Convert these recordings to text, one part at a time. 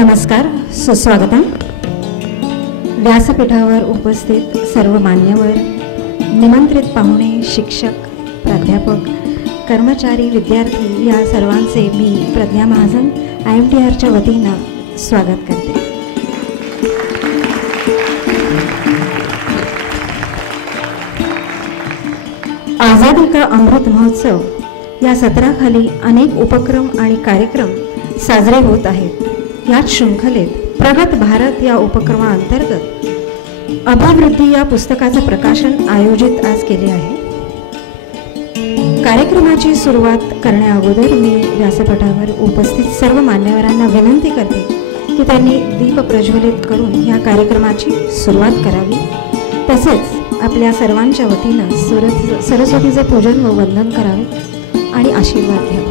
नमस्कार, सुस्वागतम. व्यासपीठावर उपस्थित सर्व मान्यवर, निमंत्रित पाहुणे, शिक्षक, प्राध्यापक, कर्मचारी, विद्यार्थी या सर्वांचे मी प्रज्ञा महाजन IMDRच्या वतीनं स्वागत करते. आझादी का अमृत महोत्सव या सत्राखाली अनेक उपक्रम आणि कार्यक्रम साजरे होत आहेत. याच शृंखलेत प्रगत भारत या उपक्रमाअंतर्गत अभिवृद्धी या पुस्तकाचं प्रकाशन आयोजित आज केले आहे. कार्यक्रमाची सुरुवात करण्याअगोदर मी व्यासपीठावर उपस्थित सर्व मान्यवरांना विनंती करते की त्यांनी दीप प्रज्वलित करून या कार्यक्रमाची सुरुवात करावी. तसेच आपल्या सर्वांच्या वतीनं सरस्वतीचे पूजन व वंदन करावे आणि आशीर्वाद घ्यावे.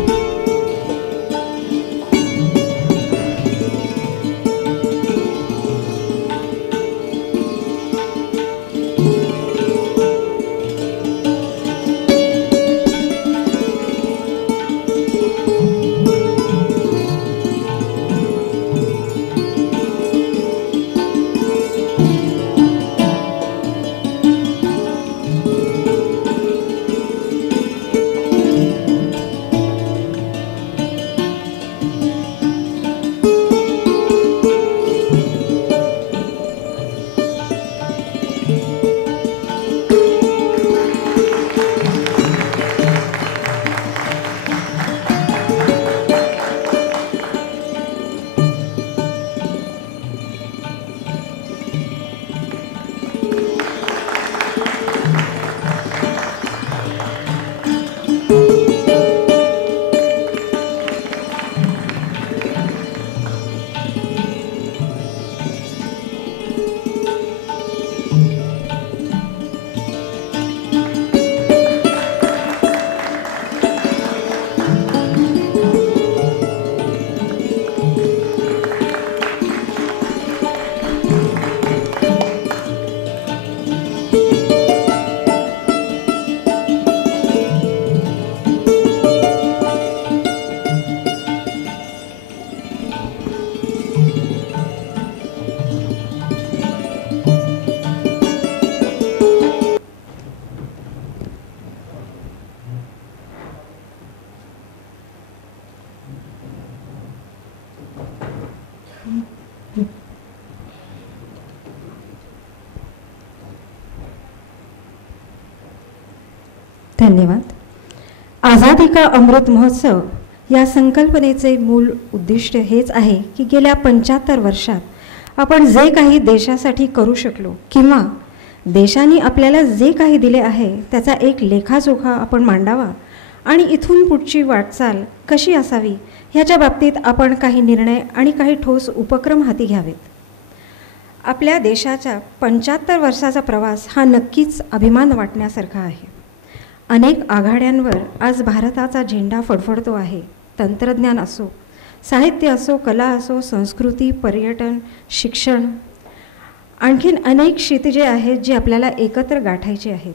धन्यवाद. आझादी का अमृत महोत्सव या संकल्पनेचे मूल उद्दिष्ट हेच आहे की गेल्या 75 वर्षात आपण जे काही देशासाठी करू शकलो किंवा देशाने आपल्याला जे काही दिले आहे त्याचा एक लेखाजोखा आपण मांडावा आणि इथून पुढची वाटचाल कशी असावी ह्याच्या बाबतीत आपण काही निर्णय आणि काही ठोस उपक्रम हाती घ्यावेत. आपल्या देशाच्या 75 वर्षाचा प्रवास हा नक्कीच अभिमान वाटण्यासारखा आहे. अनेक आघाड्यांवर आज भारताचा झेंडा फडफडतो आहे. तंत्रज्ञान असो, साहित्य असो, कला असो, संस्कृती, पर्यटन, शिक्षण, आणखीन अनेक क्षितिजे आहेत जी आपल्याला एकत्र गाठायची आहेत.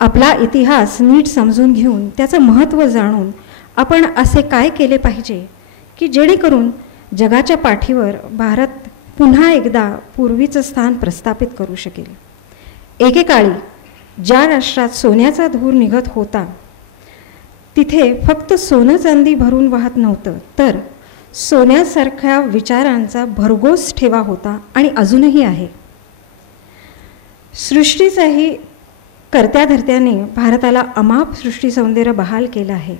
आपला इतिहास नीट समजून घेऊन त्याचं महत्त्व जाणून आपण असे काय केले पाहिजे की जेणेकरून जगाच्या पाठीवर भारत पुन्हा एकदा पूर्वीचं स्थान प्रस्थापित करू शकेल. एकेकाळी ज्या राष्ट्रात सोन्याचा धूर निघत होता तिथे फक्त सोनं चांदी भरून वाहत नव्हतं, तर सोन्यासारख्या विचारांचा भरघोस ठेवा होता आणि अजूनही आहे. सृष्टीचाही कर्त्या धर्त्याने भारताला अमाप सृष्टी सौंदर्य बहाल केलं आहे.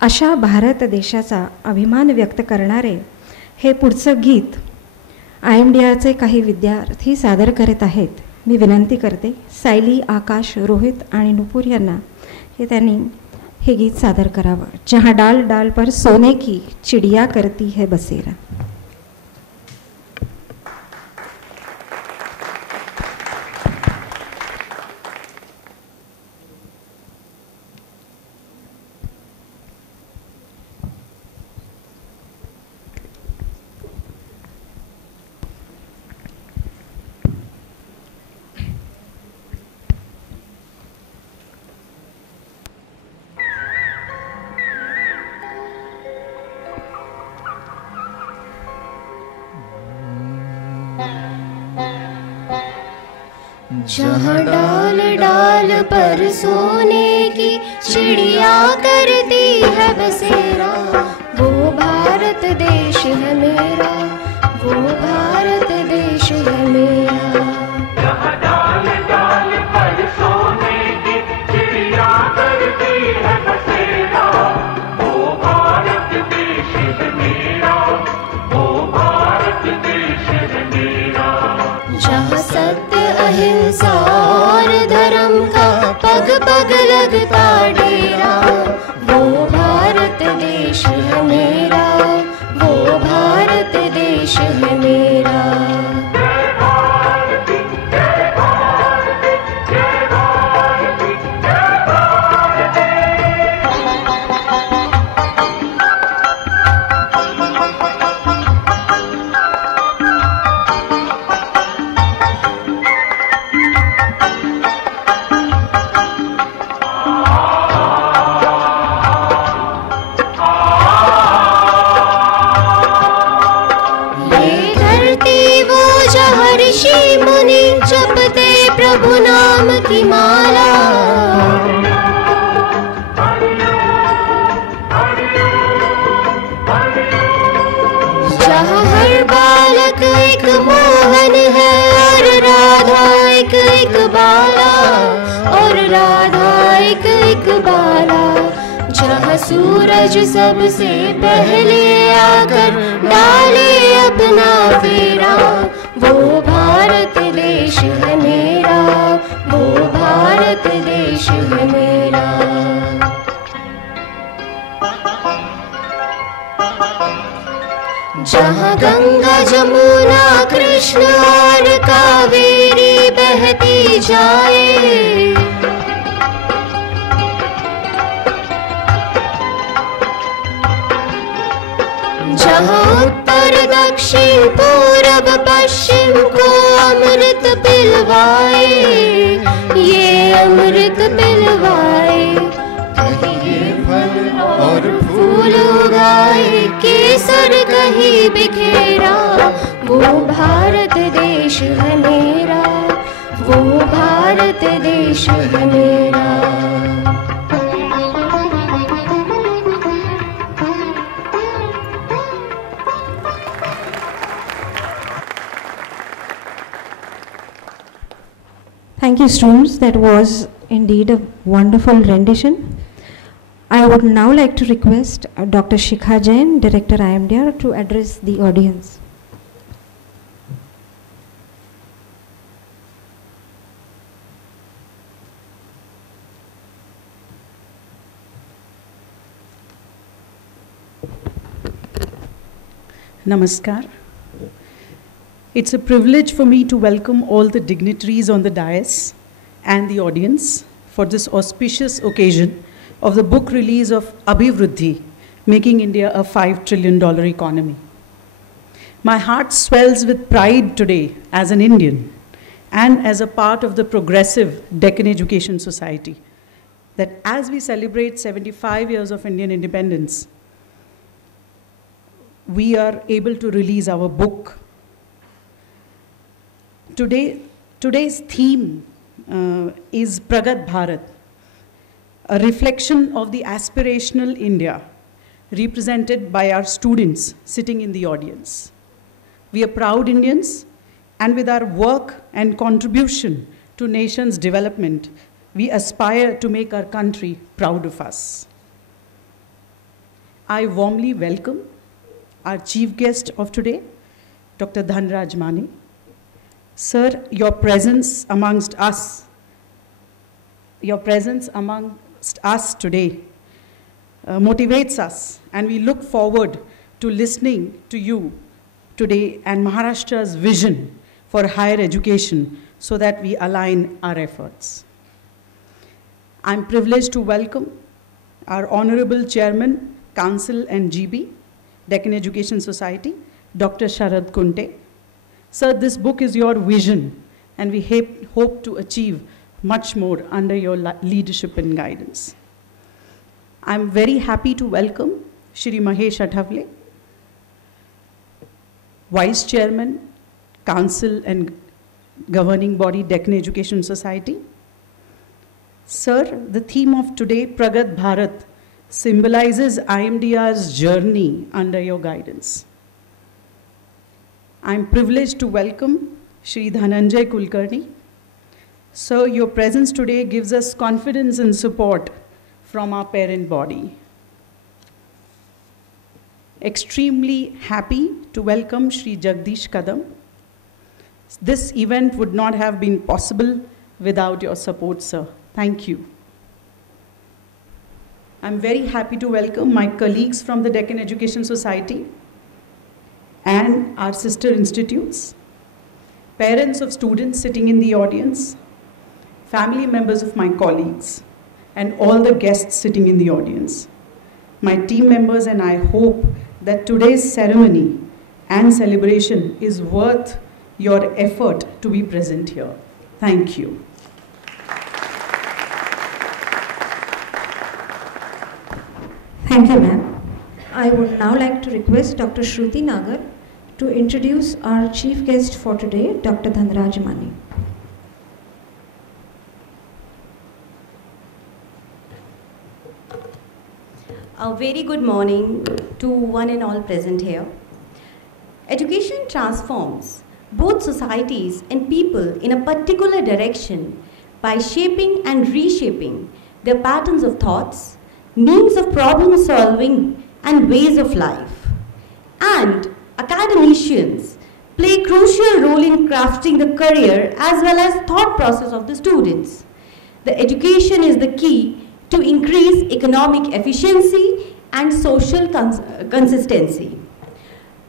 अशा भारत देशाचा अभिमान व्यक्त करणारे हे पुढचं गीत IMDRचे काही विद्यार्थी सादर करत आहेत. मी विनंती करते सायली, आकाश, रोहित आणि नुपूर यांना त्यांनी हे गीत सादर करावं. जहाँ डाल डाल पर सोने की चिड़िया करती है बसेरा. जहाँ डाल डाल पर सोने की चिड़िया करती है बसेरा, वो भारत देश है मेरा, वो भारत देश है मेरा। जहाँ डाल डाल पर सोने की चिड़िया करती है बसेरा, वो भारत देश है मेरा, वो भारत देश है मेरा। जहाँ सत्य अहिंसा और धर्म का पग पग लगता डेरा, वो भारत देश है मेरा, वो भारत देश है मेरा। जपते प्रभु नाम की माला, जहाँ हर बालक एक मोहन है और राधा एक एक बाला, और राधा एक एक बाला। जहाँ सूरज सबसे पहले आकर डाले अपना फेरा, वो भारत देश है मेरा, वो भारत देश है मेरा। जहाँ गंगा जमुना कृष्ण और कावेरी बहती जाए, जहाँ उत्तर दक्षिण पूरब पश्चिम को अमृत पिलवाए, ये अमृत पिलवाए। कहीं फल और फूल उगाए, केसर कहीं बिखेरा, वो भारत देश है मेरा, वो भारत देश है मेरा। Thank you, students. That was indeed a wonderful rendition. I would now like to request Dr. Shikha Jain, Director IMDR, to address the audience. Namaskar. It's a privilege for me to welcome all the dignitaries on the dais and the audience for this auspicious occasion of the book release of Abhivruddhi, Making India a $5 trillion economy. My heart swells with pride today as an Indian and as a part of the progressive Deccan Education Society, that as we celebrate 75 years of Indian independence, we are able to release our book. Today's theme is Pragat Bharat, a reflection of the aspirational India represented by our students sitting in the audience. We are proud Indians, and with our work and contribution to nation's development, we aspire to make our country proud of us. I warmly welcome our chief guest of today, Dr. Dhanraj Mane. Sir, your presence amongst us today motivates us, and we look forward to listening to you today and Maharashtra's vision for higher education so that we align our efforts. I'm privileged to welcome our Honorable Chairman, Council and GB, Deccan Education Society, Dr. Sharad Kunte. Sir, this book is your vision, and we hope to achieve much more under your leadership and guidance. I'm very happy to welcome Shri Mahesh Athavale, Vice Chairman, Council and governing body Deccan Education Society. Sir, the theme of today, Pragat Bharat, symbolizes IMDR's journey under your guidance. I'm privileged to welcome Shri Dhananjay Kulkarni. Sir, your presence today gives us confidence and support from our parent body. Extremely happy to welcome Shri Jagdish Kadam. This event would not have been possible without your support, sir. Thank you. I'm very happy to welcome my colleagues from the Deccan Education Society and our sister institutes, parents of students sitting in the audience, family members of my colleagues, and all the guests sitting in the audience. My team members and I hope that today's ceremony and celebration is worth your effort to be present here. Thank you. Thank you, ma'am. I would now like to request Dr. Shruti Nagar to introduce our chief guest for today, Dr. Dhanraj Mane. A very good morning to one and all present here. Education transforms both societies and people in a particular direction by shaping and reshaping their patterns of thoughts, means of problem solving, and ways of life. And academicians play a crucial role in crafting the career as well as thought process of the students. The education is the key to increase economic efficiency and social consistency.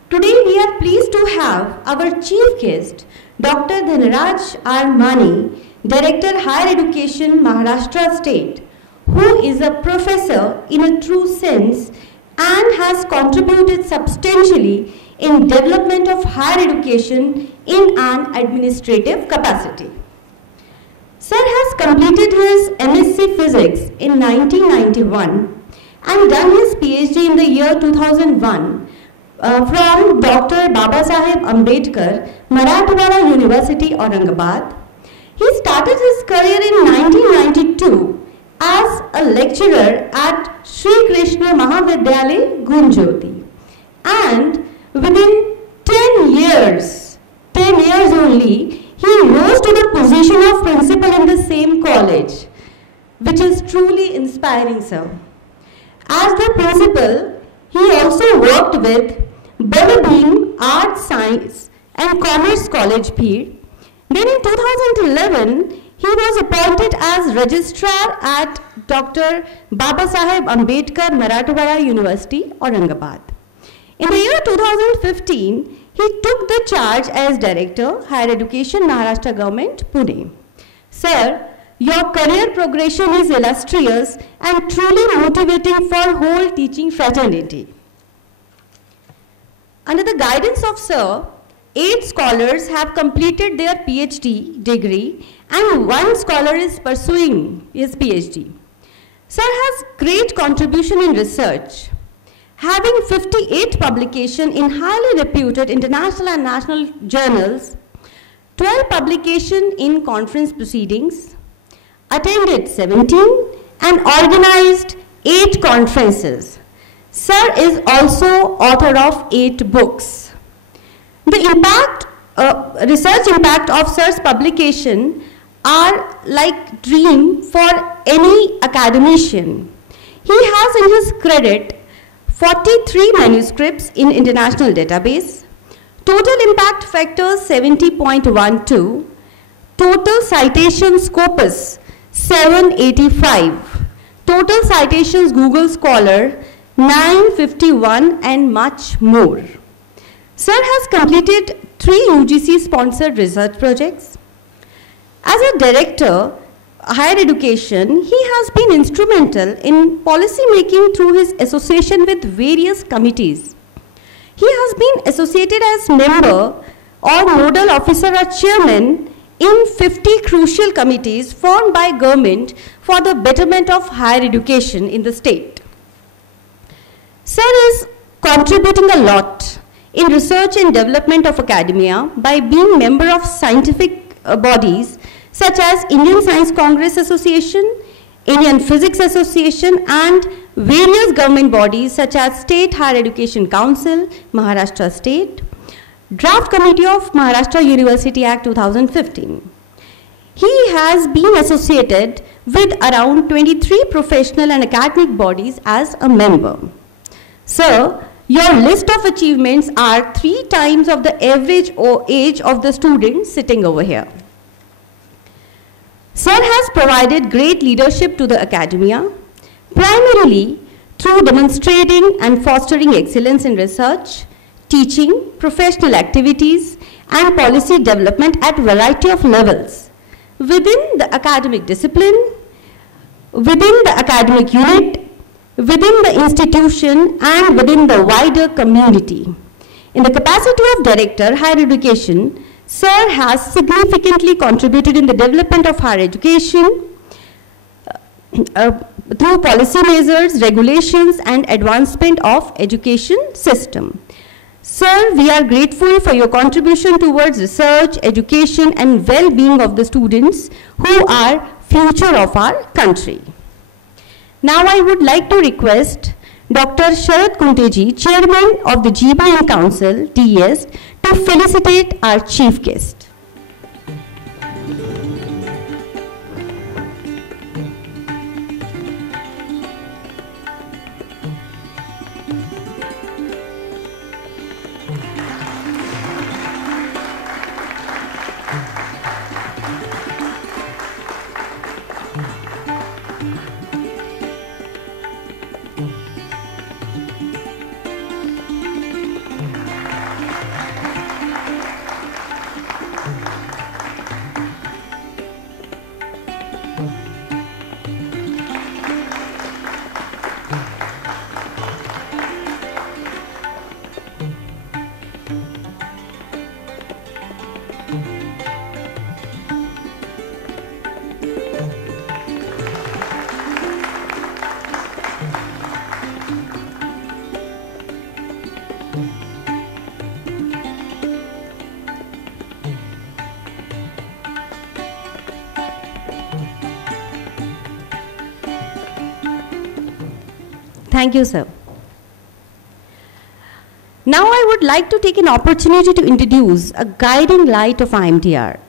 Today we are pleased to have our chief guest, Dr. Dhanraj Mane, Director Higher Education-Maharashtra State, who is a professor in a true sense and has contributed substantially in development of higher education in an administrative capacity. Sir has completed his MSc Physics in 1991 and done his PhD in the year 2001 from Dr. Babasaheb Ambedkar, Marathwada University, Aurangabad. He started his career in 1992 as a lecturer at Sri Krishna Mahavidyalaya, Gunjoti. And within 10 years only, he rose to the position of principal in the same college, which is truly inspiring, sir. As the principal, he also worked with Balabeem Arts, Science and Commerce College, Bhir. Then in 2011, he was appointed as registrar at Dr. Babasaheb Ambedkar, Marathwada University, Aurangabad. In the year 2015, he took the charge as Director, Higher Education, Maharashtra Government, Pune. Sir, your career progression is illustrious and truly motivating for whole teaching fraternity. Under the guidance of Sir, 8 scholars have completed their PhD degree and 1 scholar is pursuing his PhD. Sir has great contribution in research, having 58 publications in highly reputed international and national journals, 12 publications in conference proceedings, attended 17 and organized 8 conferences. Sir is also author of 8 books. The research impact of Sir's publication are like dream for any academician. He has in his credit 43 manuscripts in international database, total impact factor 70.12, total citation scopus 785, total citations Google Scholar 951 and much more. Sir has completed 3 UGC sponsored research projects. As a director, higher education, he has been instrumental in policy making through his association with various committees. He has been associated as member or nodal officer or chairman in 50 crucial committees formed by government for the betterment of higher education in the state. Sir is contributing a lot in research and development of academia by being member of scientific bodies such as Indian Science Congress Association, Indian Physics Association, and various government bodies such as State Higher Education Council, Maharashtra State, Draft Committee of Maharashtra University Act 2015. He has been associated with around 23 professional and academic bodies as a member. Sir, your list of achievements are 3 times of the average age of the students sitting over here. Sir has provided great leadership to the academia, primarily through demonstrating and fostering excellence in research, teaching, professional activities, and policy development at a variety of levels, within the academic discipline, within the academic unit, within the institution, and within the wider community. In the capacity of Director, Higher Education, Sir has significantly contributed in the development of higher education through policy measures, regulations, and advancement of education system. Sir, we are grateful for your contribution towards research, education, and well-being of the students who are future of our country. Now I would like to request Dr. Sharad Kunteji, Chairman of the GBN Council, DES, to felicitate our chief guest. Thank you, sir. Now I would like to take an opportunity to introduce a guiding light of IMDR,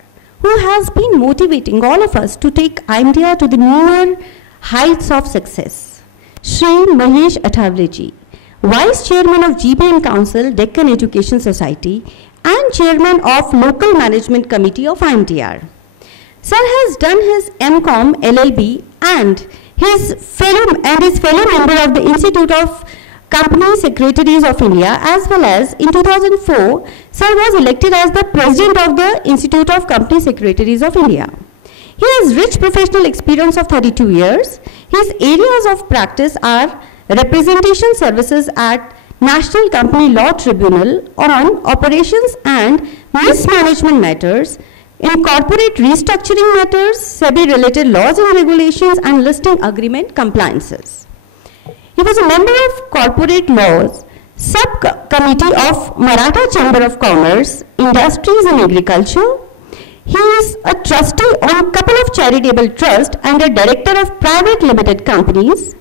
who has been motivating all of us to take IMDR to the newer heights of success. Shri Mahesh Athavleji, Vice Chairman of GBN Council, Deccan Education Society, and Chairman of Local Management Committee of IMDR. Sir has done his MCom, LLB, and his fellow member of the Institute of Company Secretaries of India, as well as in 2004, Sir was elected as the President of the Institute of Company Secretaries of India. He has rich professional experience of 32 years. His areas of practice are representation services at National Company Law Tribunal on operations and mismanagement matters, in corporate restructuring matters, SEBI-related laws and regulations, and listing agreement compliances. He was a member of Corporate Laws Subcommittee of Maratha Chamber of Commerce, Industries and Agriculture. He is a trustee on a couple of charitable trusts and a director of private limited companies.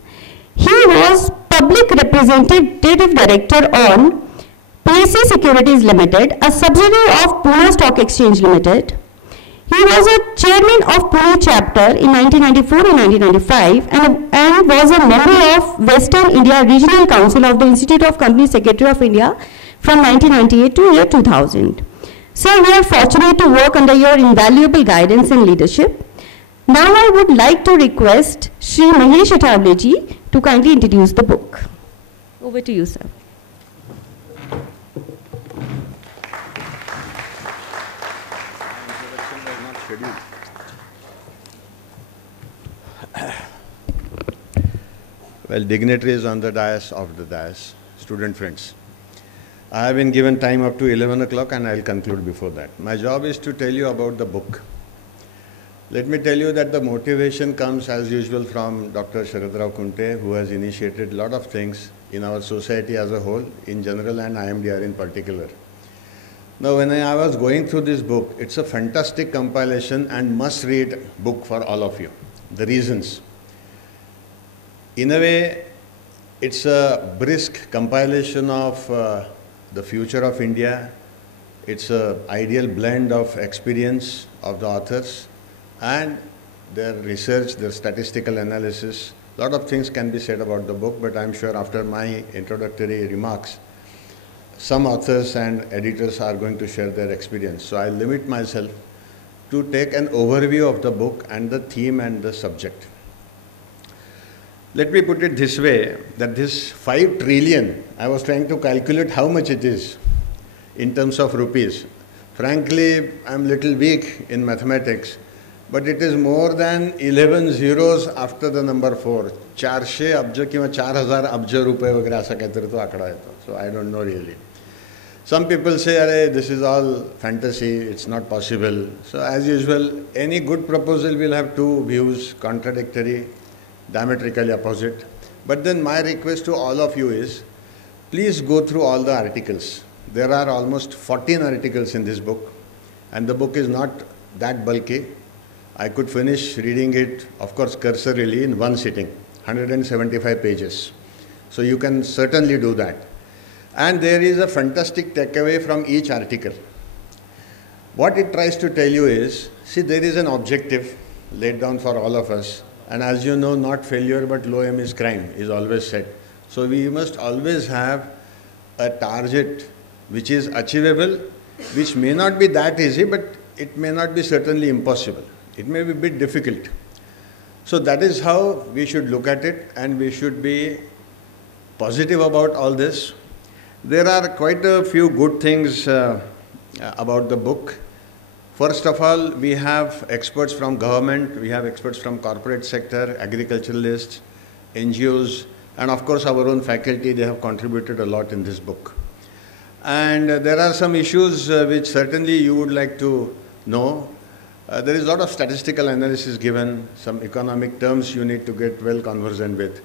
He was public representative director on PSA Securities Limited, a subsidiary of Pune Stock Exchange Limited. He was a chairman of Pune chapter in 1994 and 1995 and was a member of Western India Regional Council of the Institute of Company Secretary of India from 1998 to year 2000. Sir, we are fortunate to work under your invaluable guidance and leadership. Now I would like to request Shri Mahesh Athavleji to kindly introduce the book. Over to you, sir. Well, dignitaries on the dais, of the dais, student friends. I have been given time up to 11 o'clock and I will conclude before that. My job is to tell you about the book. Let me tell you that the motivation comes as usual from Dr. Sharadrao Kunte, who has initiated a lot of things in our society as a whole, in general, and IMDR in particular. Now, when I was going through this book, it's a fantastic compilation and must-read book for all of you. The reasons. In a way, it's a brisk compilation of the future of India. It's an ideal blend of experience of the authors and their research, their statistical analysis. A lot of things can be said about the book, but I'm sure after my introductory remarks, some authors and editors are going to share their experience. So I'll limit myself to take an overview of the book and the theme and the subject. Let me put it this way, that this 5 trillion, I was trying to calculate how much it is in terms of rupees. Frankly, I'm little weak in mathematics, but it is more than 11 zeros after the number 4. 400 अब्ज किंवा 4000 अब्ज रुपये वगैरह असा काहीतरी तो आकडा येतो. So I don't know really. Some people say, "Arey, this is all fantasy, it's not possible." So as usual, any good proposal will have 2 views, contradictory, diametrically opposite. But then my request to all of you is, please go through all the articles. There are almost 14 articles in this book, and the book is not that bulky. I could finish reading it, of course, cursorily in one sitting, 175 pages. So you can certainly do that. And there is a fantastic takeaway from each article. What it tries to tell you is, see, there is an objective laid down for all of us. And as you know, not failure but low aim is crime, is always said. So we must always have a target which is achievable, which may not be that easy, but it may not be certainly impossible. It may be a bit difficult. So that is how we should look at it, and we should be positive about all this. There are quite a few good things about the book. First of all, we have experts from government, we have experts from corporate sector, agriculturalists, NGOs, and of course our own faculty. They have contributed a lot in this book. And there are some issues which certainly you would like to know. There is a lot of statistical analysis given, some economic terms you need to get well conversant with.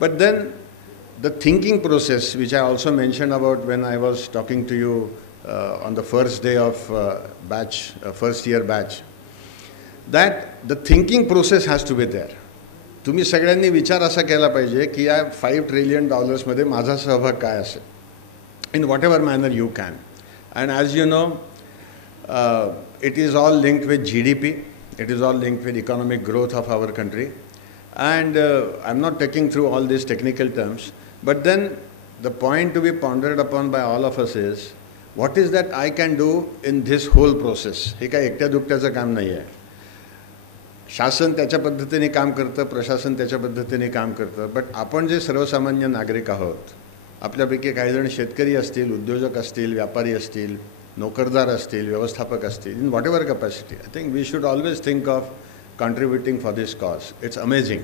But then the thinking process, which I also mentioned about when I was talking to you on the first day of first year batch, that the thinking process has to be there. तुम्ही सगळ्यांनी विचार असा केला पाहिजे की या $5 trillion मध्ये माझा सहभाग काय असेल, in whatever manner you can. And as you know, it is all linked with GDP, it is all linked with economic growth of our country. And I'm not taking through all these technical terms, but then the point to be pondered upon by all of us is, what is that I can do in this whole process? हे काय एकट्या दुकट्याचं काम नाही आहे. शासन त्याच्या पद्धतीने काम करतं, प्रशासन त्याच्या पद्धतीने काम करतं, बट आपण जे सर्वसामान्य नागरिक आहोत, आपल्यापैकी काही जण शेतकरी असतील, उद्योजक असतील, व्यापारी असतील, नोकरदार असतील, व्यवस्थापक असतील, in whatever capacity, I think we should always think of contributing for this cause. It's amazing.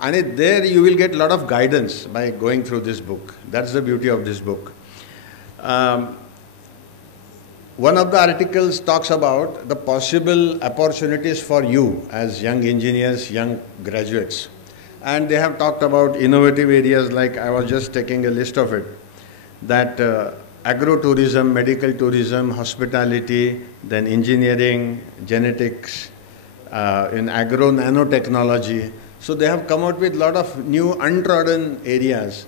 And there you will get a lot of guidance by going through this book. That's the beauty of this book. One of the articles talks about the possible opportunities for you as young engineers, young graduates. And they have talked about innovative areas like, I was just taking a list of it, that agro-tourism, medical tourism, hospitality, then engineering, genetics, in agro-nanotechnology. So they have come out with a lot of new untrodden areas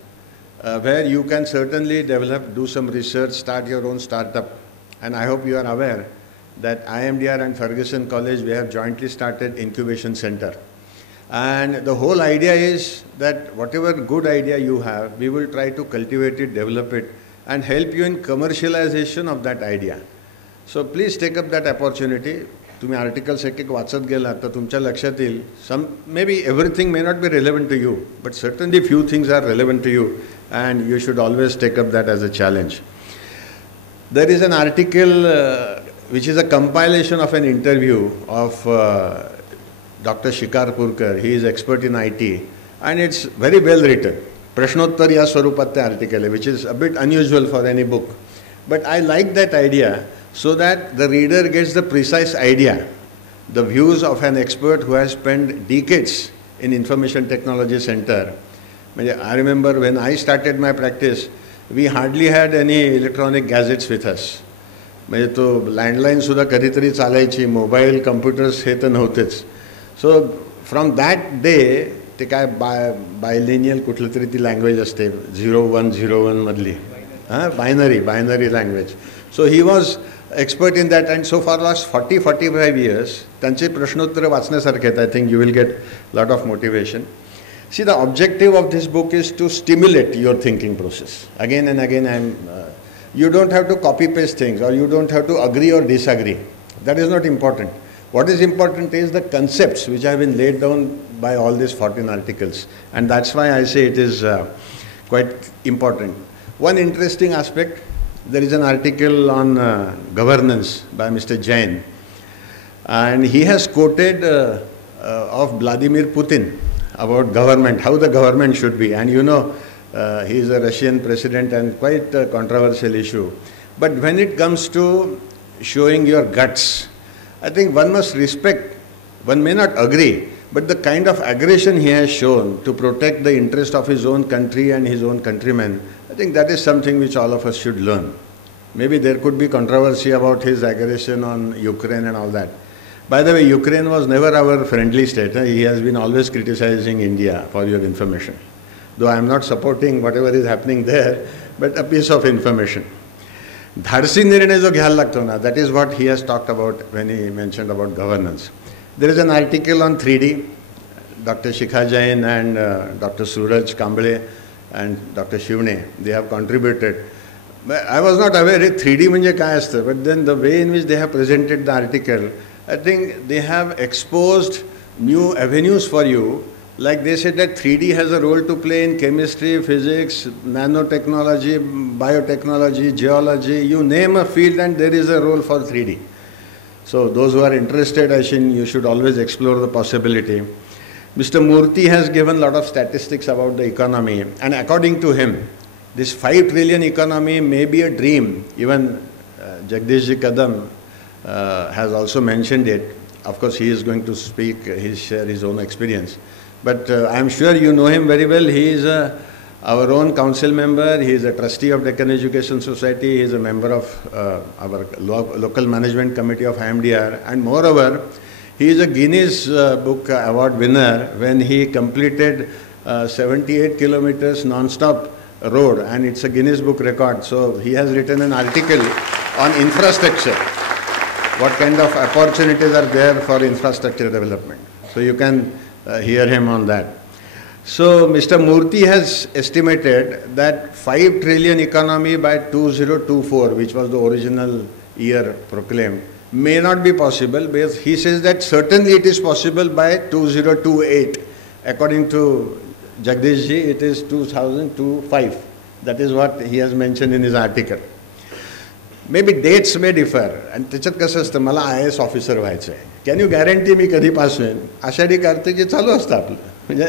where you can certainly develop, do some research, start your own startup. And I hope you are aware that IMDR and Fergusson College, we have jointly started incubation center. And the whole idea is that whatever good idea you have, we will try to cultivate it, develop it, and help you in commercialization of that idea. So please take up that opportunity. तुम्ही articles एक वाचत गेलात तर तुमच्या लक्षात येईल, some maybe everything may not be relevant to you, but certainly few things are relevant to you, and you should always take up that as a challenge. There is an article which is a compilation of an interview of Dr. Shikar Purkar. He is expert in IT, and it's very well written. Prashnottar ya swarupat te article hai, which is a bit unusual for any book. But I like that idea so that the reader gets the precise idea, the views of an expert who has spent decades in information technology center. I remember when I started my practice, we hardly had any electronic gadgets with us. म्हणजे तो लँडलाईनसुद्धा कधीतरी चालायची, mobile computers हे तर नव्हतेच. So from that day ते काय बायलिनियल कुठलं तरी ती लँग्वेज असते 0101 मधली, binary language. So he was expert in that, and so far last 40-45 years त्यांचे प्रश्नोत्तर वाचण्यासारखे आहेत. I think you will get lot of motivation. See, the objective of this book is to stimulate your thinking process. Again and again you don't have to copy paste things, or you don't have to agree or disagree. That is not important. What is important is the concepts which have been laid down by all these 14 articles, and that's why I say it is quite important. One interesting aspect, there is an article on governance by Mr. Jain, and he has quoted of Vladimir Putin about government, how the government should be. And you know, he is a Russian president and quite a controversial issue. But when it comes to showing your guts, I think one must respect, one may not agree, but the kind of aggression he has shown to protect the interest of his own country and his own countrymen, I think that is something which all of us should learn. Maybe there could be controversy about his aggression on Ukraine and all that. By the way, Ukraine was never our friendly state. He has been always criticizing India, for your information. Though I am not supporting whatever is happening there, but a piece of information. धाडसी निर्णय जो घ्यायला लागतो ना, that is what he has talked about when he mentioned about governance. There is an article on 3D. Dr. Shikha Jain and Dr. Suraj Kamble and Dr. Shivne, they have contributed. I was not aware it 3D म्हणजे काय असतं, but then the way in which they have presented the article, I think they have exposed new avenues for you. Like they said that 3D has a role to play in chemistry, physics, nanotechnology, biotechnology, geology, you name a field and there is a role for 3D. So those who are interested, I think you should always explore the possibility. Mr. Murthy has given a lot of statistics about the economy, and according to him, this 5 trillion economy may be a dream. Even Jagdishji Kadam has also mentioned it. Of course, he is going to speak, share his own experience. But I am sure you know him very well. He is our own council member. He is a trustee of Deccan Education Society. He is a member of our local management committee of IMDR. And moreover, he is a Guinness Book Award winner when he completed 78 kilometers non-stop road, and it's a Guinness Book record. So he has written an article on infrastructure. What kind of opportunities are there for infrastructure development? So you can hear him on that. So Mr. Murthy has estimated that 5 trillion economy by 2024, which was the original year proclaimed, may not be possible, because he says that certainly it is possible by 2028. According to Jagdish ji, it is 2025. That is what he has mentioned in his article. Maybe dates may differ. And त्याच्यात कसं असतं, मला IAS officer व्हायचं आहे. Can you guarantee मी कधी pass होईन? आषाढी कार्तिकी चालू असतं आपलं, म्हणजे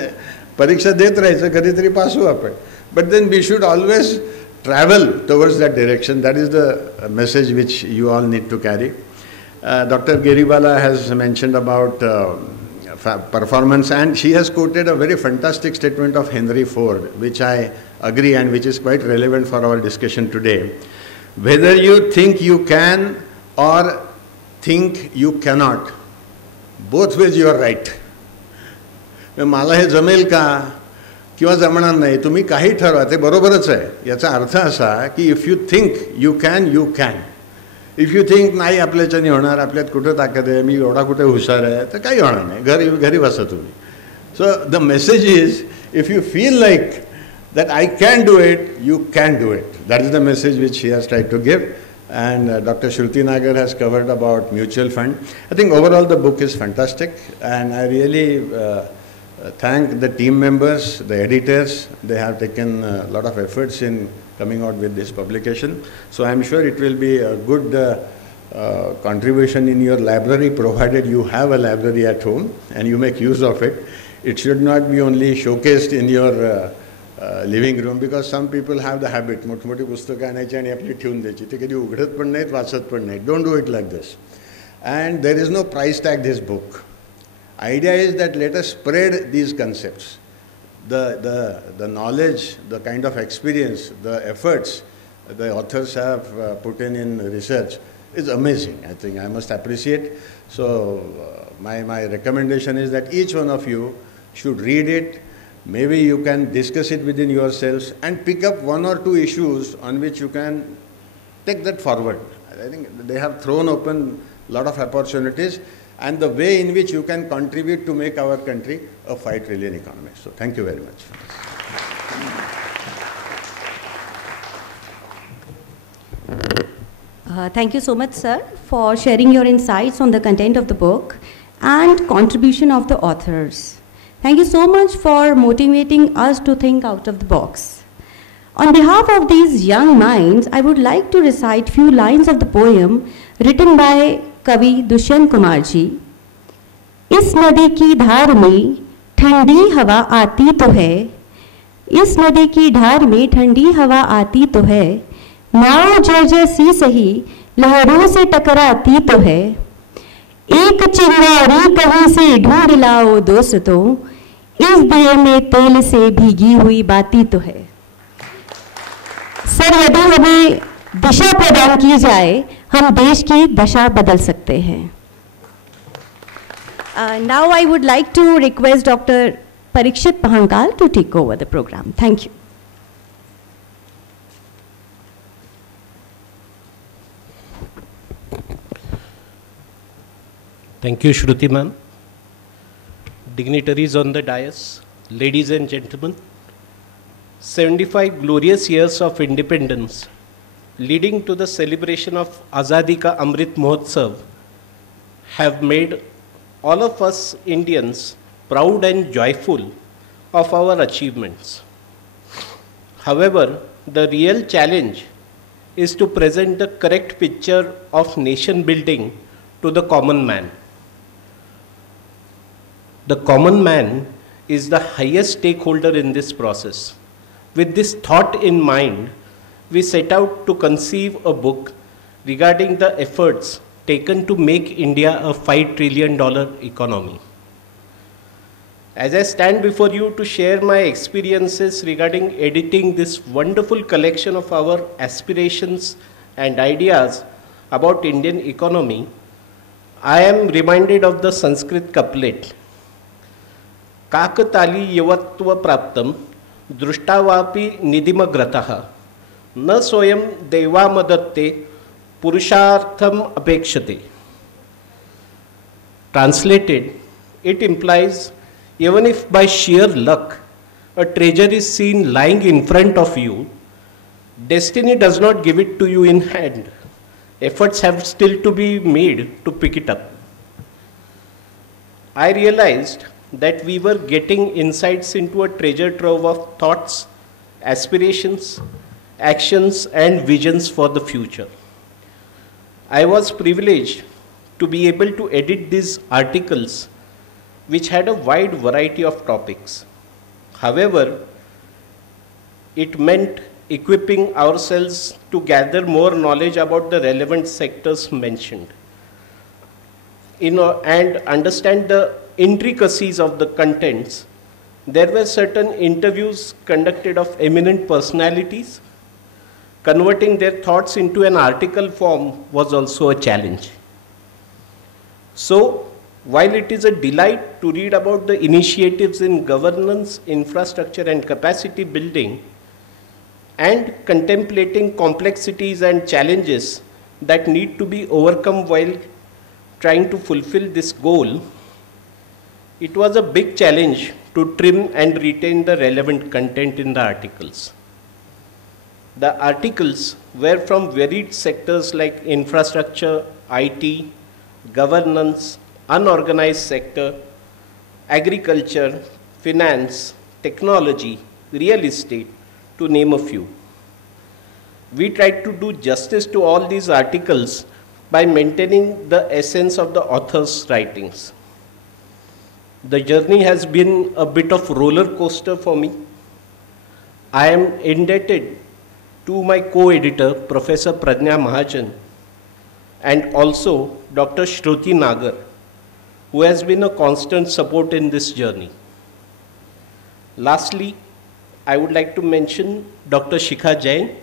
परीक्षा देत राहायचं, कधीतरी पास होऊ आपण. But then we should always travel towards that direction. That is the message which you all need to carry. Dr. Giribala has mentioned about performance, and she has quoted a very fantastic statement of Henry Ford, which I agree and which is quite relevant for our discussion today. Whether you think you can or think you cannot, both ways you are right. मला हे जमेल का किंवा जमणार नाही, तुम्ही काही ठरवा, ते बरोबरच आहे. याचा अर्थ असा की if you think you can, you can. If you think नाही आपल्याच्याने होणार, आपल्यात कुठं ताकद आहे, मी एवढा कुठे हुशार आहे, तर काही होणार नाही, घरी बसा तुम्ही. So the message is, if you feel like that I can do it, you can do it. That is the message which he has tried to give. And Dr. Shruti Nagar has covered about mutual fund. I think overall the book is fantastic, and I really thank the team members, the editors. They have taken a lot of efforts in coming out with this publication. So I am sure it will be a good contribution in your library, provided you have a library at home and you make use of it. It should not be only showcased in your living room, because some people have the habit मोठमोठी पुस्तकं आणायची आणि आपली ठेवून द्यायची, ते कधी उघडत पण नाहीत, वाचत पण नाहीत. Don't do it like this. And there is no price tag this book. Idea is that let us spread these concepts, the knowledge, the kind of experience, the efforts the authors have put in research. is amazing. I think I must appreciate. So my recommendation is that each one of you should read it. Maybe you can discuss it within yourselves and pick up one or two issues on which you can take that forward. I think they have thrown open a lot of opportunities and the way in which you can contribute to make our country a 5 trillion economy. So thank you very much. Thank you so much, sir, for sharing your insights on the content of the book and contribution of the authors. Thank you so much for motivating us to think out of the box. On behalf of these young minds, I would like to recite few lines of the poem written by Kavi Dushyant Kumar ji. इस नदी की धार में ठंडी हवा आती तो है, इस नदी की धार में ठंडी हवा आती तो है, नाव जर्जर सी सही लहरों से टकराती तो है, एक चिंगारी कहीं से ढूंढ लाओ दोस्तों, इस दिए में तेल से भीगी हुई बाती तो है. सर, यदि हमें दिशा प्रदान की जाए, हम देश की दशा बदल सकते हैं. Now I would like to request Dr. Parikshit Mahankal to take over the program. Thank you. Thank you, Shruti ma'am. Dignitaries on the dais, ladies and gentlemen, 75 glorious years of independence leading to the celebration of Azadi Ka Amrit Mahotsav have made all of us Indians proud and joyful of our achievements. However, the real challenge is to present the correct picture of nation building to the common man. The common man is the highest stakeholder in this process. With this thought in mind, we set out to conceive a book regarding the efforts taken to make India a $5 trillion economy. As I stand before you to share my experiences regarding editing this wonderful collection of our aspirations and ideas about Indian economy, I am reminded of the Sanskrit couplet, Kakatali yavatva praptam društavapi nidimagratah na soyam devamadatte purushartham apekshate. Translated, it implies even if by sheer luck a treasure is seen lying in front of you, destiny does not give it to you in hand. Efforts have still to be made to pick it up. I realized that we were getting insights into a treasure trove of thoughts, aspirations, actions, and visions for the future. I was privileged to be able to edit these articles, which had a wide variety of topics. However, it meant equipping ourselves to gather more knowledge about the relevant sectors mentioned, and understand the intricacies of the contents. There were certain interviews conducted of eminent personalities. Converting their thoughts into an article form was also a challenge. So, while it is a delight to read about the initiatives in governance, infrastructure, and capacity building, and contemplating complexities and challenges that need to be overcome while trying to fulfill this goal, it was a big challenge to trim and retain the relevant content in the articles. The articles were from varied sectors like infrastructure, IT, governance, unorganized sector, agriculture, finance, technology, real estate, to name a few. We tried to do justice to all these articles by maintaining the essence of the author's writings. The journey has been a bit of roller coaster for me. I am indebted to my co-editor, Professor Pradnya Mahajan, and also Dr. Shruti Nagar, who has been a constant support in this journey. Lastly, I would like to mention Dr. Shikha Jain,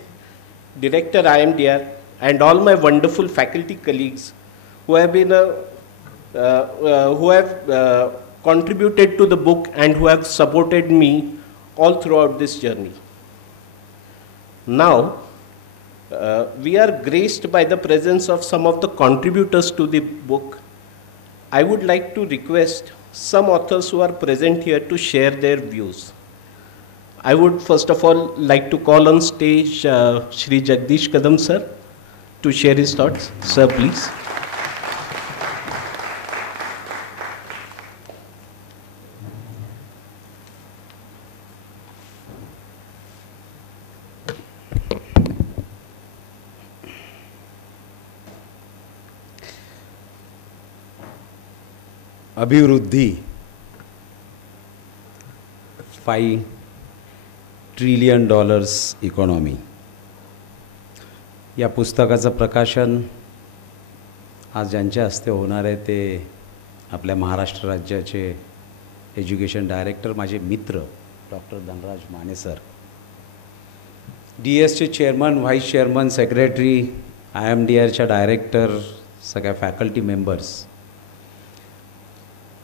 Director IMDR, and all my wonderful faculty colleagues who have been contributed to the book and who have supported me all throughout this journey. Now, we are graced by the presence of some of the contributors to the book. I would like to request some authors who are present here to share their views. I would first of all like to call on stage Shri Jagdish Kadam sir to share his thoughts. Sir, please. Abhivruddhi, $5 trillion economy. या पुस्तकाचं प्रकाशन आज ज्यांच्या हस्ते होणार आहे ते आपल्या महाराष्ट्र राज्याचे एज्युकेशन डायरेक्टर, माझे मित्र डॉक्टर धनराज माने सर, DESचे चेअरमन, व्हाईस चेअरमन, सेक्रेटरी, IMDRच्या डायरेक्टर, सगळ्या फॅकल्टी मेंबर्स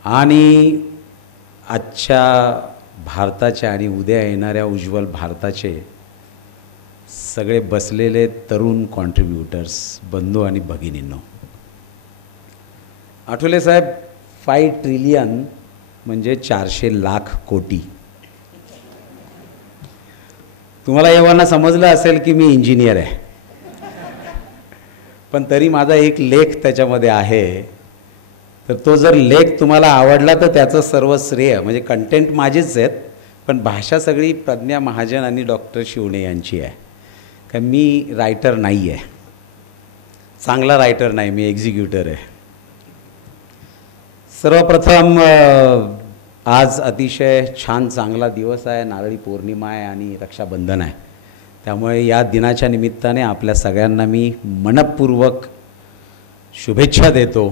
आणि आजच्या भारताचे आणि उद्या येणाऱ्या उज्ज्वल भारताचे सगळे बसलेले तरुण कॉन्ट्रीब्युटर्स, बंधू आणि भगिनींनो. आठवले साहेब, 5 ट्रिलियन म्हणजे 400 लाख कोटी. तुम्हाला एवढं समजलं असेल की मी इंजिनियर आहे, पण तरी माझा एक लेख त्याच्यामध्ये आहे. तर तो जर लेख तुम्हाला आवडला तर त्याचं सर्व श्रेय, म्हणजे कंटेंट माझेच आहेत, पण भाषा सगळी प्रज्ञा, महाजन आणि डॉक्टर शिवणे यांची आहे. कारण मी रायटर नाही आहे, चांगला रायटर नाही, मी एक्झिक्युटर आहे. सर्वप्रथम आज अतिशय छान चांगला दिवस आहे, नारळी पौर्णिमा आहे आणि रक्षाबंधन आहे. त्यामुळे या दिनाच्या निमित्ताने आपल्या सगळ्यांना मी मनपूर्वक शुभेच्छा देतो.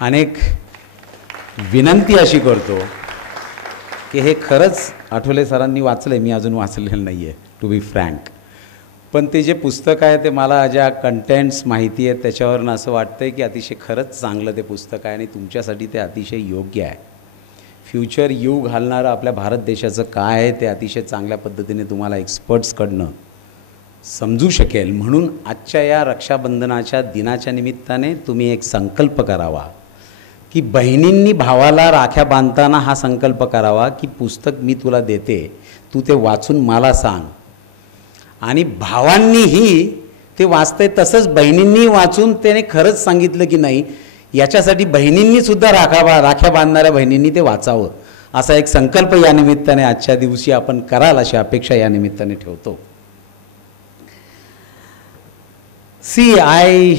अनेक विनंती अशी करतो की हे खरंच आठवले सरांनी वाचलं आहे, मी अजून वाचलेलं नाही आहे टू बी फ्रँक. पण ते जे पुस्तक आहे ते मला ज्या कंटेंट्स माहिती आहेत त्याच्यावरून असं वाटतं आहे की अतिशय खरंच चांगलं ते पुस्तक आहे आणि तुमच्यासाठी ते अतिशय योग्य आहे. फ्युचर यू घालणारं आपल्या भारत देशाचं काय आहे ते अतिशय चांगल्या पद्धतीने तुम्हाला एक्सपर्ट्सकडनं समजू शकेल. म्हणून आजच्या या रक्षाबंधनाच्या दिनाच्या निमित्ताने तुम्ही एक संकल्प करावा की बहिणींनी भावाला राख्या बांधताना हा संकल्प करावा की पुस्तक मी तुला देते, तू ते वाचून मला सांग. आणि भावांनीही ते वाचते तसंच बहिणींनी वाचून त्याने खरंच सांगितलं की नाही, याच्यासाठी बहिणींनीसुद्धा राख्या बांधणाऱ्या बहिणींनी ते वाचावं. असा एक संकल्प या निमित्ताने आजच्या दिवशी आपण कराल अशी अपेक्षा या निमित्ताने ठेवतो. See, I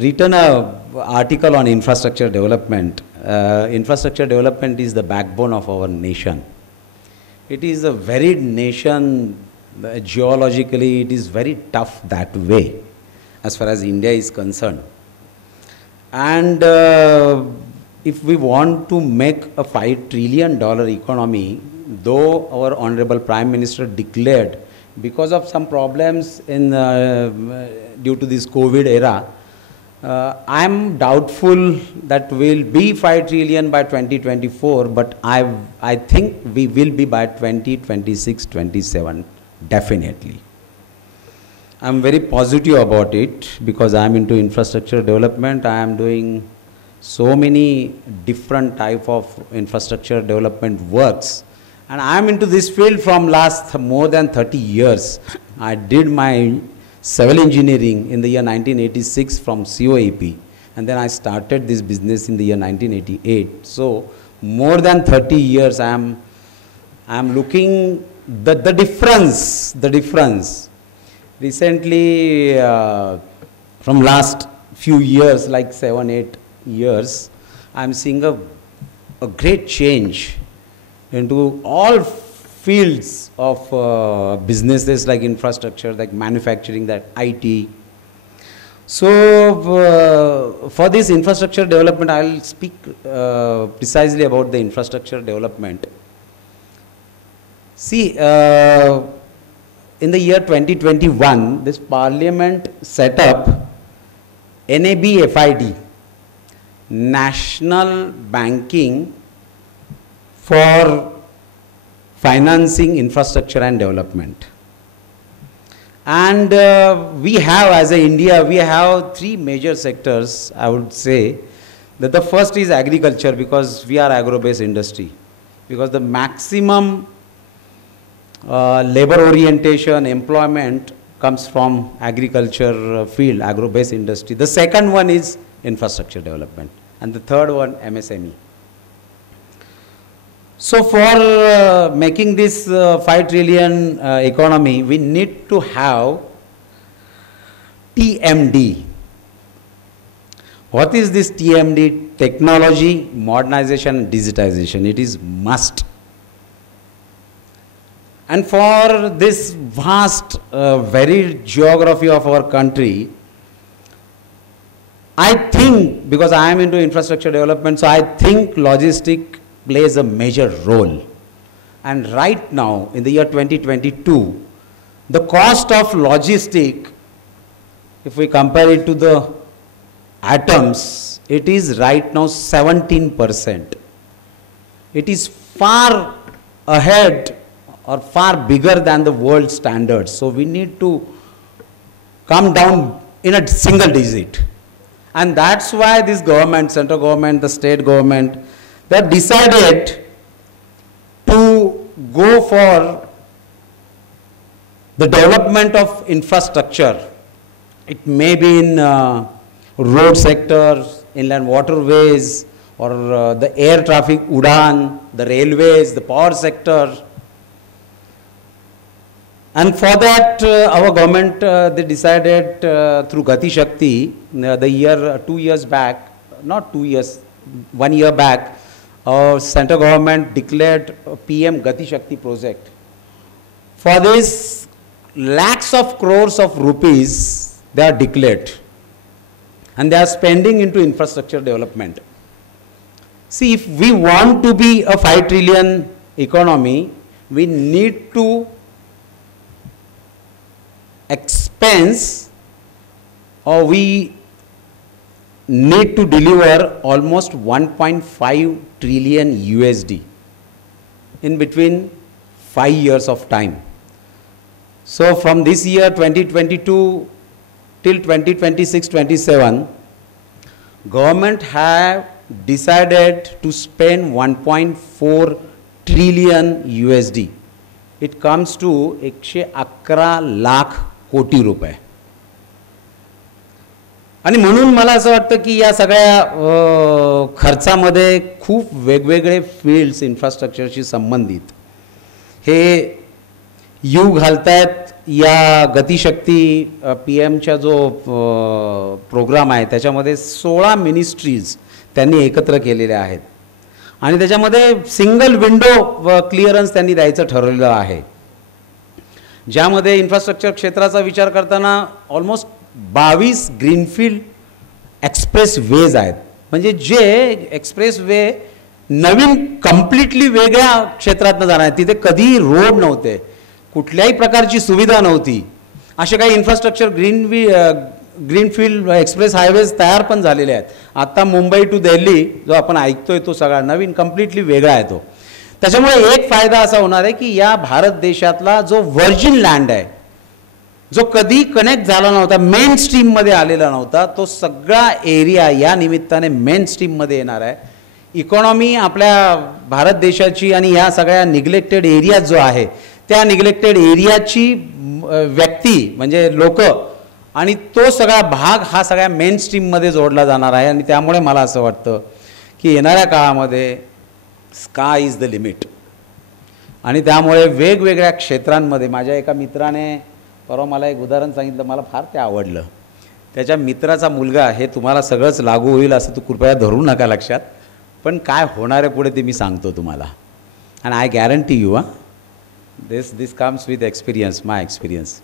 written a article on infrastructure development. Infrastructure development is the backbone of our nation. It is a varied nation. Geologically, it is very tough that way as far as India is concerned. And if we want to make a $5 trillion economy, though our Honorable Prime Minister declared because of some problems in due to this COVID era, I am doubtful that we'll be 5 trillion by 2024, but I think we will be by 2026, 27, definitely. I'm very positive about it because I'm into infrastructure development. I am doing so many different type of infrastructure development works. And I am into this field from last more than 30 years. I did my civil engineering in the year 1986 from COAP. And then I started this business in the year 1988. So more than 30 years I am looking the difference. Recently, from last few years, like 7-8 years, I am seeing a great change into all fields of businesses like infrastructure, like manufacturing, that IT. So for this infrastructure development, I will speak precisely about the infrastructure development. See, in the year 2021, this Parliament set up NABFID, National Banking for Financing Infrastructure and Development. And we have, as a India, we have three major sectors, I would say. That the first is agriculture, because we are agro-based industry. Because the maximum labor orientation, employment comes from agriculture field, agro-based industry. The second one is infrastructure development. And the third one, MSME. So for making this 5 trillion economy, we need to have TMD. What is this TMD? Technology, modernization, digitization. It is must. And for this vast, varied geography of our country, I think, because I am into infrastructure development, so I think logistic plays a major role. And right now, in the year 2022, the cost of logistic, if we compare it to the atoms, it is right now 17%. It is far ahead or far bigger than the world standards. So we need to come down in a single digit. And that's why this government, central government, the state government, they have decided to go for the development of infrastructure. It may be in road sector, inland waterways, or the air traffic UDAN, the railways, the power sector. And for that, our government, they decided through Gati Shakti, the year, 2 years back, not 2 years, 1 year back, our central government declared a PM Gati Shakti project. For this, lakhs of crores of rupees, they are declared. And they are spending into infrastructure development. See, if we want to be a 5 trillion economy, we need to expense, or we need to deliver almost 1.5 trillion USD in between 5 years of time. So from this year 2022 till 2026-27, government have decided to spend 1.4 trillion USD. It comes to 111 lakh कोटी रुपये. आणि म्हणून मला असं वाटतं की या सगळ्या खर्चामध्ये खूप वेगवेगळे फील्ड्स इन्फ्रास्ट्रक्चरशी संबंधित हे युग घालतायत. या गतिशक्ती PM-च्या जो प्रोग्राम आहे त्याच्यामध्ये 16 मिनिस्ट्रीज त्यांनी एकत्र केलेल्या आहेत आणि त्याच्यामध्ये सिंगल विंडो क्लिअरन्स त्यांनी द्यायचं ठरवलेलं आहे, ज्यामध्ये इन्फ्रास्ट्रक्चर क्षेत्राचा विचार करताना ऑलमोस्ट 22 ग्रीनफील्ड एक्सप्रेस वेज आहेत. म्हणजे जे एक्सप्रेस वे नवीन कम्प्लिटली वेगळ्या क्षेत्रातनं जाणार आहेत, तिथे कधीही रोड नव्हते, कुठल्याही प्रकारची सुविधा नव्हती, असे काही इन्फ्रास्ट्रक्चर ग्रीनफील्ड एक्सप्रेस हायवेज तयार पण झालेले आहेत. आता मुंबई टू दिल्ली जो आपण ऐकतोय तो सगळा नवीन कम्प्लिटली वेगळा आहे तो. त्याच्यामुळे एक फायदा असा होणार आहे की या भारत देशातला जो व्हर्जिन लँड आहे, जो कधी कनेक्ट झाला नव्हता, मेन स्ट्रीममध्ये आलेला नव्हता, तो सगळा एरिया या निमित्ताने मेन स्ट्रीममध्ये येणार आहे. इकॉनॉमी आपल्या भारत देशाची आणि या सगळ्या निग्लेक्टेड एरिया जो आहे त्या निग्लेक्टेड एरियाची व्यक्ती म्हणजे लोक आणि तो सगळा भाग हा सगळ्या मेन स्ट्रीममध्ये जोडला जाणार आहे. आणि त्यामुळे मला असं वाटतं की येणाऱ्या काळामध्ये स्काय इज द लिमिट. आणि त्यामुळे वेगवेगळ्या क्षेत्रांमध्ये माझ्या एका मित्राने परवा मला एक उदाहरण सांगितलं, मला फार ते आवडलं. त्याच्या मित्राचा मुलगा, हे तुम्हाला सगळंच लागू होईल असं तू कृपया धरू नका लक्षात, पण काय होणार आहे पुढे ते मी सांगतो तुम्हाला. And I guarantee you this comes with experience, my experience.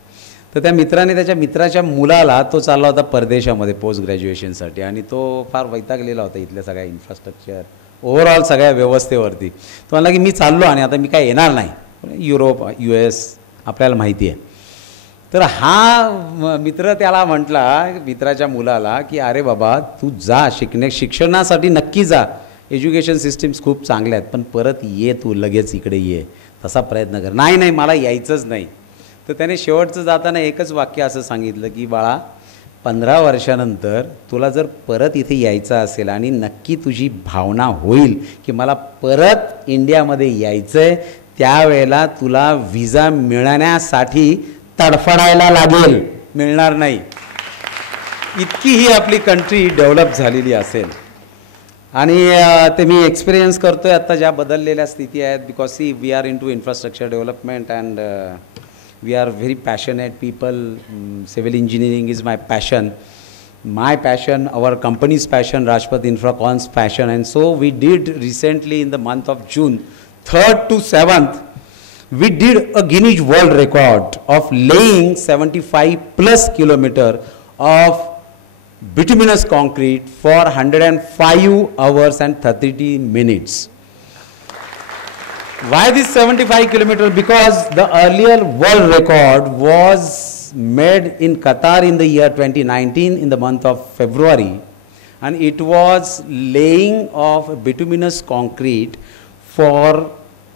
तर त्या मित्राने त्याच्या मित्राच्या मुलाला, तो चालला होता परदेशामध्ये पोस्ट ग्रॅज्युएशनसाठी आणि तो फार वैतागलेला होता इथल्या सगळ्या इन्फ्रास्ट्रक्चर ओव्हरऑल सगळ्या व्यवस्थेवरती. तो म्हणला की मी चाललो आणि आता मी काय येणार नाही. युरोप US आपल्याला माहिती आहे. तर हा मित्र त्याला म्हटला, मित्राच्या मुलाला, की अरे बाबा तू जा शिक्षणासाठी नक्की जा, एज्युकेशन सिस्टीम्स खूप चांगल्या आहेत, पण परत ये, तू लगेच इकडे ये, तसा प्रयत्न कर. नाही नाही मला यायचंच नाही. तर त्याने शेवटचं जाताना एकच वाक्य असं सांगितलं की बाळा 15 वर्षानंतर तुला जर परत इथे यायचं असेल आणि नक्की तुझी भावना होईल की मला परत इंडियामध्ये यायचं आहे, त्यावेळेला तुला विजा मिळण्यासाठी तडफडायला लागेल, मिळणार नाही. इतकी ही आपली कंट्री डेव्हलप झालेली असेल. आणि ते मी एक्सपिरियन्स करतो आहे आता ज्या बदललेल्या स्थिती आहेत. Because see we are into infrastructure development and we are very passionate people. Civil engineering is my passion. My passion, our company's passion, Rajpath Infracon's passion. And so we did recently in the month of June, 3rd to 7th, we did a Guinness World Record of laying 75 plus kilometer of bituminous concrete for 105 hours and 30 minutes. Why this 75 kilometers? Because the earlier world record was made in Qatar in the year 2019 in the month of February, and it was laying of bituminous concrete for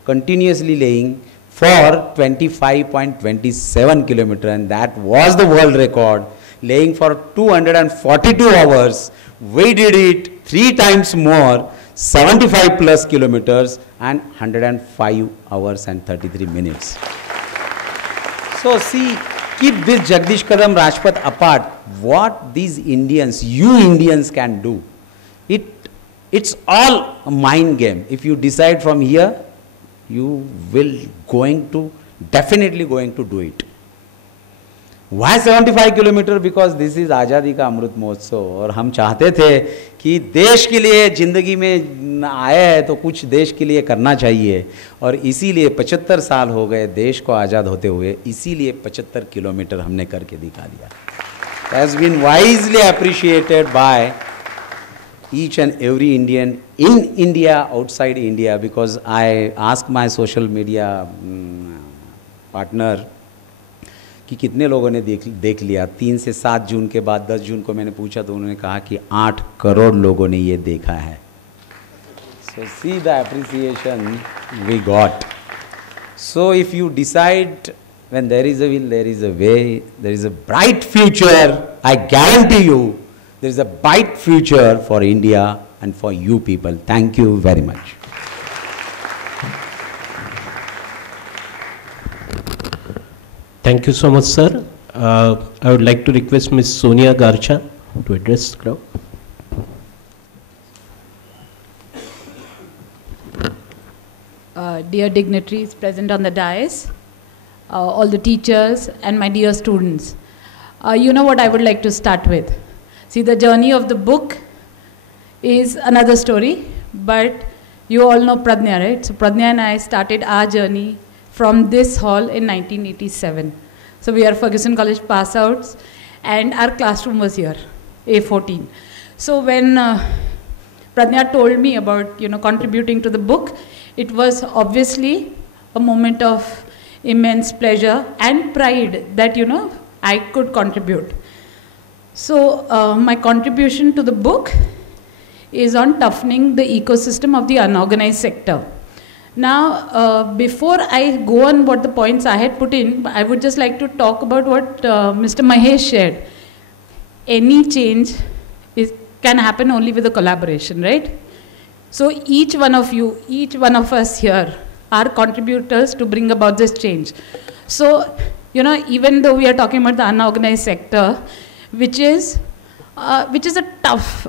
continuously laying for 25.27 kilometers, and that was the world record, laying for 242 hours. We did it 3 times more, 75 plus kilometers and 105 hours and 33 minutes. So see, keep this Jagdish Kadam Rajpath apart. What these Indians, you Indians can do, it's all a mind game. If you decide from here, you will definitely going to do it. Why 75 kilometre? Because this is आज़ादी का अमृत महोत्सव, और हम चाहते थे कि देश के लिए ज़िंदगी में आए हैं तो कुछ देश के लिए करना चाहिए, और इसीलिए 75 साल हो गए देश को आज़ाद होते हुए, इसीलिए 75 किलोमीटर हमने करके दिखा दिया. Has been wisely appreciated by each and every Indian in India, outside India, because I asked my social media partner कि कितने लोगों ने देख लिया. 3 से 7 जून के बाद 10 जून को मैंने पूछा तो उन्होंने कहा कि 8 करोड़ लोगों ने ये देखा है. So see the appreciation we got. So if you decide, when there is a will, there is a way, there is a bright future. I guarantee you, there is a bright future for India and for you people. Thank you very much. Thank you so much, sir. I would like to request Ms. Sonia Garcha to address the crowd. Dear dignitaries present on the dais, all the teachers and my dear students, you know what I would like to start with. See, the journey of the book is another story, but you all know Pradnya, right? So Pradnya and I started our journey from this hall in 1987. So we are Fergusson College pass outs, and our classroom was here, A14. So when Pradnya told me about, contributing to the book, it was obviously a moment of immense pleasure and pride that, I could contribute. So my contribution to the book is on toughening the ecosystem of the unorganized sector. Now, before I go on what the points I had put in, I would just like to talk about what Mr. Mahesh shared. Any change can happen only with a collaboration, right? So each one of you, each one of us here are contributors to bring about this change. So, even though we are talking about the unorganized sector, which is a tough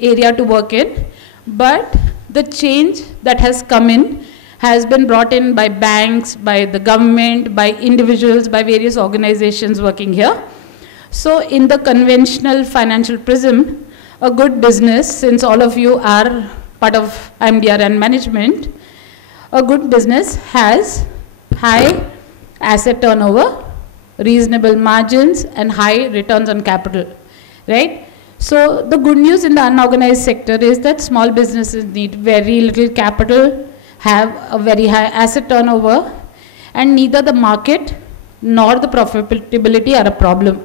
area to work in, but the change that has come in has been brought in by banks, by the government, by individuals, by various organizations working here. So in the conventional financial prism, a good business, since all of you are part of IMDR and management, a good business has high asset turnover, reasonable margins, and high returns on capital, right? So the good news in the unorganized sector is that small businesses need very little capital, have a very high asset turnover, and neither the market nor the profitability are a problem.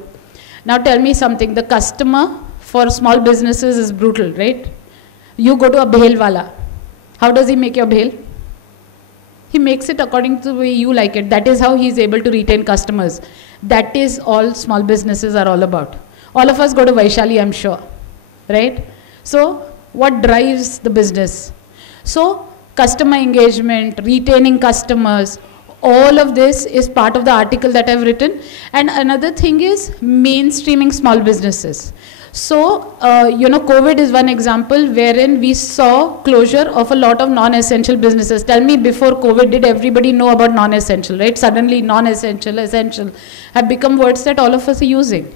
Now tell me something, the customer for small businesses is brutal, right? You go to a bhel wala. How does he make your bhel? He makes it according to the way you like it. That is how he is able to retain customers. That is all small businesses are all about. All of us go to Vaishali, I'm sure, right? So what drives the business? So customer engagement, retaining customers, all of this is part of the article that I've written. And another thing is mainstreaming small businesses. So, COVID is one example wherein we saw closure of a lot of non-essential businesses. Tell me, before COVID, did everybody know about non-essential, right? Suddenly non-essential, essential have become words that all of us are using.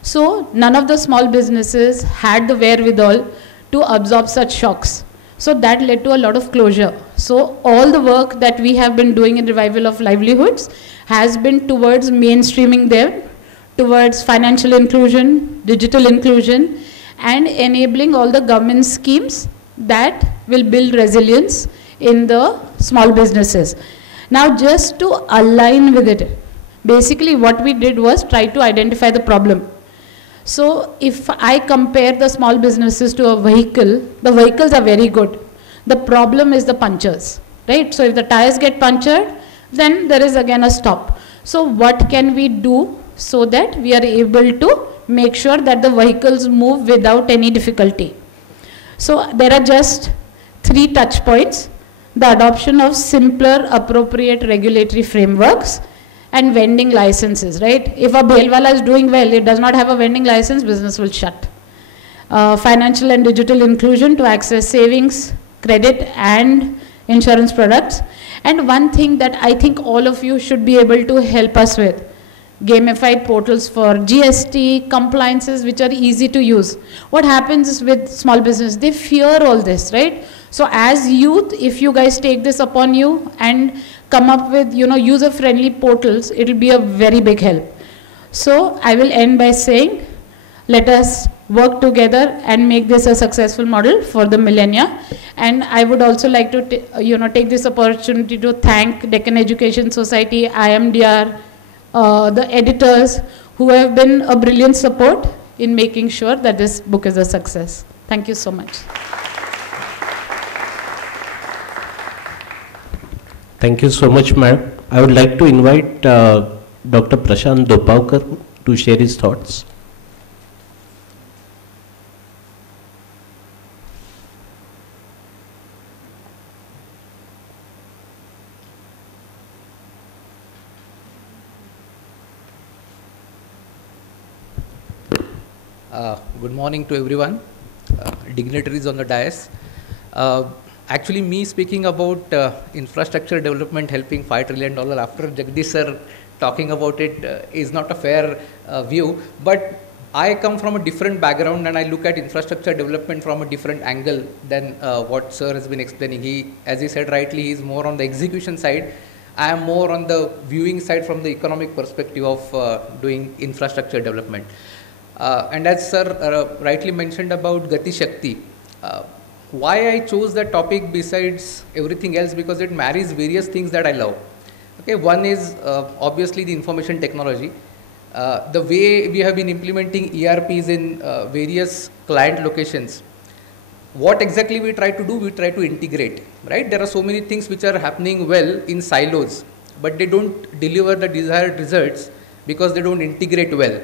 So none of the small businesses had the wherewithal to absorb such shocks. So that led to a lot of closure. So all the work that we have been doing in revival of livelihoods has been towards mainstreaming them, towards financial inclusion, digital inclusion, and enabling all the government schemes that will build resilience in the small businesses. Now just to align with it, basically what we did was try to identify the problem. So if I compare the small businesses to a vehicle, the vehicles are very good. The problem is the punctures, right? So if the tires get punctured, then there is again a stop. So what can we do so that we are able to make sure that the vehicles move without any difficulty? So there are just 3 touch points: the adoption of simpler, appropriate regulatory frameworks, and vending licenses, right? If a bhelwala is doing well, it does not have a vending license, business will shut. Financial and digital inclusion to access savings, credit, and insurance products. And one thing that I think all of you should be able to help us with: gamified portals for GST, compliances which are easy to use. What happens with small business? They fear all this, right? So as youth, if you guys take this upon you and come up with, user-friendly portals, it will be a very big help. So I will end by saying, let us work together and make this a successful model for the millennia. And I would also like to, take this opportunity to thank Deccan Education Society, IMDR, the editors who have been a brilliant support in making sure that this book is a success. Thank you so much. Thank you so much, madam. I would like to invite Dr. Prashant Dopavkar to share his thoughts. Good morning to everyone, dignitaries on the dais. Actually, me speaking about infrastructure development helping $5 trillion after Jagdish sir talking about it is not a fair view, but I come from a different background and I look at infrastructure development from a different angle than what sir has been explaining. He, as he said rightly, he is more on the execution side. I am more on the viewing side from the economic perspective of doing infrastructure development. And as sir rightly mentioned about Gati Shakti, why I chose that topic besides everything else, because it marries various things that I love. Okay, one is obviously the information technology. The way we have been implementing ERPs in various client locations, what exactly we try to do, we try to integrate, right? There are so many things which are happening well in silos, but they don't deliver the desired results because they don't integrate well.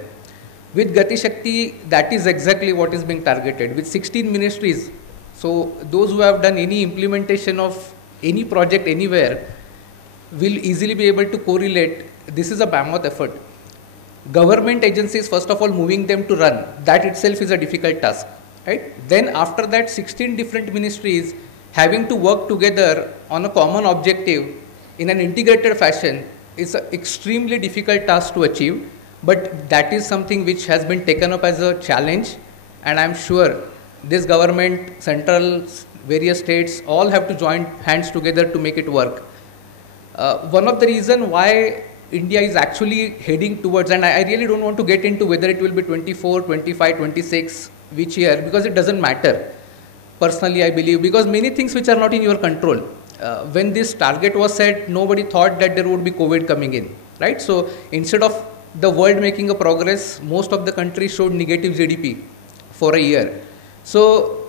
With Gati Shakti, that is exactly what is being targeted. With 16 ministries, so those who have done any implementation of any project anywhere will easily be able to correlate. This is a mammoth effort. Government agencies, first of all, moving them to run, that itself is a difficult task, right? Then after that, 16 different ministries having to work together on a common objective in an integrated fashion is an extremely difficult task to achieve. But that is something which has been taken up as a challenge, and I'm sure this government, central, various states, all have to join hands together to make it work. One of the reasons why India is actually heading towards, and I really don't want to get into whether it will be 24, 25, 26, which year, because it doesn't matter. Personally, I believe, because many things which are not in your control. When this target was set, nobody thought that there would be COVID coming in. right? So instead of the world making a progress, most of the countries showed negative GDP for a year. So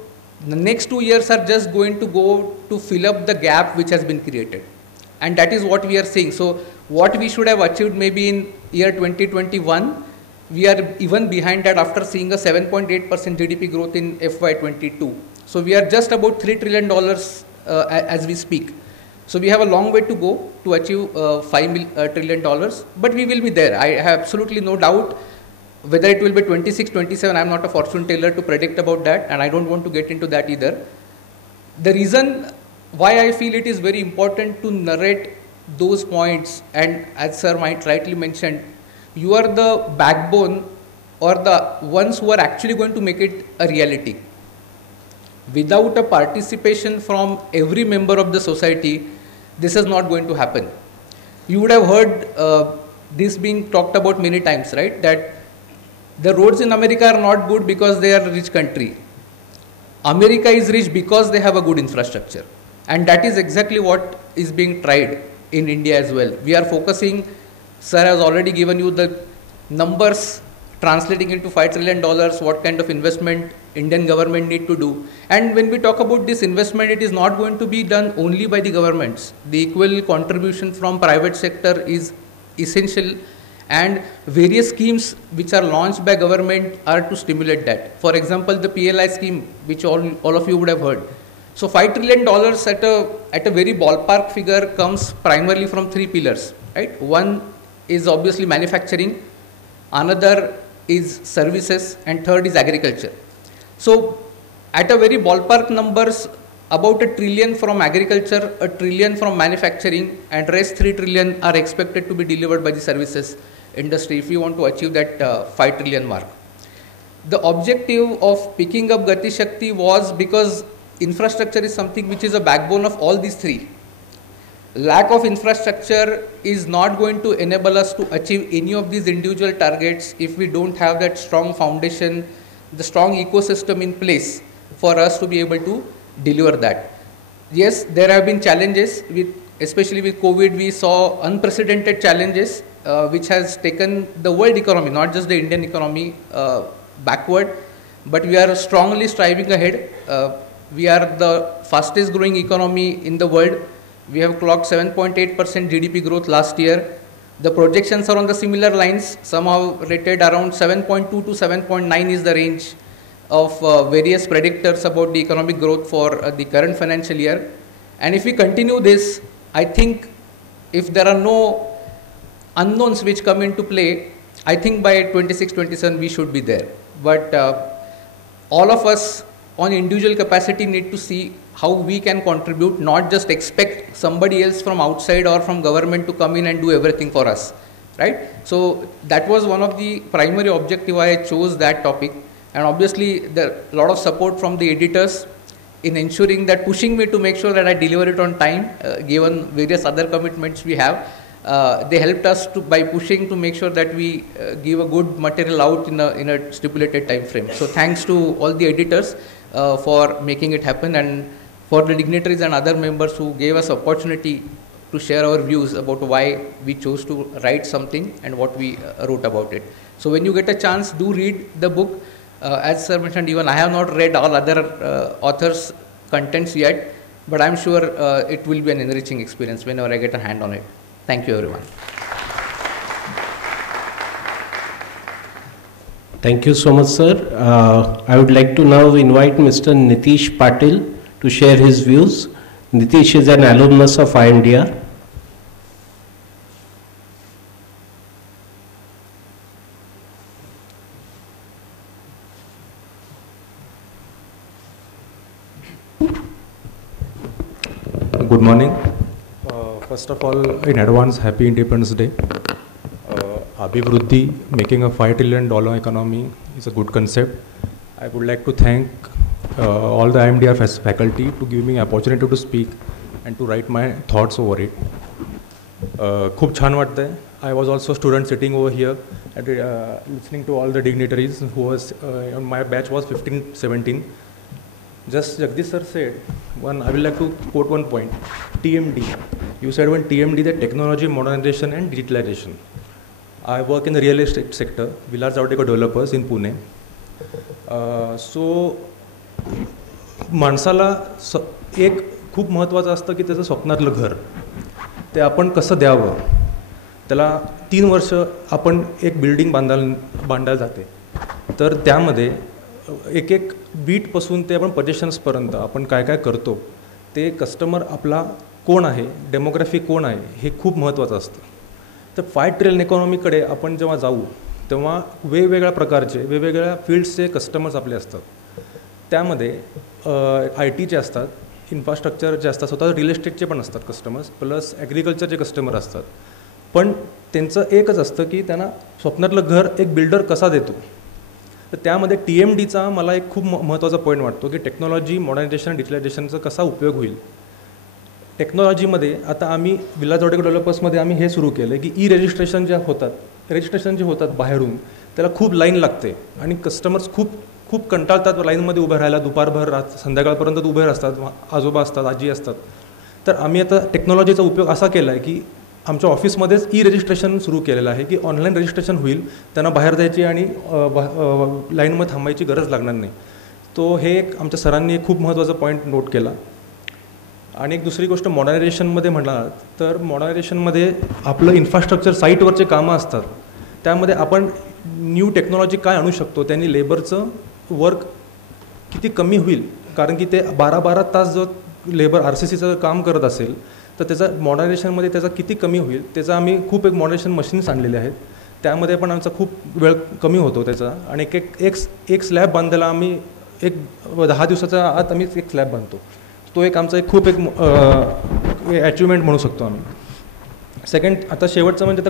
the next 2 years are just going to go to fill up the gap which has been created. And that is what we are seeing. So what we should have achieved maybe in year 2021, we are even behind that after seeing a 7.8% GDP growth in FY22. So we are just about $3 trillion as we speak. So we have a long way to go to achieve $5 trillion, but we will be there. I have absolutely no doubt. Whether it will be 26, 27, I am not a fortune teller to predict about that, and I don't want to get into that either. The reason why I feel it is very important to narrate those points, and as Sir might rightly mentioned, you are the backbone or the ones who are actually going to make it a reality. Without a participation from every member of the society, this is not going to happen. You would have heard this being talked about many times, right? That the roads in America are not good because they are a rich country. America is rich because they have a good infrastructure. And that is exactly what is being tried in India as well. We are focusing, Sir has already given you the numbers translating into $5 trillion, what kind of investment Indian government need to do. And when we talk about this investment, it is not going to be done only by the governments. The equal contribution from private sector is essential, and various schemes which are launched by government are to stimulate that. For example, the PLI scheme, which all of you would have heard. So $5 trillion at a very ballpark figure comes primarily from 3 pillars, right? One is obviously manufacturing, another is services, and third is agriculture. So at a very ballpark numbers, about $1 trillion from agriculture, $1 trillion from manufacturing, and rest 3 trillion are expected to be delivered by the services industry if we want to achieve that 5 trillion mark. The objective of picking up Gati Shakti was because infrastructure is something which is a backbone of all these 3. Lack of infrastructure is not going to enable us to achieve any of these individual targets if we don't have that strong foundation, the strong ecosystem in place for us to be able to deliver that. Yes, there have been challenges, especially with COVID. We saw unprecedented challenges which has taken the world economy, not just the Indian economy, backward, but we are strongly striving ahead. We are the fastest growing economy in the world. We have clocked 7.8% GDP growth last year. The projections are on the similar lines, somehow rated around 7.2 to 7.9 is the range of various predictors about the economic growth for the current financial year. And if we continue this, I think if there are no unknowns which come into play, I think by 26, 27 we should be there. But all of us on individual capacity need to see how we can contribute, not just expect somebody else from outside or from government to come in and do everything for us, right? So that was one of the primary objective why I chose that topic. And obviously there a lot of support from the editors in ensuring that, pushing me to make sure that I deliver it on time, given various other commitments we have. They helped us by pushing to make sure that we give a good material out in a stipulated time frame. So thanks to all the editors for making it happen, and for the dignitaries and other members who gave us opportunity to share our views about why we chose to write something and what we wrote about it. So when you get a chance, do read the book. As Sir mentioned, even I have not read all other authors' contents yet, but I'm sure it will be an enriching experience whenever I get a hand on it. Thank you, everyone. Thank you so much, sir. I would like to now invite Mr. Nitish Patil to share his views. Nitish is an alumnus of IMDR. Good morning. First of all, in advance, happy Independence Day. Abhivruddhi, making a $5 trillion economy is a good concept. I would like to thank all the IMDR faculty to give me an opportunity to speak and to write my thoughts over it. खूप छान वाटतंय. I was also a student sitting over here and listening to all the dignitaries who was, my batch was 15, 17. Just Jagdish sir said, I will like to quote one point, TMD, You said when TMD, the technology, modernization and digitalization. I work in the real estate sector, villas Deco developers in Pune. So माणसाला एक खूप महत्त्वाचं असतं की त्याचं स्वप्नातलं घर ते आपण कसं द्यावं. त्याला 3 वर्ष आपण एक बिल्डिंग बांधायला जाते, तर त्यामध्ये एक एक बीटपासून ते आपण पजेशन्सपर्यंत आपण काय काय करतो ते कस्टमर आपला कोण आहे, डेमोग्राफी कोण आहे हे खूप महत्त्वाचं असतं. तर 5 ट्रिलियन इकॉनॉमीकडे आपण जेव्हा जाऊ तेव्हा वेगवेगळ्या प्रकारचे वेगवेगळ्या फील्ड्सचे कस्टमर्स आपले असतात. त्यामध्ये IT चे असतात, इन्फ्रास्ट्रक्चरचे असतात, स्वतः रिअल एस्टेटचे पण असतात कस्टमर्स, प्लस ॲग्रिकल्चरचे कस्टमर असतात. पण त्यांचं एकच असतं की त्यांना स्वप्नातलं घर एक बिल्डर कसा देतो. तर त्यामध्ये TMDचा मला एक खूप महत्त्वाचा पॉईंट वाटतो की टेक्नॉलॉजी, मॉडर्नायझेशन, डिजिटलायझेशनचा कसा उपयोग होईल. टेक्नॉलॉजीमध्ये आता आम्ही विलाज ऑडिओ डेव्हलपर्समध्ये आम्ही हे सुरू केलं की रजिस्ट्रेशन जे होतात बाहेरून त्याला खूप लाईन लागते आणि कस्टमर्स खूप कंटाळतात लाईनमध्ये उभे राहायला, दुपारभर संध्याकाळपर्यंत उभे असतात, आजोबा असतात, आजी असतात. तर आम्ही आता टेक्नॉलॉजीचा उपयोग असा केला आहे की आमच्या ऑफिसमध्येच रजिस्ट्रेशन सुरू केलेलं आहे की ऑनलाईन रजिस्ट्रेशन होईल, त्यांना बाहेर जायची आणि लाईनमध्ये थांबायची गरज लागणार नाही. तो हे एक आमच्या सरांनी एक खूप महत्त्वाचा पॉईंट नोट केला. आणि एक दुसरी गोष्ट मॉडर्नायझेशनमध्ये म्हणाल तर मॉडर्नायझेशनमध्ये आपलं इन्फ्रास्ट्रक्चर साईटवरचे कामं असतात, त्यामध्ये आपण न्यू टेक्नॉलॉजी काय आणू शकतो, त्यांनी लेबरचं वर्क किती कमी होईल. कारण की ते 12-12 तास जो लेबर RCCचं काम करत असेल तर त्याचा मॉडर्नायझेशनमध्ये त्याचा किती कमी होईल त्याचा आम्ही खूप एक मॉडर्नायझेशन मशीन्स आणलेले आहेत. त्यामध्ये पण आमचा खूप वेळ कमी होतो त्याचा. आणि एक स्लॅब बांधायला आम्ही एक 10 दिवसाच्या आत आम्ही एक स्लॅब बांधतो. तो एक आमचा एक खूप एक अचिव्हमेंट म्हणू शकतो आम्ही. सेकंड आता शेवटचं म्हणजे आता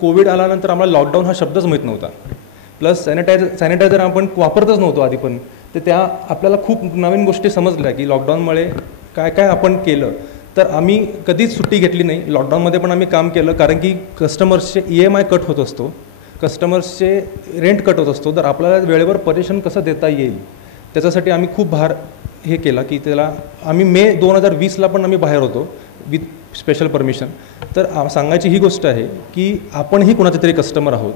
कोविड आल्यानंतर आम्हाला लॉकडाऊन हा शब्दच माहीत नव्हता. प्लस सॅनिटायझर आपण वापरतच नव्हतो आधी पण. तर त्या आपल्याला खूप नवीन गोष्टी समजल्या की लॉकडाऊनमुळे काय काय आपण केलं. तर आम्ही कधीच सुट्टी घेतली नाही. लॉकडाऊनमध्ये पण आम्ही काम केलं कारण की कस्टमर्सचे EMI कट होत असतो, कस्टमर्सचे रेंट कट होत असतो. तर आपल्याला वेळेवर पजेशन कसं देता येईल त्याच्यासाठी आम्ही खूप भार हे केला की त्याला आम्ही मे 2020ला पण आम्ही बाहेर होतो विथ स्पेशल परमिशन. तर सांगायची ही गोष्ट आहे की आपणही कुणाचे तरी कस्टमर आहोत.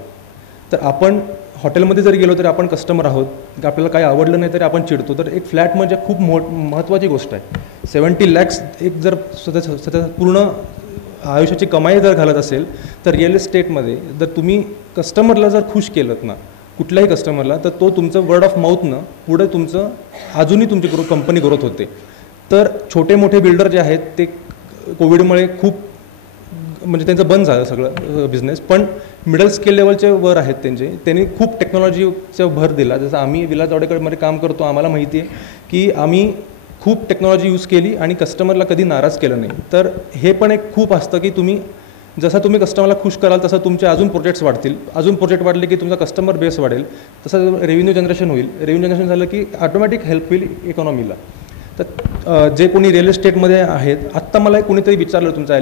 तर आपण हॉटेलमध्ये जरी गेलो तरी आपण कस्टमर आहोत. आपल्याला काही आवडलं नाही तरी आपण चिडतो. तर एक फ्लॅट म्हणजे खूप महत्त्वाची गोष्ट आहे. 70 lakhs एक जर स्वतः पूर्ण आयुष्याची कमाई जर घालत असेल तर रिअल इस्टेटमध्ये जर तुम्ही कस्टमरला जर खुश केलं ना, कुठल्याही कस्टमरला, तर तो तुमचं वर्ड ऑफ माऊथनं पुढे तुमचं अजूनही तुमची कंपनी ग्रोथ होते. तर छोटे मोठे बिल्डर जे आहेत ते कोविडमुळे खूप म्हणजे त्यांचं बंद झालं सगळं बिझनेस. पण मिडल स्केल लेवलचे वर आहेत त्यांनी खूप टेक्नॉलॉजीचा भर दिला. जसं आम्ही विलाज ऑडिओमध्ये काम करतो, आम्हाला माहिती आहे की आम्ही खूप टेक्नॉलॉजी यूज केली आणि कस्टमरला कधी नाराज केलं नाही. तर हे पण एक खूप असतं की जसं तुम्ही कस्टमरला खुश कराल तसं तुमचे अजून प्रोजेक्ट्स वाढतील. अजून प्रोजेक्ट वाढले की तुमचा कस्टमर बेस वाढेल, तसं रेव्हेन्यू जनरेशन होईल. रेव्हेन्यू जनरेशन झालं की ऑटोमॅटिक हेल्प होईल इकॉनॉमीला. तर जे कोणी रिअल इस्टेटमध्ये आहेत, आत्ता मला कोणीतरी विचारलं तुमच्या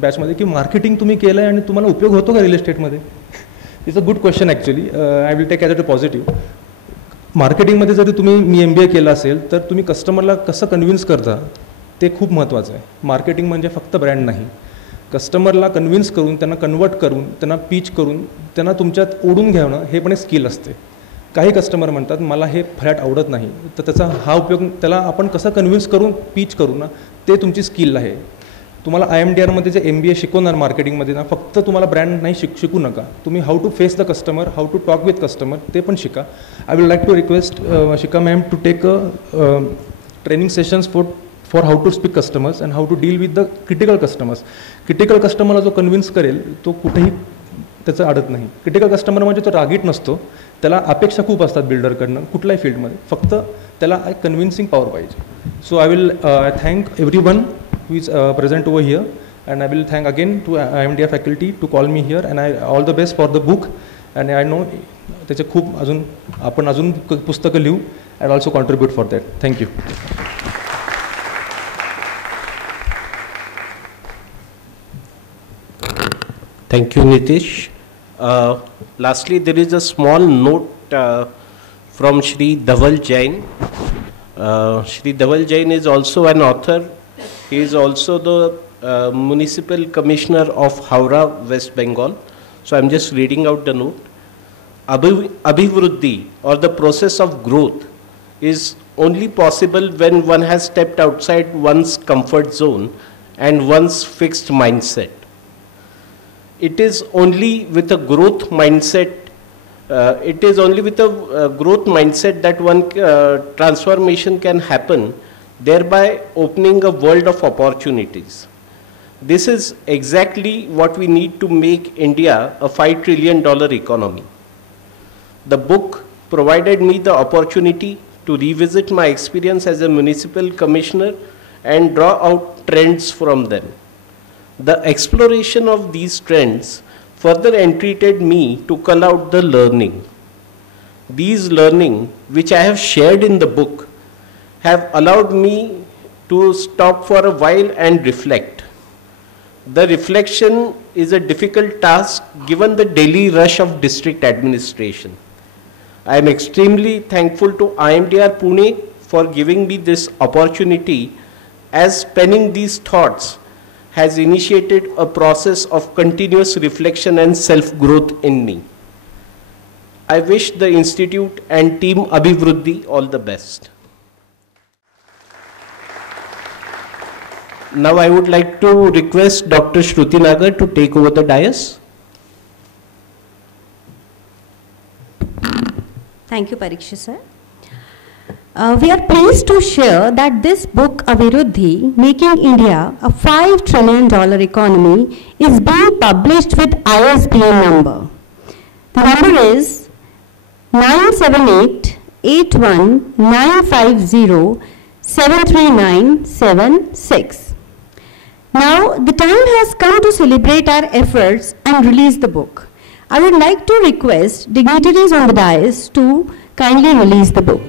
बॅचमध्ये की मार्केटिंग तुम्ही केलं आहे आणि तुम्हाला उपयोग होतो का रिअल इस्टेटमध्ये. It's a good question actually. I will take as a positive. मार्केटिंगमध्ये जरी मी MBA केलं असेल तर तुम्ही कस्टमरला कसं कन्व्हिन्स करता ते खूप महत्त्वाचं आहे. मार्केटिंग म्हणजे फक्त ब्रँड नाही. कस्टमरला कन्व्हिन्स करून, त्यांना कन्वर्ट करून, त्यांना पिच करून, त्यांना तुमच्यात ओढून घेणं हे पण एक स्किल असते. काही कस्टमर म्हणतात मला हे फ्लॅट आवडत नाही, तर त्याचा हा उपयोग त्याला आपण कसं कन्व्हिन्स करून पिच करू ना, ते तुमची स्किल आहे. तुम्हाला IMDRमध्ये जे MBA शिकवणार मार्केटिंगमध्ये ना, फक्त तुम्हाला ब्रँड नाही शिकू नका. तुम्ही how to face the customer, how to talk with customer ते पण शिका. I will like to request शिका ma'am to take training sessions for how to speak customers and how to deal with the critical customers. Critical कस्टमरला जो convince करेल तो कुठेही त्याचं अडत नाही. क्रिटिकल कस्टमर म्हणजे तो रागीट नसतो, त्याला अपेक्षा खूप असतात बिल्डरकडनं कुठल्याही फील्डमध्ये, फक्त त्याला कन्व्हिन्सिंग पॉवर पाहिजे. So I will thank everyone who is present over here, and I will thank again to IMDR faculty to call me here, and all the best for the book, and I know त्याचे खूप आपण अजून पुस्तकं लिहू and also contribute for that. Thank you. Thank you, Nitish. Lastly, there is a small note from Shri Dhaval Jain. Shri Dhaval Jain is also an author. He is also the Municipal Commissioner of Howrah, West Bengal. So I'm just reading out the note. Abhivruddhi, or the process of growth, is only possible when one has stepped outside one's comfort zone and one's fixed mindset. It is only with a growth mindset. That one transformation can happen, thereby opening a world of opportunities. This is exactly what we need to make India a $5 trillion economy. The book provided me the opportunity to revisit my experience as a municipal commissioner and draw out trends from them. The exploration of these trends further entreated me to call out the learning. These learning, which I have shared in the book, have allowed me to stop for a while and reflect. The reflection is a difficult task given the daily rush of district administration. I am extremely thankful to IMDR Pune for giving me this opportunity, as penning these thoughts has initiated a process of continuous reflection and self-growth in me. I wish the Institute and Team Abhivruddhi all the best. Now I would like to request Dr. Shruti Nagar to take over the dais. Thank you, Parikshit sir. We are pleased to share that this book, Abhivruddhi Making India, a $5 trillion economy, is being published with ISBN number. The number is 978-81-950-73976. Now, the time has come to celebrate our efforts and release the book. I would like to request dignitaries on the dais to kindly release the book.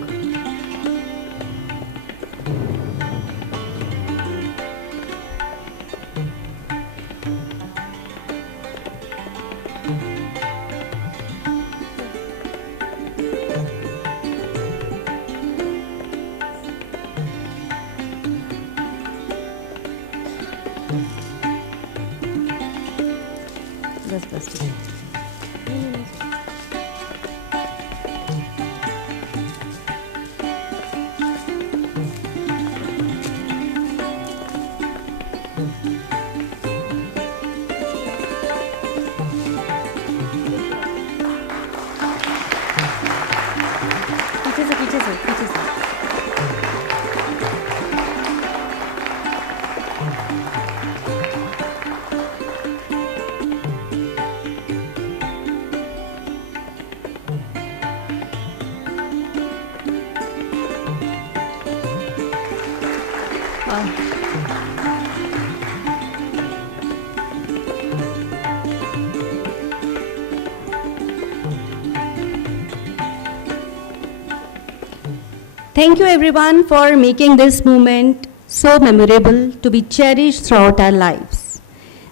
Thank you everyone for making this moment so memorable to be cherished throughout our lives.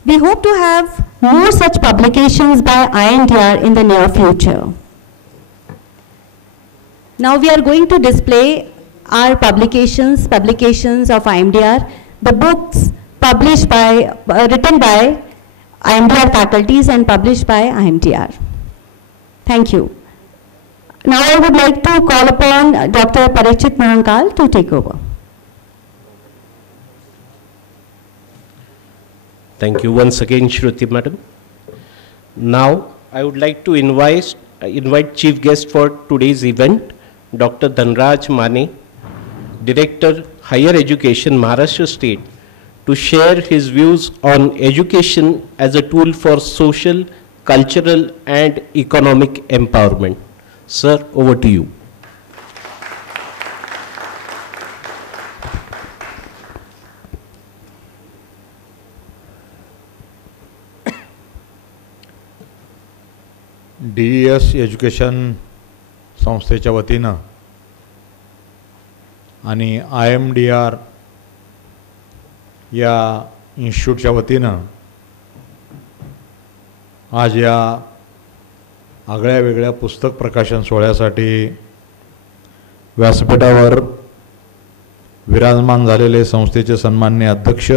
We hope to have more such publications by IMDR in the near future. Now we are going to display our publications of IMDR, the books published by, written by IMDR faculties and published by IMDR. Thank you. Now I would like to call upon Dr. Parikshit Mahankal to take over. Thank you once again, Shruti Madam. Now I would like to invite chief guest for today's event, Dr. Dhanraj Mane, Director, Higher Education-Maharashtra State, to share his views on education as a tool for social, cultural and economic empowerment. Sir, over to you. DES education संस्थेच्या वतीनं आणि IMDR या इन्स्टिट्यूटच्या वतीनं आज या आगळ्या वेगळ्या पुस्तक प्रकाशन सोहळ्यासाठी व्यासपीठावर विराजमान झालेले संस्थेचे सन्माननीय अध्यक्ष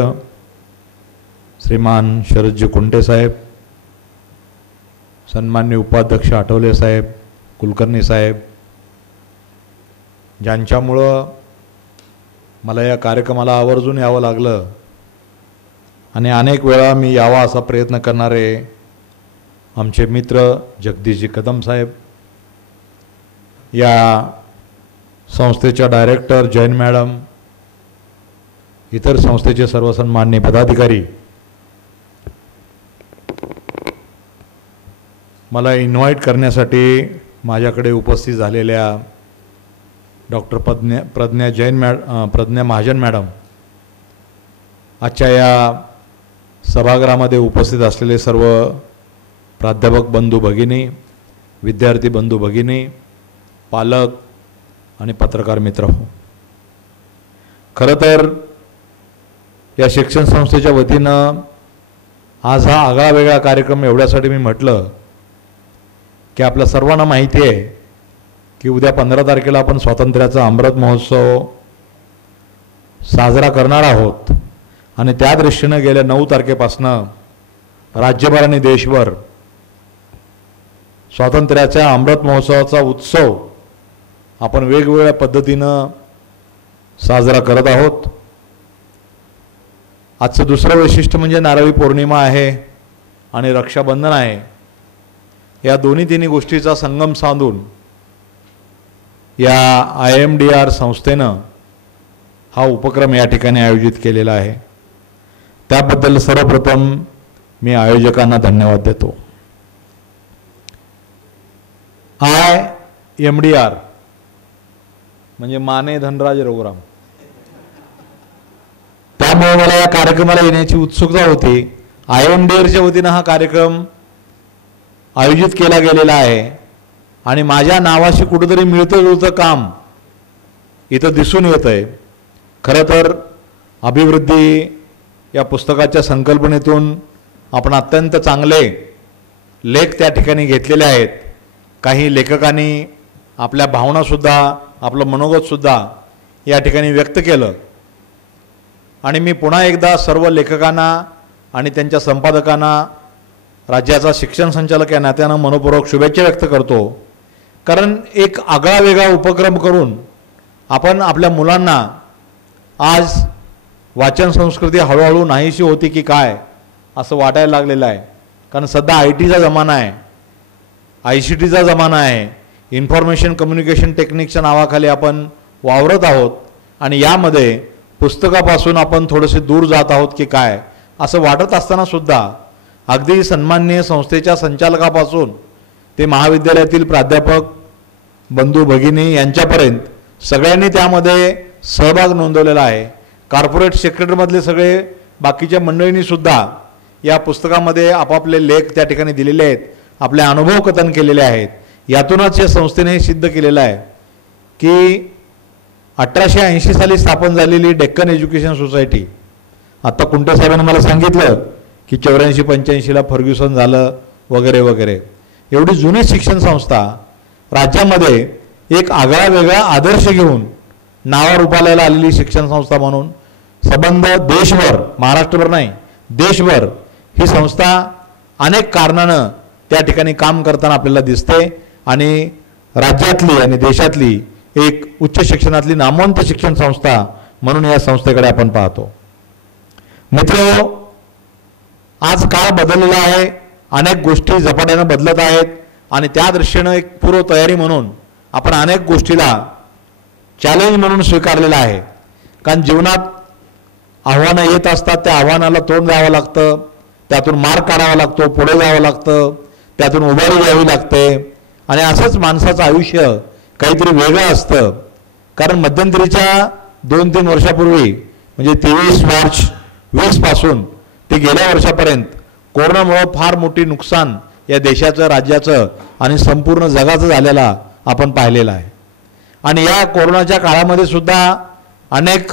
श्रीमान शरदजी कुंटे साहेब, सन्मान्य उपाध्यक्ष आठवले साहेब, कुलकर्णी साहेब, ज्यांच्यामुळं मला या कार्यक्रमाला आवर्जून यावं लागलं आणि अनेक वेळा मी यावा असा प्रयत्न करणारे आमचे मित्र जगदीशजी कदम साहेब, या संस्थेच्या डायरेक्टर जैन मॅडम, इतर संस्थेचे सर्व सन्माननीय पदाधिकारी, मला इन्व्हाइट करण्यासाठी माझ्याकडे उपस्थित झालेल्या डॉक्टर प्रज्ञा प्रज्ञा महाजन मॅडम, आजच्या या सभागृहामध्ये उपस्थित असलेले सर्व प्राध्यापक बंधू भगिनी, विद्यार्थी बंधू भगिनी, पालक आणि पत्रकार मित्र हो, खरं तर या शिक्षण संस्थेच्या वतीनं आज हा आगळा वेगळा कार्यक्रम एवढ्यासाठी मी म्हटलं की आपल्या सर्वांना माहिती आहे की उद्या 15 तारखेला आपण स्वातंत्र्याचा अमृत महोत्सव साजरा करणार आहोत आणि त्या दृष्टीनं गेल्या 9 तारखेपासनं राज्यभर आणि देशभर स्वातंत्र्याच्या अमृत महोत्सवाचा उत्सव आपण वेगवेगळ्या पद्धतीनं साजरा करत आहोत. आजचं दुसरं वैशिष्ट्य म्हणजे नारळी पौर्णिमा आहे आणि रक्षाबंधन आहे. या दोन्ही तिन्ही गोष्टीचा संगम साधून या IMDR संस्थेनं हा उपक्रम या ठिकाणी आयोजित केलेला आहे. त्याबद्दल सर्वप्रथम मी आयोजकांना धन्यवाद देतो. IMDR म्हणजे माने धनराज रघुराम. त्यामुळे मला या कार्यक्रमाला येण्याची उत्सुकता होती. IMDRच्या वतीनं हा कार्यक्रम आयोजित केला गेलेला आहे आणि माझ्या नावाशी कुठेतरी मिळतं जुळतं काम इथं दिसून येत आहे. खरं तर अभिवृद्धी या पुस्तकाच्या संकल्पनेतून आपण अत्यंत चांगले लेख त्या ठिकाणी घेतलेले आहेत. काही लेखकांनी आपल्या भावनासुद्धा, आपलं मनोगतसुद्धा या ठिकाणी व्यक्त केलं आणि मी पुन्हा एकदा सर्व लेखकांना आणि त्यांच्या संपादकांना, राज्याचा शिक्षण संचालक या नात्यानं मनपूर्वक शुभेच्छा व्यक्त करतो. कारण एक आगळा वेगळा उपक्रम करून आपण आपल्या मुलांना, आज वाचन संस्कृती हळूहळू नाहीशी होती की काय असं वाटायला लागलेलं आहे. कारण सध्या ITचा जमाना आहे, ICTचा जमाना आहे, इन्फॉर्मेशन कम्युनिकेशन टेक्निकच्या नावाखाली आपण वावरत आहोत आणि यामध्ये पुस्तकापासून आपण थोडेसे दूर जात आहोत की काय असं वाटत असतानासुद्धा अगदी सन्माननीय संस्थेच्या संचालकापासून ते महाविद्यालयातील प्राध्यापक बंधू भगिनी यांच्यापर्यंत सगळ्यांनी त्यामध्ये सहभाग नोंदवलेला आहे. कॉर्पोरेट सेक्टरमधले सगळे बाकीच्या मंडळींनीसुद्धा या पुस्तकामध्ये आपापले लेख त्या ठिकाणी दिलेले आहेत, आपले अनुभव कथन केलेले आहेत. यातूनच या संस्थेने हे सिद्ध केलेलं आहे की 1880 साली स्थापन झालेली डेक्कन एज्युकेशन सोसायटी, आत्ता कुंटे साहेबांनी मला सांगितलं की 84-85ला फर्ग्युसन झालं वगैरे वगैरे, एवढी जुनी शिक्षण संस्था राज्यामध्ये एक आगळा वेगळा आदर्श घेऊन नावा रूपाला आलेली शिक्षण संस्था म्हणून संबंध देशभर, महाराष्ट्रभर नाही देशभर ही संस्था अनेक कारणानं त्या ठिकाणी काम करताना आपल्याला दिसते आणि राज्यातली आणि देशातली एक उच्च शिक्षणातली नामवंत शिक्षण संस्था म्हणून या संस्थेकडे आपण पाहतो. मित्र, आज काळ बदललेला आहे, अनेक गोष्टी झपाट्यानं बदलत आहेत आणि त्या दृष्टीनं एक पूर्व तयारी म्हणून आपण अनेक गोष्टीला चॅलेंज म्हणून स्वीकारलेला आहे. कारण जीवनात आव्हानं येत असतात, त्या आव्हानाला तोंड द्यावं लागतं, त्यातून मार्ग काढावा लागतो, पुढे जावं लागतं, त्यातून उभारी घ्यावी लागते आणि असंच माणसाचं आयुष्य काहीतरी वेगळं असतं. कारण मध्यंतरीच्या 2-3 वर्षापूर्वी म्हणजे 23 मार्च 20 पासून ते गेल्या वर्षापर्यंत कोरोनामुळं फार मोठी नुकसान या देशाचं, राज्याचं आणि संपूर्ण जगाचं झालेला आपण पाहिलेलं आहे. आणि या कोरोनाच्या काळामध्ये सुद्धा अनेक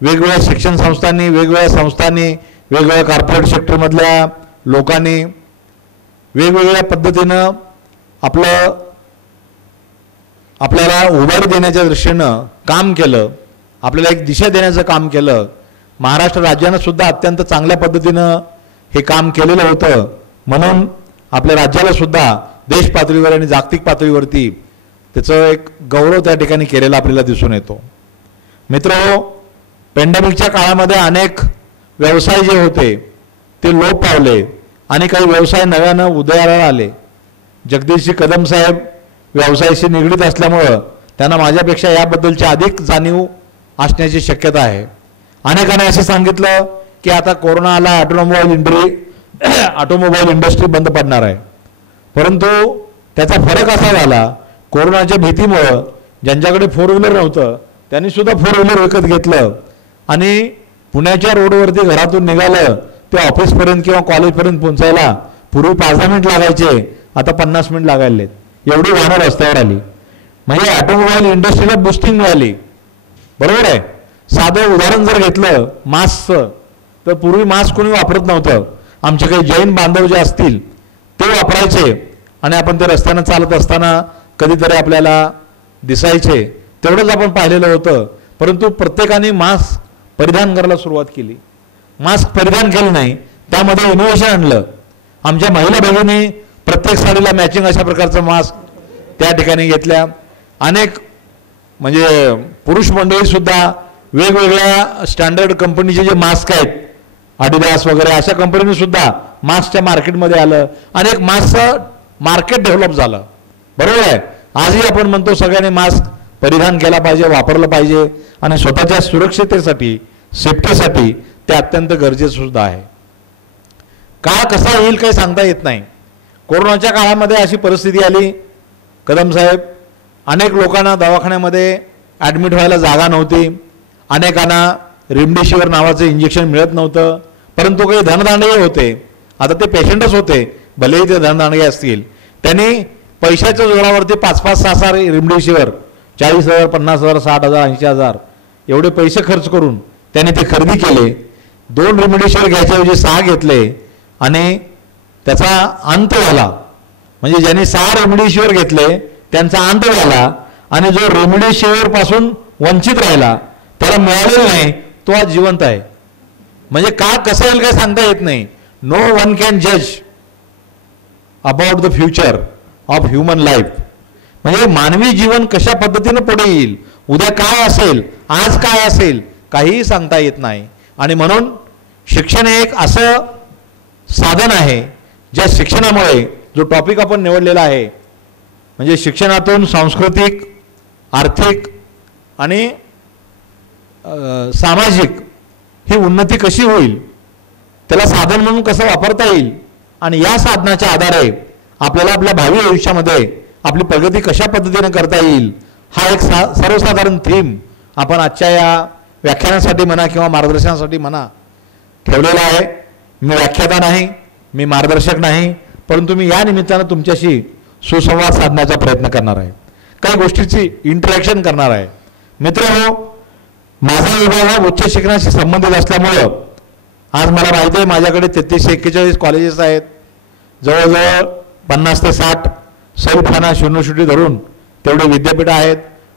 वेगवेगळ्या शिक्षण संस्थांनी, वेगवेगळ्या संस्थांनी, वेगवेगळ्या कॉर्पोरेट सेक्टरमधल्या लोकांनी वेगवेगळ्या पद्धतीनं आपल्याला उभारी देण्याच्या दृष्टीनं काम केलं, आपल्याला एक दिशा देण्याचं काम केलं महाराष्ट्र राज्यानं सुद्धा अत्यंत चांगल्या पद्धतीनं हे काम केलेलं होतं, म्हणून आपल्या राज्याला सुद्धा देश पातळीवर आणि जागतिक पातळीवरती त्याचं एक गौरव त्या ठिकाणी केलेला आपल्याला दिसून येतो. मित्रहो, पॅन्डेमिकच्या काळामध्ये अनेक व्यवसाय जे होते ते लोप पावले आणि काही व्यवसाय नव्यानं उदयाला आले. जगदीशजी कदम साहेब व्यवसायाशी निगडीत असल्यामुळं त्यांना माझ्यापेक्षा याबद्दलची अधिक जाणीव असण्याची शक्यता आहे. अनेकांनी असं सांगितलं की आता कोरोना आला, ऑटोमोबाईल इंडस्ट्री बंद पडणार आहे. परंतु त्याचा फरक असा झाला, कोरोनाच्या भीतीमुळं ज्यांच्याकडे 4 व्हीलर नव्हतं त्यांनी सुद्धा 4 व्हीलर विकत घेतलं आणि पुण्याच्या रोडवरती घरातून निघालं ते ऑफिसपर्यंत किंवा कॉलेजपर्यंत पोहोचायला पूर्वी 5-10 मिनिट लागायचे, आता 50 मिनिट लागायले. एवढी वाहनं रस्त्यावर आली. म्हणजे ऑटोमोबाईल इंडस्ट्रीला बुस्टिंग मिळाली. बरोबर आहे. साधं उदाहरण जर घेतलं मास्कचं, तर पूर्वी मास्क कोणी वापरत नव्हतं. आमचे काही जैन बांधव जे असतील ते वापरायचे आणि आपण ते रस्त्यानं चालत असताना कधीतरी आपल्याला दिसायचे, तेवढंच आपण पाहिलेलं होतं. परंतु प्रत्येकाने मास्क परिधान करायला सुरुवात केली. मास्क परिधान केलं नाही, त्यामध्ये इनोव्हेशन आणलं. आमच्या महिला भगिनी प्रत्येक साडीला मॅचिंग अशा प्रकारचं मास्क त्या ठिकाणी घेतल्या. अनेक म्हणजे पुरुष मंडळीसुद्धा वेगवेगळ्या स्टँडर्ड कंपनीचे जे मास्क आहेत, आडिडास वगैरे अशा कंपनीने सुद्धा मास्कच्या मार्केटमध्ये आलं आणि एक मास्कचं मार्केट डेव्हलप झालं. बरोबर आहे. आजही आपण म्हणतो सगळ्यांनी मास्क परिधान केला पाहिजे, वापरलं पाहिजे आणि स्वतःच्या सुरक्षिततेसाठी, सेफ्टीसाठी ते अत्यंत गरजेचं सुद्धा आहे. काळ कसा येईल काही सांगता येत नाही. कोरोनाच्या काळामध्ये अशी परिस्थिती आली, कदम साहेब, अनेक लोकांना दवाखान्यामध्ये ॲडमिट व्हायला जागा नव्हती, अनेकांना रेमडेसिवीर नावाचं इंजेक्शन मिळत नव्हतं. परंतु काही धनदांडगे होते, आता ते पेशंटच होते, भलेही ते धनदांडगे असतील, त्यांनी पैशाच्या जोरावरती 5-5-6-6 रेमडेसिवीर 40,000, 50,000, 60,000, 80,000 एवढे पैसे खर्च करून त्यांनी ते खरेदी केले. 2 रेमडेसिवीर घ्यायच्याऐवजी 6 घेतले आणि त्याचा अंत झाला. म्हणजे ज्यांनी 6 रेमडेसिवीर घेतले त्यांचा अंत झाला आणि जो रेमडेसिवीर पासून वंचित राहिला, त्याला मिळालेलं नाही, तो आज जिवंत आहे. म्हणजे का कसं येईल काय सांगता येत नाही. नो वन कॅन जज about the future of human life. म्हणजे मानवी जीवन कशा पद्धतीनं पुढे येईल, उद्या काय असेल, आज काय असेल, काहीही सांगता येत नाही. आणि म्हणून शिक्षण हे एक असं साधन आहे ज्या शिक्षणामुळे, जो टॉपिक आपण निवडलेला आहे, म्हणजे शिक्षणातून सांस्कृतिक, आर्थिक आणि सामाजिक ही उन्नती कशी होईल, त्याला साधन म्हणून कसं वापरता येईल आणि या साधनाच्या आधारे आपल्याला आपल्या भावी आयुष्यामध्ये आपली प्रगती कशा पद्धतीने करता येईल, हा एक सर्वसाधारण थीम आपण आजच्या या व्याख्यानासाठी म्हणा किंवा मार्गदर्शनासाठी म्हणा ठेवलेला आहे. मी व्याख्याता नाही, मी मार्गदर्शक नाही, परंतु मी या निमित्तानं तुमच्याशी सुसंवाद साधण्याचा प्रयत्न करणार आहे, काही गोष्टीची इंटरॅक्शन करणार आहे. मित्रांनो, माझा विभाग हा उच्च शिक्षणाशी संबंधित असल्यामुळं आज मला माहिती आहे माझ्याकडे 3341 कॉलेजेस आहेत, जवळजवळ 50 ते 60 सेल्फ फायनान्स युनिव्हर्सिटी धरून तेवढे विद्यापीठ आहेत.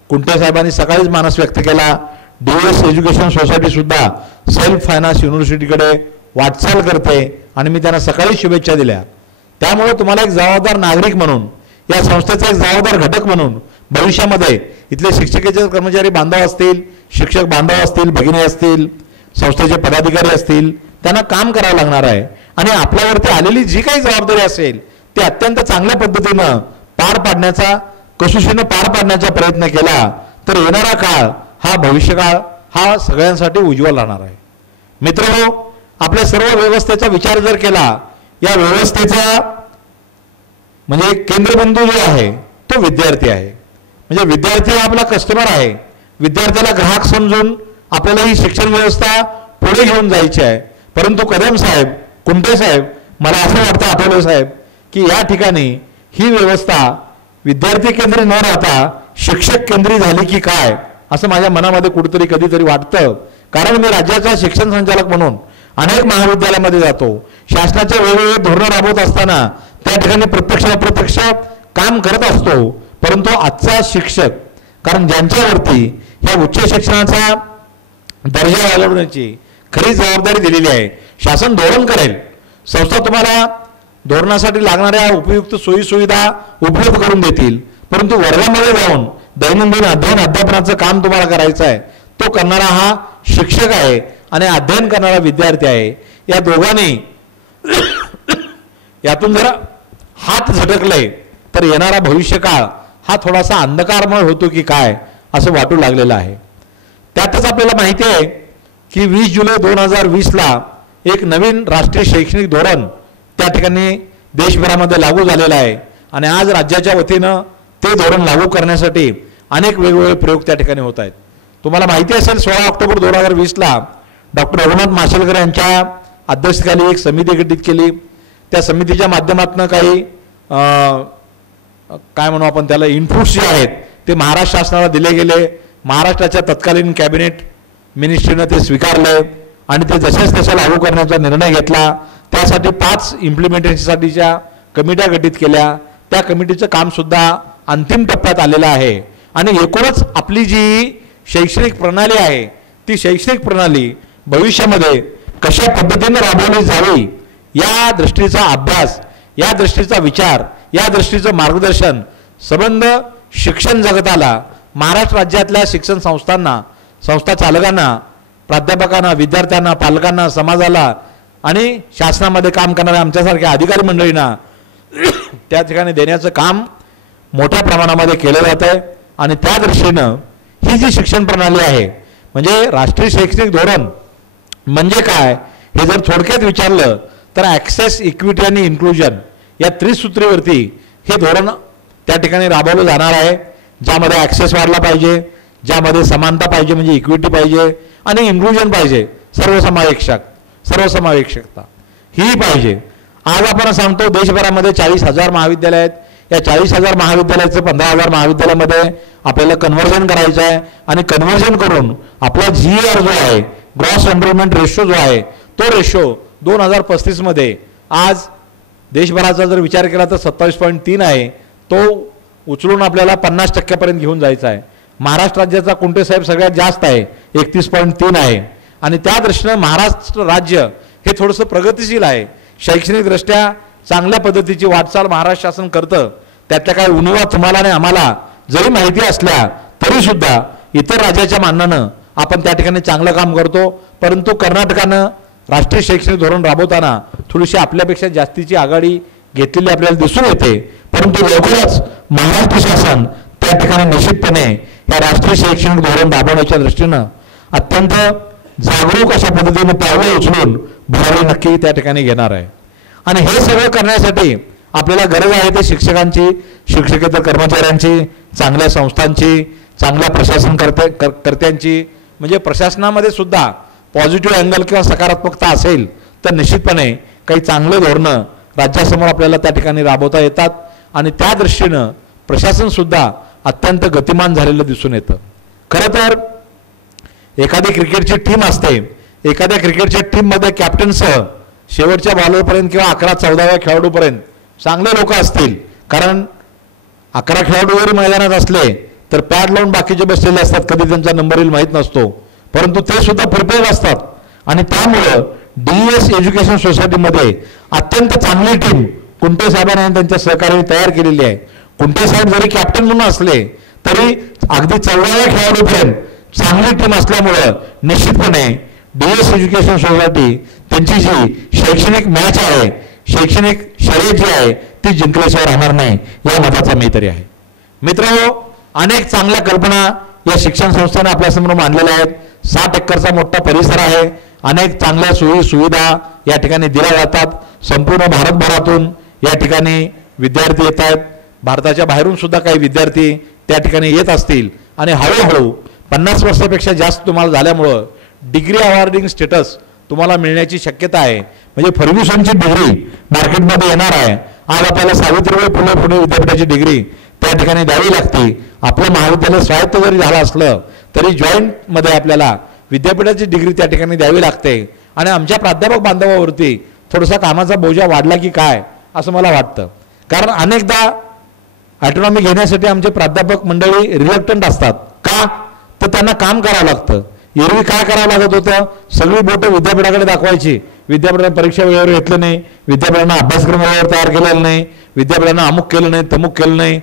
कुंटे साहेबांनी सकाळीच मानस व्यक्त केला, DES एज्युकेशन सोसायटीसुद्धा सेल्फ फायनान्स युनिव्हर्सिटीकडे वाटचाल करते आणि मी त्यांना सकाळी शुभेच्छा दिल्या. त्यामुळे तुम्हाला एक जबाबदार नागरिक म्हणून, या संस्थेचा एक जबाबदार घटक म्हणून भविष्यामध्ये इथले शिक्षकेचे कर्मचारी बांधव असतील, शिक्षक बांधव असतील, भगिनी असतील, संस्थेचे पदाधिकारी असतील, त्यांना काम करावं लागणार आहे. आणि आपल्यावरती आलेली जी काही जबाबदारी असेल ती अत्यंत चांगल्या पद्धतीनं पार पाडण्याचा, कसोशीनं पार पाडण्याचा प्रयत्न केला तर येणारा काळ हा भविष्यकाळ हा सगळ्यांसाठी उज्ज्वल राहणार आहे. मित्रांनो, आपल्या सर्व व्यवस्थेचा विचार जर केला, या व्यवस्थेचा म्हणजे केंद्रबिंदू जो आहे तो विद्यार्थी आहे. म्हणजे विद्यार्थी हा आपला कस्टमर आहे. विद्यार्थ्याला ग्राहक समजून आपल्याला ही शिक्षण व्यवस्था पुढे घेऊन जायची आहे. परंतु कदम साहेब, कुंटे साहेब, मला असं वाटतं आठवले साहेब, की या ठिकाणी ही व्यवस्था विद्यार्थी केंद्री न राहता शिक्षक केंद्री झाली की काय, असं माझ्या मनामध्ये कुठेतरी कधीतरी वाटतं. कारण मी राज्याचा शिक्षण संचालक म्हणून अनेक महाविद्यालयामध्ये जातो, शासनाचे वेगवेगळे धोरणं राबवत असताना त्या ठिकाणी प्रत्यक्ष अप्रत्यक्ष काम करत असतो. परंतु आजचा शिक्षक, कारण ज्यांच्यावरती ह्या उच्च शिक्षणाचा दर्जा वाढवण्याची, खरी जबाबदारी दिलेली आहे. शासन धोरण करेल, संस्था तुम्हाला धोरणासाठी लागणाऱ्या उपयुक्त सोयीसुविधा उपलब्ध करून देतील, परंतु वर्गामध्ये जाऊन दैनंदिन अध्यापनाचं काम तुम्हाला करायचं आहे. तो करणारा हा शिक्षक आहे आणि अध्ययन करणारा विद्यार्थी आहे. या दोघांनी यातून जरा हात झटकले तर येणारा भविष्यकाळ हा थोडासा अंधकारमय होतो की काय असं वाटू लागलेलं आहे. त्यातच आपल्याला माहिती आहे की 20 जुलै 2020ला एक नवीन राष्ट्रीय शैक्षणिक धोरण त्या ठिकाणी देशभरामध्ये लागू झालेलं आहे आणि आज राज्याच्या वतीनं ते धोरण लागू करण्यासाठी अनेक वेगवेगळे प्रयोग त्या ठिकाणी होत आहेत. तुम्हाला माहिती असेल 16 ऑक्टोबर 2020ला डॉक्टर रघुनाथ माशेलकर यांच्या अध्यक्षतेखाली एक समिती गठीत केली. त्या समितीच्या माध्यमातून काही काय म्हणू आपण त्याला इनपुट्स जे आहेत ते महाराष्ट्र शासनाला दिले गेले. महाराष्ट्राच्या तत्कालीन कॅबिनेट मिनिस्ट्रीनं ते स्वीकारले आणि ते जशाच तशा लागू करण्याचा निर्णय घेतला. त्यासाठी 5 इम्प्लिमेंटेशनसाठीच्या कमिट्या गठीत केल्या. त्या कमिटीचं कामसुद्धा अंतिम टप्प्यात आलेलं आहे आणि एकूणच आपली जी शैक्षणिक प्रणाली आहे ती शैक्षणिक प्रणाली भविष्यामध्ये कशा पद्धतीने राबवली जावी या दृष्टीचा अभ्यास, या दृष्टीचा विचार, या दृष्टीचं मार्गदर्शन संबंध शिक्षण जगताला, महाराष्ट्र राज्यातल्या शिक्षण संस्थांना, संस्था चालकांना, प्राध्यापकांना, विद्यार्थ्यांना, पालकांना, समाजाला आणि शासनामध्ये काम करणाऱ्या आमच्यासारख्या अधिकारी मंडळींना त्या ठिकाणी देण्याचं काम मोठ्या प्रमाणामध्ये केलं जात आहे. आणि त्या दृष्टीनं ही जी शिक्षण प्रणाली आहे म्हणजे राष्ट्रीय शैक्षणिक धोरण म्हणजे काय हे जर थोडक्यात विचारलं तर ॲक्सेस, इक्विटी आणि इन्क्लुजन या त्रिसूत्रीवरती हे धोरण त्या ठिकाणी राबवलं जाणार आहे, ज्यामध्ये ॲक्सेस वाढला पाहिजे, ज्यामध्ये समानता पाहिजे म्हणजे इक्विटी पाहिजे आणि इन्क्लुजन पाहिजे, सर्वसमावेशकता ही पाहिजे. आज आपण सांगतो देशभरामध्ये 40,000 महाविद्यालय आहेत. या 40,000 महाविद्यालयाचं 15,000 महाविद्यालयामध्ये आपल्याला कन्व्हर्जन करायचं आहे आणि कन्व्हर्जन करून आपला GER जो आहे, ग्रॉस एनरोलमेंट रेशो जो आहे, तो रेशो 2035मध्ये आज देशभराचा जर विचार केला तर 27.3 आहे. तो उचलून आपल्याला 50% घेऊन जायचा आहे. महाराष्ट्र राज्याचा कुंटे साहेब सगळ्यात जास्त आहे, 31.3 आहे. आणि त्या दृष्टीनं महाराष्ट्र राज्य हे थोडंसं प्रगतिशील आहे. शैक्षणिकदृष्ट्या चांगल्या पद्धतीची वाटचाल महाराष्ट्र शासन करतं. त्यातल्या काही उणिवा तुम्हाला आणि आम्हाला जरी माहिती असल्या तरीसुद्धा इतर राज्याच्या मानानं आपण त्या ठिकाणी चांगलं काम करतो. परंतु कर्नाटकानं राष्ट्रीय शैक्षणिक धोरण राबवताना थोडीशी आपल्यापेक्षा जास्तीची आघाडी घेतलेली आपल्याला दिसून येते. परंतु लवकरच महाराष्ट्र शासन त्या ठिकाणी निश्चितपणे या राष्ट्रीय शैक्षणिक धोरण राबवण्याच्या दृष्टीनं अत्यंत जागरूक अशा पद्धतीने पावले उचलून भरारी नक्की त्या ठिकाणी घेणार आहे. आणि हे सगळं करण्यासाठी आपल्याला गरज आहे ते शिक्षकांची, शिक्षकेतर कर्मचाऱ्यांची, चांगल्या संस्थांची, चांगल्या प्रशासन कर्त्यांची. म्हणजे प्रशासनामध्ये सुद्धा पॉझिटिव्ह अँगल किंवा सकारात्मकता असेल तर निश्चितपणे काही चांगले धोरणं राज्यासमोर आपल्याला त्या ठिकाणी राबवता येतात आणि त्या दृष्टीनं प्रशासनसुद्धा अत्यंत गतिमान झालेलं दिसून येतं. खरं तर एखादी क्रिकेटची टीम असते, एखाद्या क्रिकेटच्या टीममध्ये कॅप्टनसह शेवटच्या बॉलरपर्यंत किंवा 11-14व्या खेळाडूपर्यंत चांगले लोक असतील, कारण 11 खेळाडू जरी मैदानात असले तर पॅड लावून बाकीचे बसलेले असतात, कधी त्यांचा नंबर येईल माहीत नसतो, परंतु ते सुद्धा प्रिपेअर्ड असतात. आणि त्यामुळं DES एज्युकेशन सोसायटीमध्ये अत्यंत चांगली टीम कुंटे साहेबांनी त्यांच्या सहकार्याने तयार केलेली आहे. कुंटे साहेब जरी कॅप्टन म्हणून असले तरी अगदी 14व्या खेळाडूपर्यंत चांगली टीम असल्यामुळं निश्चितपणे DES एज्युकेशन सोसायटी त्यांची जी शैक्षणिक मॅच आहे, शैक्षणिक शर्यत जी आहे ती जिंकल्याशिवाय राहणार नाही या मताचा मी तरी आहे. मित्रांनो, अनेक चांगल्या कल्पना या शिक्षण संस्थेने आपल्यासमोर मांडलेल्या आहेत. 60 एकरचा मोठा परिसर आहे. अनेक चांगल्या सुविधा या ठिकाणी दिल्या जातात. संपूर्ण भारतभरातून या ठिकाणी विद्यार्थी येत आहेत. भारताच्या बाहेरून सुद्धा काही विद्यार्थी त्या ठिकाणी येत असतील आणि हळूहळू 50 वर्षापेक्षा जास्त तुम्हाला झाल्यामुळं डिग्री अवॉर्डिंग स्टेटस तुम्हाला मिळण्याची शक्यता आहे. म्हणजे फर्ग्युसनची डिग्री मार्केटमध्ये येणार आहे. आज आपल्याला सावित्रीबाई फुले पुणे विद्यापीठाची डिग्री त्या ठिकाणी द्यावी लागते. आपलं महाविद्यालय स्वायत्त जरी झालं असलं तरी जॉईंटमध्ये आपल्याला विद्यापीठाची डिग्री त्या ठिकाणी द्यावी लागते. आणि आमच्या प्राध्यापक बांधवावरती थोडासा कामाचा बोजा वाढला की काय असं मला वाटतं. कारण अनेकदा ऑटोनॉमी घेण्यासाठी आमचे प्राध्यापक मंडळी रिलक्टंट असतात. का तर त्यांना काम करावं लागतं. एरवी काय करावं लागत होतं, सगळी बोटं विद्यापीठाकडे दाखवायची. विद्यापीठाने परीक्षा वेळेवर घेतलं नाही, विद्यापीठानं अभ्यासक्रम वेळेवर तयार केलेला नाही, विद्यापीठानं अमुक केलं नाही, तमुक केलं नाही,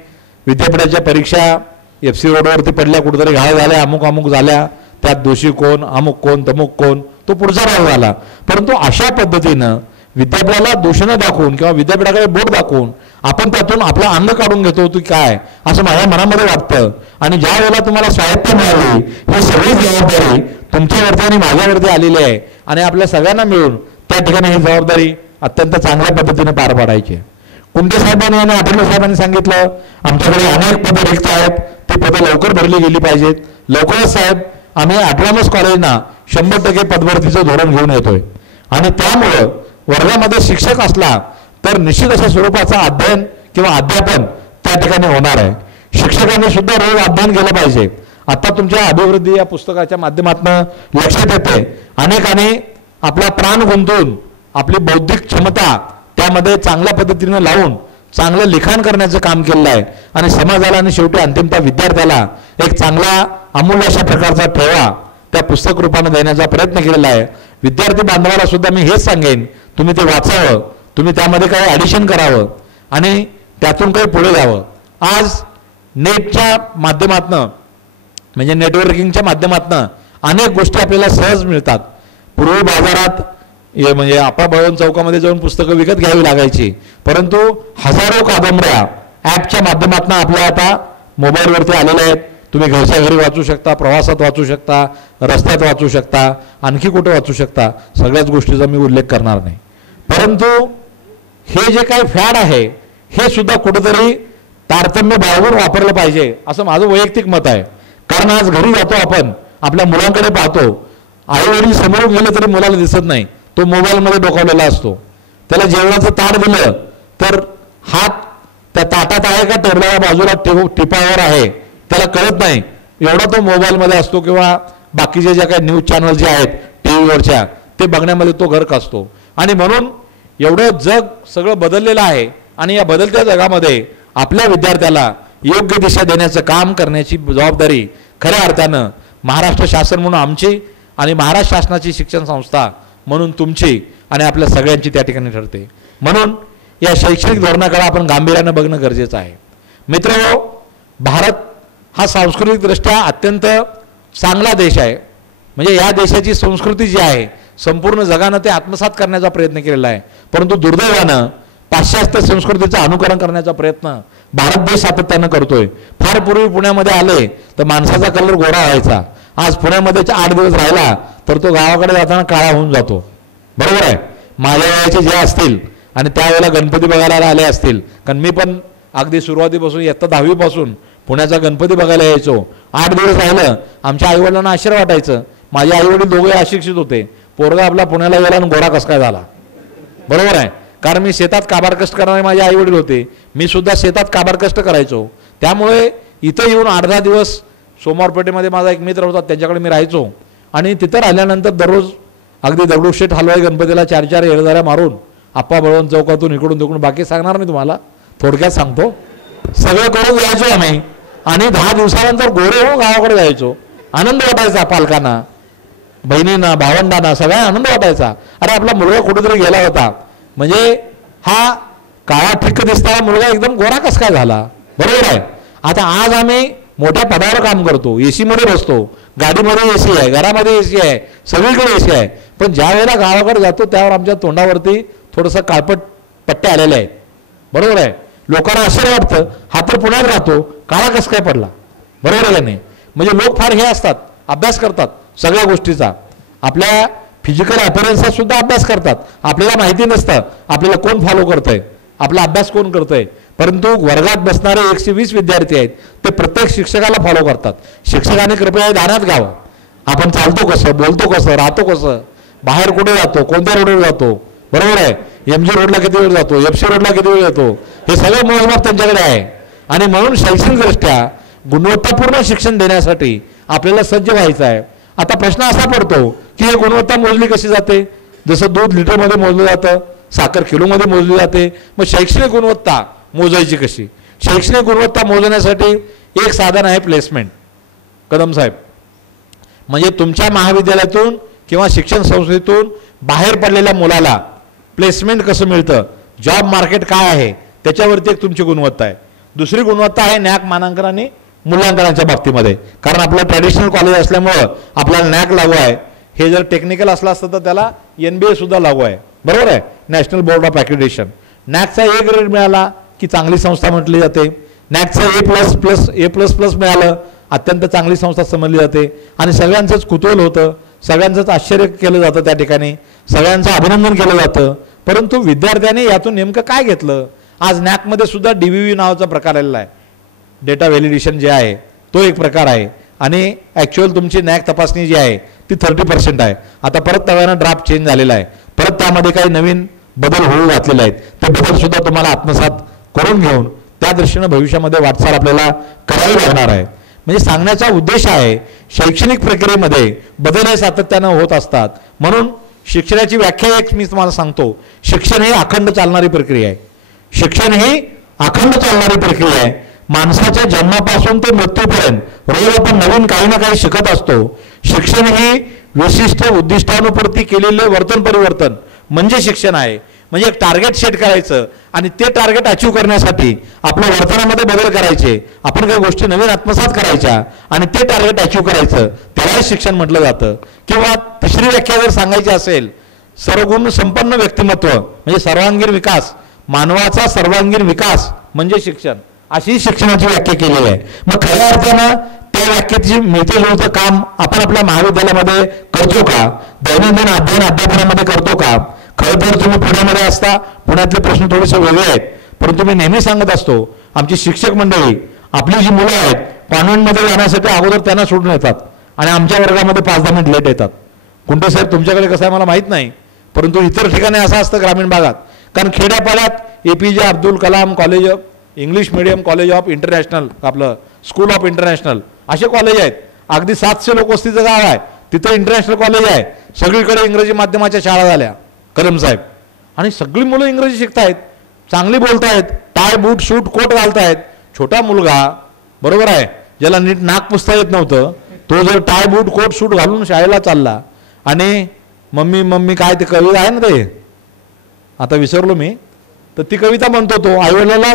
विद्यापीठाच्या परीक्षा FC रोडवरती पडल्या, कुठेतरी घाळ झाल्या, अमुक झाल्या, त्यात दोषी कोण, अमुक कोण, तमुक कोण, तो पुढचा भाग झाला. परंतु अशा पद्धतीनं विद्यापीठाला दोषणं दाखवून किंवा विद्यापीठाकडे बोट दाखवून आपण त्यातून आपलं अंग काढून घेतो की काय, असं माझ्या मनामध्ये वाटतं. आणि ज्या वेळेला तुम्हाला स्वायत्त मिळाली, ही सगळी जबाबदारी तुमच्यावरती आणि माझ्यावरती आलेली आहे आणि आपल्या सगळ्यांना मिळून त्या ठिकाणी ही जबाबदारी अत्यंत चांगल्या पद्धतीने पार पाडायची आहे. कुंटे साहेबांनी आणि आठवले साहेबांनी सांगितलं, आमच्याकडे अनेक पदं रिक्त आहेत, ती पदं लवकर भरली गेली पाहिजेत. लवकरच साहेब आम्ही ऑटोनॉमस कॉलेजना 100% पदभरतीचं धोरण घेऊन येतोय आणि त्यामुळं वर्गामध्ये शिक्षक असला तर निश्चित अशा स्वरूपाचा अध्ययन किंवा अध्यापन त्या ठिकाणी होणार आहे. शिक्षकांनी सुद्धा रोज अध्ययन केलं पाहिजे. आता तुमच्या अभिवृद्धी या पुस्तकाच्या माध्यमातून लक्षात येते, अनेकांनी आपला प्राण गुंतवून आपली बौद्धिक क्षमता त्यामध्ये चांगल्या पद्धतीनं लावून चांगलं लिखाण करण्याचं काम केलेलं आहे आणि समाजाला आणि शेवटी अंतिमतः विद्यार्थ्याला एक चांगला अमूल्य अशा प्रकारचा ठेवा त्या पुस्तक रूपाने देण्याचा प्रयत्न केलेला आहे. विद्यार्थी बांधवाला सुद्धा मी हेच सांगेन, तुम्ही ते वाचावं, तुम्ही त्यामध्ये काही ॲडिशन करावं आणि त्यातून काही पुढे जावं. आज नेटच्या माध्यमातनं म्हणजे नेटवर्किंगच्या माध्यमातनं अनेक गोष्टी आपल्याला सहज मिळतात. पूर्वी बाजारात म्हणजे आपाबळवून चौकामध्ये जाऊन पुस्तकं विकत घ्यावी लागायची, परंतु हजारो कादंबऱ्या ॲपच्या माध्यमातून आपल्या आता मोबाईलवरती आलेल्या आहेत. तुम्ही घरच्या घरी वाचू शकता, प्रवासात वाचू शकता, रस्त्यात वाचू शकता, आणखी कुठे वाचू शकता. सगळ्याच गोष्टीचा मी उल्लेख करणार नाही. परंतु हे जे काही फॅड आहे हे सुद्धा कुठेतरी तारतम्य बाळगून वापरलं पाहिजे असं माझं वैयक्तिक मत आहे. कारण आज घरी जातो आपण, आपल्या मुलांकडे पाहतो, आईवडील समोरून गेले तरी मुलाला दिसत नाही, तो मोबाईलमध्ये डोकावलेला असतो. त्याला जेवणाचं ताट दिलं तर हात त्या ताटात आहे का टेबलाच्या बाजूला टिपावर आहे त्याला कळत नाही, एवढा तो मोबाईलमध्ये असतो किंवा बाकीचे ज्या काही न्यूज चॅनल जे आहेत TV वरच्या ते बघण्यामध्ये तो गर्क असतो. आणि म्हणून एवढं जग सगळं बदललेलं आहे आणि या बदलत्या जगामध्ये आपल्या विद्यार्थ्याला योग्य दिशा देण्याचं काम करण्याची जबाबदारी खऱ्या अर्थानं महाराष्ट्र शासन म्हणून आमची आणि महाराष्ट्र शासनाची शिक्षण संस्था म्हणून तुमची आणि आपल्या सगळ्यांची त्या ठिकाणी ठरते. म्हणून या शैक्षणिक धोरणाकडे आपण गांभीर्यानं बघणं गरजेचं आहे. मित्रांनो, भारत हा सांस्कृतिकदृष्ट्या अत्यंत चांगला देश आहे. म्हणजे या देशाची संस्कृती जी आहे संपूर्ण जगानं ते आत्मसात करण्याचा प्रयत्न केलेला आहे. परंतु दुर्दैवानं पाश्चात्य संस्कृतीचं अनुकरण करण्याचा प्रयत्न भारत देश सातत्यानं करतोय. फार पूर्वी पुण्यामध्ये आले तर माणसाचा कलर गोरा व्हायचा, आज पुण्यामध्ये 8 दिवस राहिला तर तो गावाकडे जाताना काळा होऊन जातो. बरोबर आहे. माझ्या वयाचे जे असतील आणि त्यावेळेला गणपती बघायला आले असतील, कारण मी पण अगदी सुरुवातीपासून इयत्ता 10वी पासून पुण्याचा गणपती बघायला यायचो. 8 दिवस राहिलं आमच्या आईवडिलांना आश्चर्य वाटायचं. माझे आईवडील दोघे अशिक्षित होते, पोरगा आपला पुण्याला गेला आणि गोरा कसा काय झाला. बरोबर आहे. कारण मी शेतात काबाड कष्ट करणारे माझे आईवडील होते, मी सुद्धा शेतात काबाड कष्ट करायचो. त्यामुळे इथं येऊन 8-10 दिवस सोमवारपेठेमध्ये माझा एक मित्र होता, त्यांच्याकडे मी राहायचो आणि तिथं राहिल्यानंतर दररोज अगदी दगडूशेठ हलवाई गणपतीला 4-4 येळजाऱ्या मारून आप्पा बळवंत चौकातून इकडून तिकडून बाकी सांगणार नाही तुम्हाला, थोडक्यात सांगतो. सगळं करून जायचो आम्ही आणि 10 दिवसानंतर गोरे होऊन गावाकडे जायचो. आनंद वाटायचा पालकांना, बहिणींना, भावंडांना, सगळ्यांना आनंद वाटायचा. अरे आपला मुलगा कुठेतरी गेला होता, म्हणजे हा काळा ठिक्क दिसताना मुलगा एकदम गोरा कसा काय झाला. बरोबर आहे. आता आज आम्ही मोठ्या पदावर काम करतो, AC मध्ये बसतो, गाडीमध्ये AC आहे, घरामध्ये AC आहे, सगळीकडे AC आहे, पण ज्या वेळेला गावाकडे जातो त्यावर आमच्या तोंडावरती थोडंसं काळपट पट्टे आलेले आहेत. बरोबर आहे. लोकांना आश्चर्य वाटतं, हा तर पुण्यात राहतो, काळा कसं काय पडला. बरोबर आहे का नाही. म्हणजे लोक फार हे असतात, अभ्यास करतात सगळ्या गोष्टीचा, आपल्या फिजिकल अपीअरन्सचा सुद्धा अभ्यास करतात. आपल्याला माहिती नसतं आपल्याला कोण फॉलो करतंय, आपला अभ्यास कोण करतंय, परंतु वर्गात बसणारे 120 विद्यार्थी आहेत ते प्रत्येक शिक्षकाला फॉलो करतात. शिक्षकाने कृपया ध्यानात घ्यावं, आपण चालतो कसं, बोलतो कसं, राहतो कसं, बाहेर कुठे जातो, कोणत्या रोडवर जातो. बरोबर आहे. MG रोडला किती वेळ जातो, FC रोडला किती वेळ जातो, हे सगळं मोजमाप त्यांच्याकडे आहे. आणि म्हणून शैक्षणिकदृष्ट्या गुणवत्तापूर्ण शिक्षण देण्यासाठी आपल्याला सज्ज व्हायचं आहे. आता प्रश्न असा पडतो की ही गुणवत्ता मोजली कशी जाते. जसं दूध लिटरमध्ये मोजलं जातं, साखर किलोमध्ये मोजली जाते, मग शैक्षणिक गुणवत्ता मोजायची कशी. शैक्षणिक गुणवत्ता मोजण्यासाठी एक साधन आहे प्लेसमेंट. कदम साहेब, म्हणजे तुमच्या महाविद्यालयातून किंवा शिक्षण संस्थेतून बाहेर पडलेल्या मुलाला प्लेसमेंट कसं मिळतं, जॉब मार्केट काय आहे, त्याच्यावरती एक तुमची गुणवत्ता आहे. दुसरी गुणवत्ता आहे नॅक मानांकन आणि मूल्यांकनाच्या बाबतीमध्ये. कारण आपलं ट्रॅडिशनल कॉलेज असल्यामुळं आपल्याला नॅक लागू आहे. हे जर टेक्निकल असलं असतं तर त्याला NBA सुद्धा लागू आहे, बरोबर आहे, नॅशनल बोर्ड ऑफ ॲक्रिडिटेशन. नॅकचा A ग्रेड मिळाला की चांगली संस्था म्हटली जाते. नॅकचं A++ मिळालं अत्यंत चांगली संस्था समजली जाते. आणि सगळ्यांचंच कुतूहल होतं, सगळ्यांचंच आश्चर्य केलं जातं त्या ठिकाणी, सगळ्यांचं अभिनंदन केलं जातं. परंतु विद्यार्थ्यांनी यातून नेमकं काय घेतलं? आज नॅकमध्ये सुद्धा DVV नावाचा प्रकार आलेला आहे, डेटा व्हॅलिडेशन जे आहे तो एक प्रकार आहे. आणि ॲक्च्युअल तुमची नॅक तपासणी जी आहे ती 30% आहे. आता परत नव्यानं ड्राफ्ट चेंज झालेला आहे, परत त्यामध्ये काही नवीन बदल होऊ घातलेले आहेत. ते बदलसुद्धा तुम्हाला आत्मसात करून घेऊन त्या दृष्टीनं भविष्यामध्ये वाटचाल आपल्याला करावी लागणार आहे. म्हणजे सांगण्याचा उद्देश आहे शैक्षणिक प्रक्रियेमध्ये बदल हे सातत्यानं होत असतात. म्हणून शिक्षणाची व्याख्या एक मी तुम्हाला सांगतो, शिक्षण ही अखंड चालणारी प्रक्रिया आहे. शिक्षण ही अखंड चालणारी प्रक्रिया आहे. माणसाच्या जन्मापासून ते मृत्यूपर्यंत रोज आपण नवीन काही ना काही शिकत असतो. शिक्षण ही विशिष्ट उद्दिष्टानुपूर्ती केलेले वर्तन परिवर्तन म्हणजे शिक्षण आहे. म्हणजे एक टार्गेट सेट करायचं आणि ते टार्गेट अचीव करण्यासाठी आपल्या वर्तनामध्ये बदल करायचे, आपण काही गोष्टी नवीन आत्मसात करायच्या आणि ते टार्गेट अचीव करायचं, त्याला शिक्षण म्हटलं जातं. किंवा तिसरी व्याख्या जर सांगायची असेल, सर्वगुण संपन्न व्यक्तिमत्व म्हणजे सर्वांगीण विकास, मानवाचा सर्वांगीण विकास म्हणजे शिक्षण, अशी शिक्षणाची व्याख्या केलेली आहे. मग खऱ्या अर्थानं त्या व्याख्येची मिळते जुळतं काम आपण आपल्या महाविद्यालयामध्ये करतो का, दैनंदिन अध्यापनामध्ये करतो का? खरं तर तुम्ही पुण्यामध्ये असता, पुण्यातले प्रश्न थोडेसे वेगळे आहेत, परंतु मी नेहमी सांगत असतो आमची शिक्षक मंडळी, आपली जी मुलं आहेत कॉन्व्हेंटमध्ये जाण्यासाठी अगोदर त्यांना सोडून येतात आणि आमच्या वर्गामध्ये 5-10 मिनिट लेट येतात. कुंटे साहेब तुमच्याकडे कसं आहे मला माहीत नाही, परंतु इतर ठिकाणी असं असतं ग्रामीण भागात. कारण खेड्यापाड्यात APJ Abdul Kalam college of English medium college of international, आपलं स्कूल ऑफ इंटरनॅशनल असे कॉलेज आहेत. अगदी 700 लोक वस्तीचं गाव आहे, तिथं इंटरनॅशनल कॉलेज आहे. सगळीकडे इंग्रजी माध्यमाच्या शाळा झाल्या कलम साहेब, आणि सगळी मुलं इंग्रजी शिकतायत, चांगली बोलतायत, टाय बूट सूट कोट घालतायत. छोटा मुलगा बरोबर आहे ज्याला नीट नाक पुसता येत नव्हतं, तो जर टाय बूट कोट सूट घालून शाळेला चालला आणि मम्मी मम्मी काय ते कविता आहे ना ते आता विसरलो मी, तर ती कविता म्हणतो तो, आईवडिलाला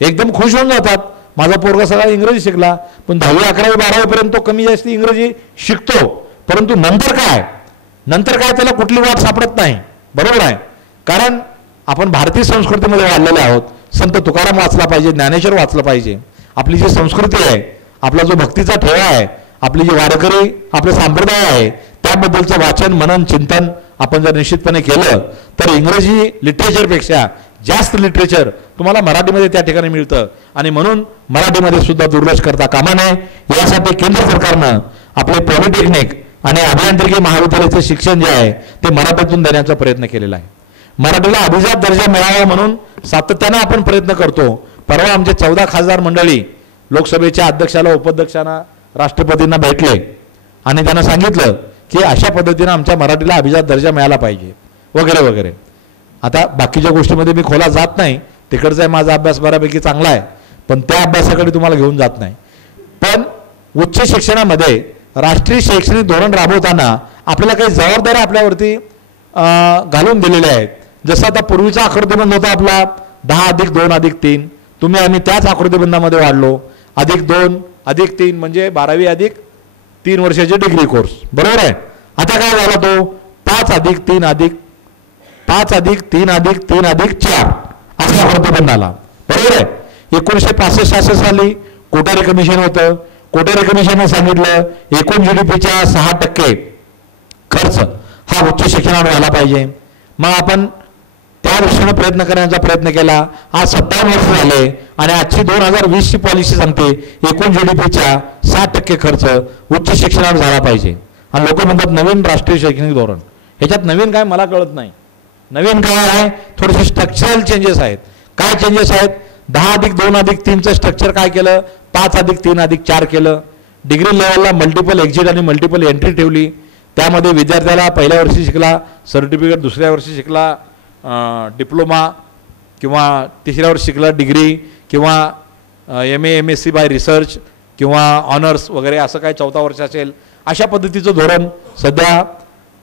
एकदम खुश होऊन जातात, माझा पोरगा सगळा इंग्रजी शिकला. पण 10वी 11वी 12वी पर्यंत तो कमी जास्त इंग्रजी शिकतो, परंतु नंतर काय त्याला कुठली वाट सापडत नाही, बरोबर आहे. कारण आपण भारतीय संस्कृतीमध्ये वाढलेले आहोत. संत तुकाराम वाचला पाहिजे, ज्ञानेश्वर वाचलं पाहिजे. आपली जी संस्कृती आहे, आपला जो भक्तीचा ठेवा आहे, आपली जी वारकरी आपले संप्रदाय आहे, त्याबद्दलचं वाचन मनन चिंतन आपण जर निश्चितपणे केलं तर इंग्रजी लिटरेचरपेक्षा जास्त लिटरेचर तुम्हाला मराठीमध्ये त्या ठिकाणी मिळतं. आणि म्हणून मराठीमध्ये सुद्धा दुर्लक्ष करता कामा नये. यासाठी केंद्र सरकारनं आपले पॉलिटेक्निक आणि अभियांत्रिकी महाविद्यालयाचं शिक्षण जे आहे ते मराठीतून देण्याचा प्रयत्न केलेला आहे. मराठीला अभिजात दर्जा मिळावा म्हणून सातत्यानं आपण प्रयत्न करतो. परवा आमचे 14 खासदार मंडळी लोकसभेच्या अध्यक्षाला उपाध्यक्षांना राष्ट्रपतींना भेटले आणि त्यांना सांगितलं की अशा पद्धतीनं आमच्या मराठीला अभिजात दर्जा मिळाला पाहिजे वगैरे वगैरे. आता बाकीच्या गोष्टीमध्ये मी खोला जात नाही, तिकडचा आहे माझा अभ्यास बऱ्यापैकी चांगला आहे, पण त्या अभ्यासाकडे तुम्हाला घेऊन जात नाही. पण उच्च शिक्षणामध्ये राष्ट्रीय शैक्षणिक धोरण राबवताना आपल्याला काही जबाबदाऱ्या आपल्यावरती घालून दिलेल्या आहेत. जसं आता पूर्वीचा आकृतिबंध होता आपला 10+2+3, तुम्ही आम्ही त्याच आकृतिबंधामध्ये वाढलो. +2+3 म्हणजे 12वी अधिक 3 वर्षाचे डिग्री कोर्स, बरोबर आहे. आता काय झाला तो 5+3+3+4 असा आकृतिबंध आला, बरोबर आहे. 1965-66 साली कोठारी कमिशन होतं. कोठारी कमिशनने सांगितलं एकूण GDPच्या 6% खर्च हा उच्च शिक्षणावर झाला पाहिजे. मग आपण त्या दृष्टीने प्रयत्न करण्याचा प्रयत्न केला. आज 57 वर्ष झाले आणि आजची 2020ची पॉलिसी सांगते एकूण GDPच्या 6% खर्च उच्च शिक्षणावर झाला पाहिजे. आणि लोक म्हणतात नवीन राष्ट्रीय शैक्षणिक धोरण. ह्याच्यात नवीन काय मला कळत नाही. नवीन काय आहे, थोडेसे स्ट्रक्चरल चेंजेस आहेत. काय चेंजेस आहेत, 10+2+3चं स्ट्रक्चर काय केलं, 5+3+4 केलं. डिग्री लेवलला मल्टिपल एक्झिट आणि मल्टिपल एंट्री ठेवली. त्यामध्ये विद्यार्थ्याला पहिल्या वर्षी शिकला सर्टिफिकेट, दुसऱ्या वर्षी शिकला डिप्लोमा, किंवा तिसऱ्या वर्षी शिकला डिग्री, किंवा MA MSc बाय रिसर्च किंवा ऑनर्स वगैरे असं काय 4था वर्ष असेल अशा पद्धतीचं धोरण सध्या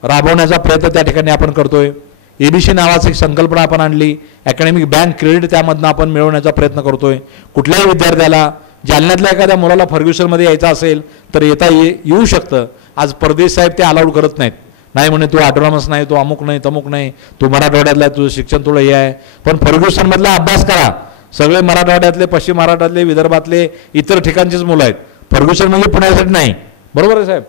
राबवण्याचा प्रयत्न त्या ठिकाणी आपण करतोय. ABC नावाची एक संकल्पना आपण आणली. अकॅडमिक बँक क्रेडिट त्यामधनं आपण मिळवण्याचा प्रयत्न करतोय. कुठल्याही विद्यार्थ्याला जालन्यातल्या एखाद्या मुलाला फर्ग्युसनमध्ये यायचं असेल तर येऊ शकतं. आज परदेश साहेब ते अलाउड करत नाहीत. नाही म्हणे तू ऑटोनॉमस नाही, तू अमुक नाही तमुक नाही, तू मराठवाड्यातला तुझं शिक्षण थोडं हे आहे. पण फर्ग्युसनमधला अभ्यास करा. सगळे मराठवाड्यातले, पश्चिम महाराष्ट्रातले, विदर्भातले, इतर ठिकाणचेच मुलं आहेत. फर्ग्युसन म्हणजे पुण्यासाठी नाही. बरोबर आहे साहेब?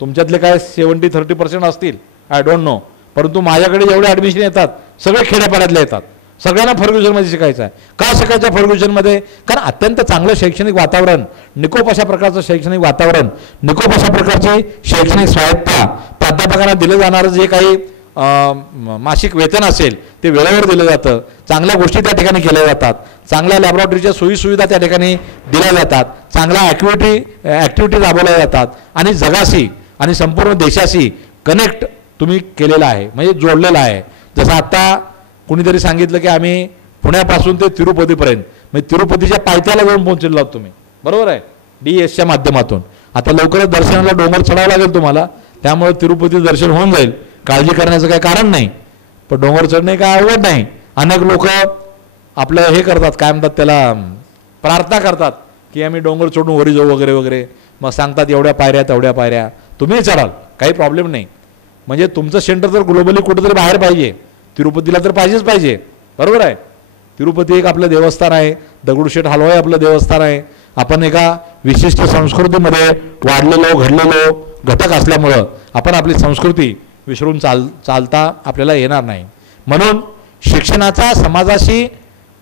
तुमच्यातले काय 70-30% असतील, आय डोंट नो. परंतु माझ्याकडे जेवढे ॲडमिशन येतात सगळे खेड्यापाड्यातले येतात. सगळ्यांना फर्ग्युसनमध्ये शिकायचं आहे. का शिकायचं फर्ग्युसनमध्ये? कारण अत्यंत चांगलं शैक्षणिक वातावरण, निकोप अशा प्रकारचं शैक्षणिक वातावरण, निकोप अशा प्रकारची शैक्षणिक स्वायत्ता, प्राध्यापकांना दिलं जाणारं जे काही मासिक वेतन असेल ते वेळेवर दिलं जातं. चांगल्या गोष्टी त्या ठिकाणी केल्या जातात. चांगल्या लॅबोरेटरीच्या सोयीसुविधा त्या ठिकाणी दिल्या जातात. चांगल्या ॲक्टिव्हिटी राबवल्या जातात. आणि जगाशी आणि संपूर्ण देशाशी कनेक्ट तुम्ही केलेला आहे, म्हणजे जोडलेला आहे. जसं आत्ता कुणीतरी सांगितलं की आम्ही पुण्यापासून ते तिरुपतीपर्यंत, म्हणजे तिरुपतीच्या पायथ्याला जाऊन पोहोचलेलो आहोत तुम्ही. बरोबर आहे? DESच्या माध्यमातून. आता लवकरच दर्शनाला डोंगर चढावं लागेल तुम्हाला, त्यामुळे तिरुपती दर्शन होऊन जाईल. काळजी करण्याचं काही कारण नाही. पण डोंगर चढणे काय अवघड नाही. अनेक लोक आपलं हे करतात, काय म्हणतात त्याला, प्रार्थना करतात की आम्ही डोंगर चढून वरी जाऊ वगैरे वगैरे. मग सांगतात एवढ्या पायऱ्या तेवढ्या पायऱ्या. तुम्ही चढाल, काही प्रॉब्लेम नाही. म्हणजे तुमचं सेंटर तर ग्लोबली कुठेतरी बाहेर पाहिजे. तिरुपतीला तर पाहिजेच पाहिजे. बरोबर आहे? तिरुपती एक आपलं देवस्थान आहे. दगडूशेठ हलवाई आपलं देवस्थान आहे. आपण एका विशिष्ट संस्कृतीमध्ये वाढलेलो घडलेलो घटक असल्यामुळं आपण आपली संस्कृती विसरून चालता आपल्याला येणार नाही. म्हणून शिक्षणाचा समाजाशी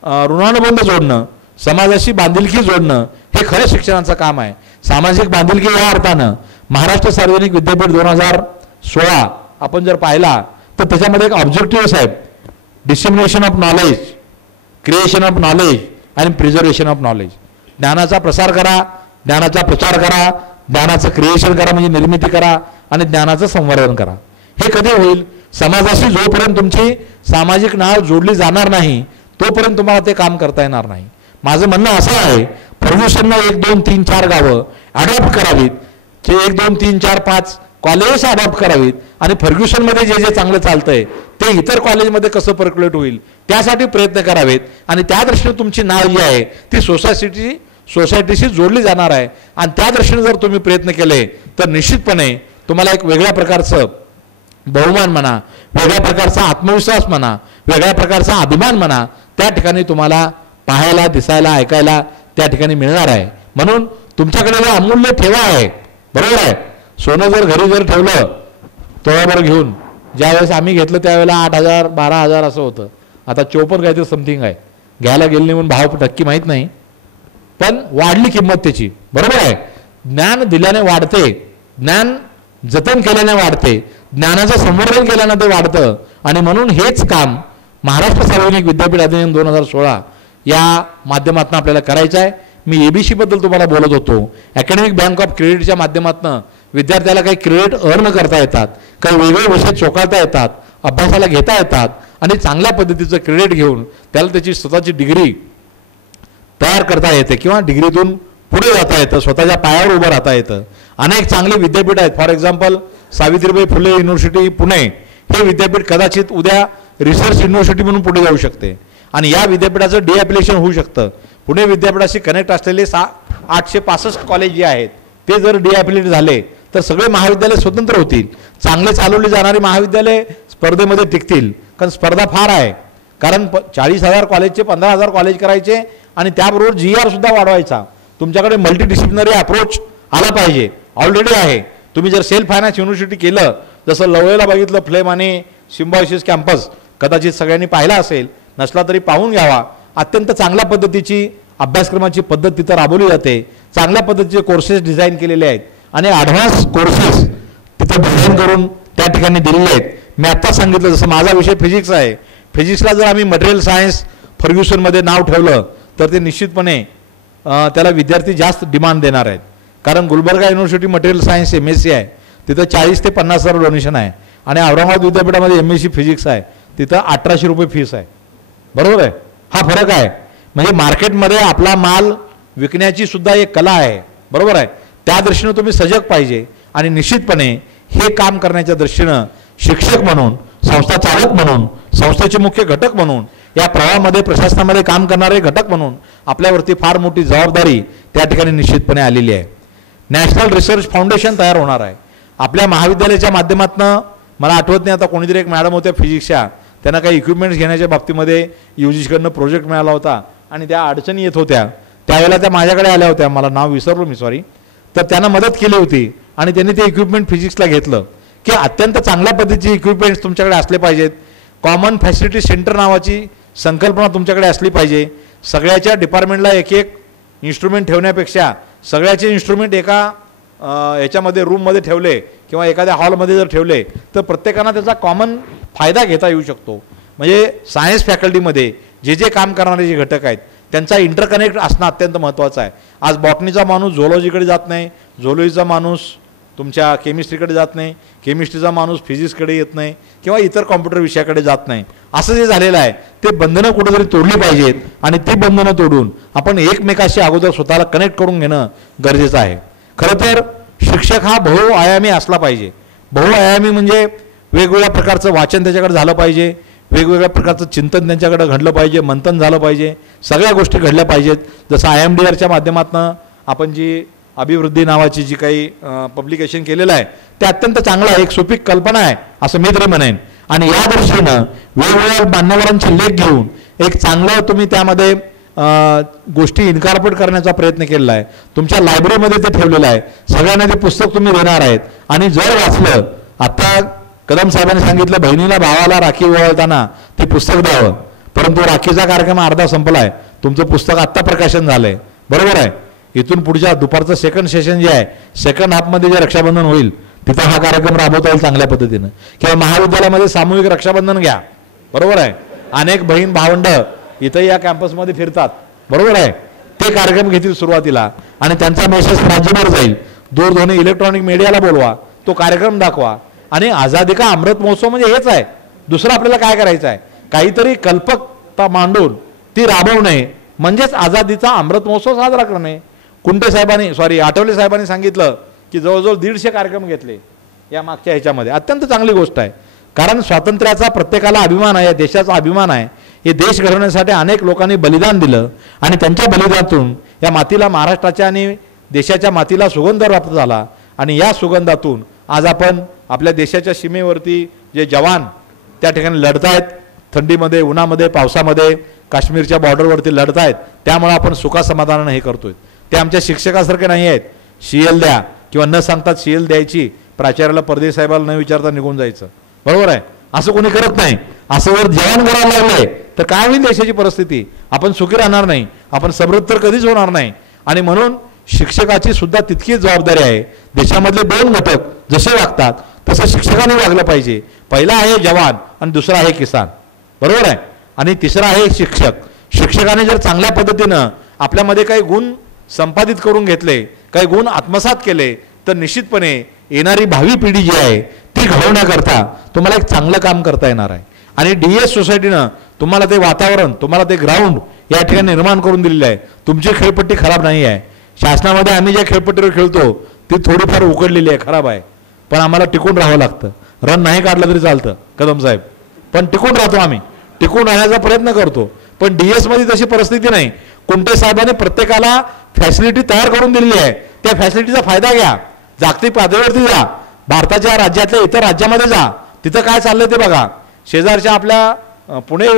ऋणानुबंध जोडणं, समाजाशी बांधिलकी जोडणं हे खरं शिक्षणाचं काम आहे. सामाजिक बांधिलकी या अर्थानं महाराष्ट्र सार्वजनिक विद्यापीठ 2016 आपण जर पाहिला तर त्याच्यामध्ये एक ऑब्जेक्टिव्ह साहेब, dissemination of knowledge, creation of knowledge आणि प्रिझर्वेशन ऑफ नॉलेज. ज्ञानाचा प्रसार करा, ज्ञानाचा प्रचार करा, ज्ञानाचं क्रिएशन करा म्हणजे निर्मिती करा, आणि ज्ञानाचं संवर्धन करा. हे कधी होईल? समाजाशी जोपर्यंत तुमची सामाजिक नाळ जोडली जाणार नाही तोपर्यंत तुम्हाला ते काम करता येणार नाही. माझं म्हणणं असं आहे, फर्ग्युसनला 1, 2, 3, 4 गावं अडॉप्ट करावीत, जे 1, 2, 3, 4, 5 कॉलेज अडॉप्ट करावीत, आणि फर्ग्युसनमध्ये जे जे चांगलं चालतंय ते इतर कॉलेजमध्ये कसं पर्क्युलेट होईल त्यासाठी प्रयत्न करावेत. आणि त्या दृष्टीने तुमची नाळ जी आहे ती सोसायटीशी जोडली जाणार आहे. आणि त्या दृष्टीने जर तुम्ही प्रयत्न केले तर निश्चितपणे तुम्हाला एक वेगळ्या प्रकारचं बहुमान म्हणा, वेगळ्या प्रकारचा आत्मविश्वास म्हणा, वेगळ्या प्रकारचा अभिमान म्हणा त्या ठिकाणी तुम्हाला पाहायला, दिसायला, ऐकायला त्या ठिकाणी मिळणार आहे. म्हणून तुमच्याकडे जो अमूल्य ठेवा आहे, बरोबर आहे, सोनं जर घरी जर ठेवलं तोळाभर घेऊन, ज्यावेळेस आम्ही घेतलं त्यावेळेला 8,000 12,000 असं होतं. आता 54 काहीतरी समथिंग आहे. घ्यायला गेले नाही म्हणून भाव नक्की माहीत नाही, पण वाढली किंमत त्याची. बरोबर आहे? ज्ञान दिल्याने वाढते, ज्ञान जतन केल्याने वाढते, ज्ञानाचं संवर्धन केल्यानं ते वाढतं. आणि म्हणून हेच काम महाराष्ट्र सार्वजनिक विद्यापीठ अधिनियम 2016 या माध्यमातून आपल्याला करायचं आहे. मी ABC बद्दल तुम्हाला बोलत होतो. अकॅडमिक बँक ऑफ क्रेडिटच्या माध्यमातून विद्यार्थ्याला काही क्रेडिट अर्न करता येतात, काही वेगळे विषय चोखाळता येतात, अभ्यासाला घेता येतात, आणि चांगल्या पद्धतीचं क्रेडिट घेऊन त्याला त्याची स्वतःची डिग्री तयार करता येते किंवा डिग्रीतून पुढे जाता येतं, स्वतःच्या पायावर उभं राहता येतं. अनेक चांगले विद्यापीठ आहेत. For example Savitribai Phule university Pune हे विद्यापीठ कदाचित उद्या रिसर्च युनिव्हर्सिटी म्हणून पुढे जाऊ शकते, आणि या विद्यापीठाचं डिॲप्लिकेशन होऊ शकतं. पुणे विद्यापीठाशी कनेक्ट असलेले 865 कॉलेज जे आहेत ते जर डिॲप्लिकेट झाले तर सगळे महाविद्यालय स्वतंत्र होतील. चांगले चालवली जाणारी महाविद्यालय स्पर्धेमध्ये टिकतील, कारण स्पर्धा फार आहे. कारण 40,000 कॉलेजचे 15,000 कॉलेज करायचे, आणि त्याबरोबर GR सुद्धा वाढवायचा. तुमच्याकडे मल्टीडिसिप्लिनरी अप्रोच आला पाहिजे. ऑलरेडी आहे. तुम्ही जर सेल्फ फायनान्स युनिव्हर्सिटी केलं, जसं लवळेला बघितलं फ्लेम आणि सिम्बायोसिस कॅम्पस, कदाचित सगळ्यांनी पाहिला असेल, नसला तरी पाहून घ्यावा. अत्यंत चांगल्या पद्धतीची अभ्यासक्रमाची पद्धत तिथं राबवली जाते. चांगल्या पद्धतीचे कोर्सेस डिझाईन केलेले आहेत, आणि ॲडव्हान्स कोर्सेस तिथं डिझाईन करून त्या ठिकाणी दिलेले आहेत. मी आत्ता सांगितलं जसं माझा विषय फिजिक्स आहे. फिजिक्सला जर आम्ही मटेरियल सायन्स फर्ग्युसनमध्ये नाव ठेवलं तर ते निश्चितपणे त्याला विद्यार्थी जास्त डिमांड देणार आहेत. कारण Gulbarga university material science MSc आहे, तिथं 40 ते 50,000 डोनेशन आहे, आणि औरंगाबाद विद्यापीठामध्ये MSc फिजिक्स आहे, तिथं 1,800 रुपये फीस आहे. बरोबर आहे? हा फरक आहे. म्हणजे मार्केटमध्ये आपला माल विकण्याची सुद्धा एक कला आहे. बरोबर आहे? त्या दृष्टीने तुम्ही सजग पाहिजे. आणि निश्चितपणे हे काम करण्याच्या दृष्टीनं शिक्षक म्हणून, संस्था चालक म्हणून, संस्थेचे मुख्य घटक म्हणून, या प्रवाहामध्ये प्रशासनामध्ये काम करणारे घटक म्हणून आपल्यावरती फार मोठी जबाबदारी त्या ठिकाणी निश्चितपणे आलेली आहे. नॅशनल रिसर्च फाउंडेशन तयार होणार आहे. आपल्या महाविद्यालयाच्या माध्यमातून मला आठवत नाही आता कोणीतरी एक मॅडम होत्या फिजिक्सच्या, त्यांना काही इक्विपमेंट्स घेण्याच्या बाबतीमध्ये UGCकडनं प्रोजेक्ट मिळाला होता आणि त्या अडचणी येत होत्या. त्यावेळेला त्या माझ्याकडे आल्या होत्या, मला नाव विसरलो मी, सॉरी. तर त्यांना मदत केली होती आणि त्यांनी ते इक्विपमेंट फिजिक्सला घेतलं की अत्यंत चांगल्या पद्धतीचे इक्विपमेंट्स तुमच्याकडे असले पाहिजेत. कॉमन फॅसिलिटी सेंटर नावाची संकल्पना तुमच्याकडे असली पाहिजे. सगळ्याच्या डिपार्टमेंटला एक एक इन्स्ट्रुमेंट ठेवण्यापेक्षा सगळ्याचे इन्स्ट्रुमेंट एका याच्यामध्ये रूममध्ये ठेवले किंवा एखाद्या हॉलमध्ये जर ठेवले तर प्रत्येकांना त्याचा कॉमन फायदा घेता येऊ शकतो. म्हणजे सायन्स फॅकल्टीमध्ये जे जे काम करणारे जे घटक आहेत त्यांचा इंटरकनेक्ट असणं अत्यंत महत्त्वाचं आहे. आज बॉटनीचा माणूस झोलॉजीकडे जात नाही, झोलॉजीचा माणूस तुमच्या केमिस्ट्रीकडे जात नाही, केमिस्ट्रीचा माणूस फिजिक्सकडे येत नाही किंवा इतर कॉम्प्युटर विषयाकडे जात नाही. असं जे झालेलं आहे ते बंधनं कुठेतरी तोडली पाहिजेत आणि ती बंधनं तोडून आपण एकमेकाशी अगोदर स्वतःला कनेक्ट करून घेणं गरजेचं आहे. खरं तर शिक्षक हा बहुआयामी असला पाहिजे. बहुआयामी म्हणजे वेगवेगळ्या प्रकारचं वाचन त्याच्याकडे झालं पाहिजे, वेगवेगळ्या प्रकारचं चिंतन त्यांच्याकडे घडलं पाहिजे, मंथन झालं पाहिजे, सगळ्या गोष्टी घडल्या पाहिजेत. जसं IMDRच्या माध्यमातून आपण जी अभिवृद्धी नावाची जी काही पब्लिकेशन केलेलं आहे ते अत्यंत चांगलं आहे, एक सोपी कल्पना आहे असं मी तरी म्हणेन. आणि या दृष्टीनं वेगवेगळ्या मान्यवरांचे लेख घेऊन एक चांगलं तुम्ही त्यामध्ये गोष्टी इन्कॉर्पोरेट करण्याचा प्रयत्न केलेला आहे. तुमच्या लायब्ररीमध्ये ते ठेवलेलं आहे. सगळ्यांना ते पुस्तक तुम्ही देणार आहेत आणि जर वाचलं, आता कदम साहेबांनी सांगितलं बहिणीला भावाला राखी ओवाळताना ते पुस्तक द्यावं, परंतु राखीचा कार्यक्रम अर्धा संपला आहे. तुमचं पुस्तक आत्ता प्रकाशन झालं आहे, बरोबर आहे. इथून पुढच्या दुपारचं सेकंड सेशन जे आहे, सेकंड हाफमध्ये जे रक्षाबंधन होईल तिथं हा कार्यक्रम राबवता येईल चांगल्या पद्धतीनं. किंवा महाविद्यालयामध्ये सामूहिक रक्षाबंधन घ्या, बरोबर आहे. अनेक बहीण भावंड इथं या कॅम्पसमध्ये फिरतात, बरोबर आहे. ते कार्यक्रम घेतील सुरुवातीला आणि त्यांचा मेसेज राज्यभर जाईल. दूरध्वनी इलेक्ट्रॉनिक मीडियाला बोलवा, तो कार्यक्रम दाखवा. आणि आझादी का अमृत महोत्सव म्हणजे हेच आहे. दुसरं आपल्याला काय करायचं आहे, काहीतरी कल्पकता मांडून ती राबवणे म्हणजेच आझादीचा अमृत महोत्सव साजरा करणे. आठवले साहेबांनी सांगितलं की जवळजवळ 150 कार्यक्रम घेतले या मागच्या ह्याच्यामध्ये. अत्यंत चांगली गोष्ट आहे, कारण स्वातंत्र्याचा प्रत्येकाला अभिमान आहे, देशाचा अभिमान आहे. हे देश घडवण्यासाठी अनेक लोकांनी बलिदान दिलं आणि त्यांच्या बलिदानातून या मातीला, महाराष्ट्राच्या आणि देशाच्या मातीला सुगंध प्राप्त झाला. आणि या सुगंधातून आज आपण आपल्या देशाच्या सीमेवरती जे जवान त्या ठिकाणी लढत आहेत, थंडीमध्ये, उन्हामध्ये, पावसामध्ये, काश्मीरच्या बॉर्डरवरती लढत आहेत, त्यामुळे आपण सुखासमाधानानं हे करतोय. ते आमच्या शिक्षकासारखे नाही आहेत, CL द्या किंवा न सांगतात CL द्यायची, प्राचार्याला परदेश साहेबाला न विचारता निघून जायचं, बरोबर आहे. असं कोणी करत नाही. असं जर जवान करायला लागले तर काय होईल देशाची परिस्थिती, आपण सुखी राहणार नाही, आपण समृद्ध तर कधीच होणार नाही. आणि म्हणून शिक्षकाची सुद्धा तितकीच जबाबदारी आहे. देशामधले 2 घटक जसे वागतात तसं शिक्षकाने वागलं पाहिजे. पहिला आहे जवान आणि दुसरा आहे किसान, बरोबर आहे. आणि तिसरा आहे शिक्षक. शिक्षकाने जर चांगल्या पद्धतीनं आपल्यामध्ये काही गुण संपादित करून घेतले, काही गुण आत्मसात केले तर निश्चितपणे येणारी भावी पिढी जी आहे ती घडवण्याकरता तुम्हाला एक चांगलं काम करता येणार आहे. आणि DES सोसायटीनं तुम्हाला ते वातावरण, तुम्हाला ते ग्राउंड या ठिकाणी निर्माण करून दिलेलं आहे. तुमची खेळपट्टी खराब नाही आहे. शासनामध्ये आम्ही ज्या खेळपट्टीवर खेळतो ती थोडीफार उकडलेली आहे, खराब आहे, पण आम्हाला टिकून राहावं लागतं. रन नाही काढलं तरी चालतं कदम साहेब, पण टिकून राहतो, आम्ही टिकून राहण्याचा प्रयत्न करतो. पण DS मध्ये तशी परिस्थिती नाही. कुंटे साहेबांनी प्रत्येकाला फॅसिलिटी तयार करून दिलेली आहे. त्या फॅसिलिटीचा फायदा घ्या. जागतिक पातळीवरती जा, भारताच्या राज्यातल्या इतर राज्यामध्ये जा, तिथं काय चाललंय ते बघा. शेजारच्या आपल्या पुणे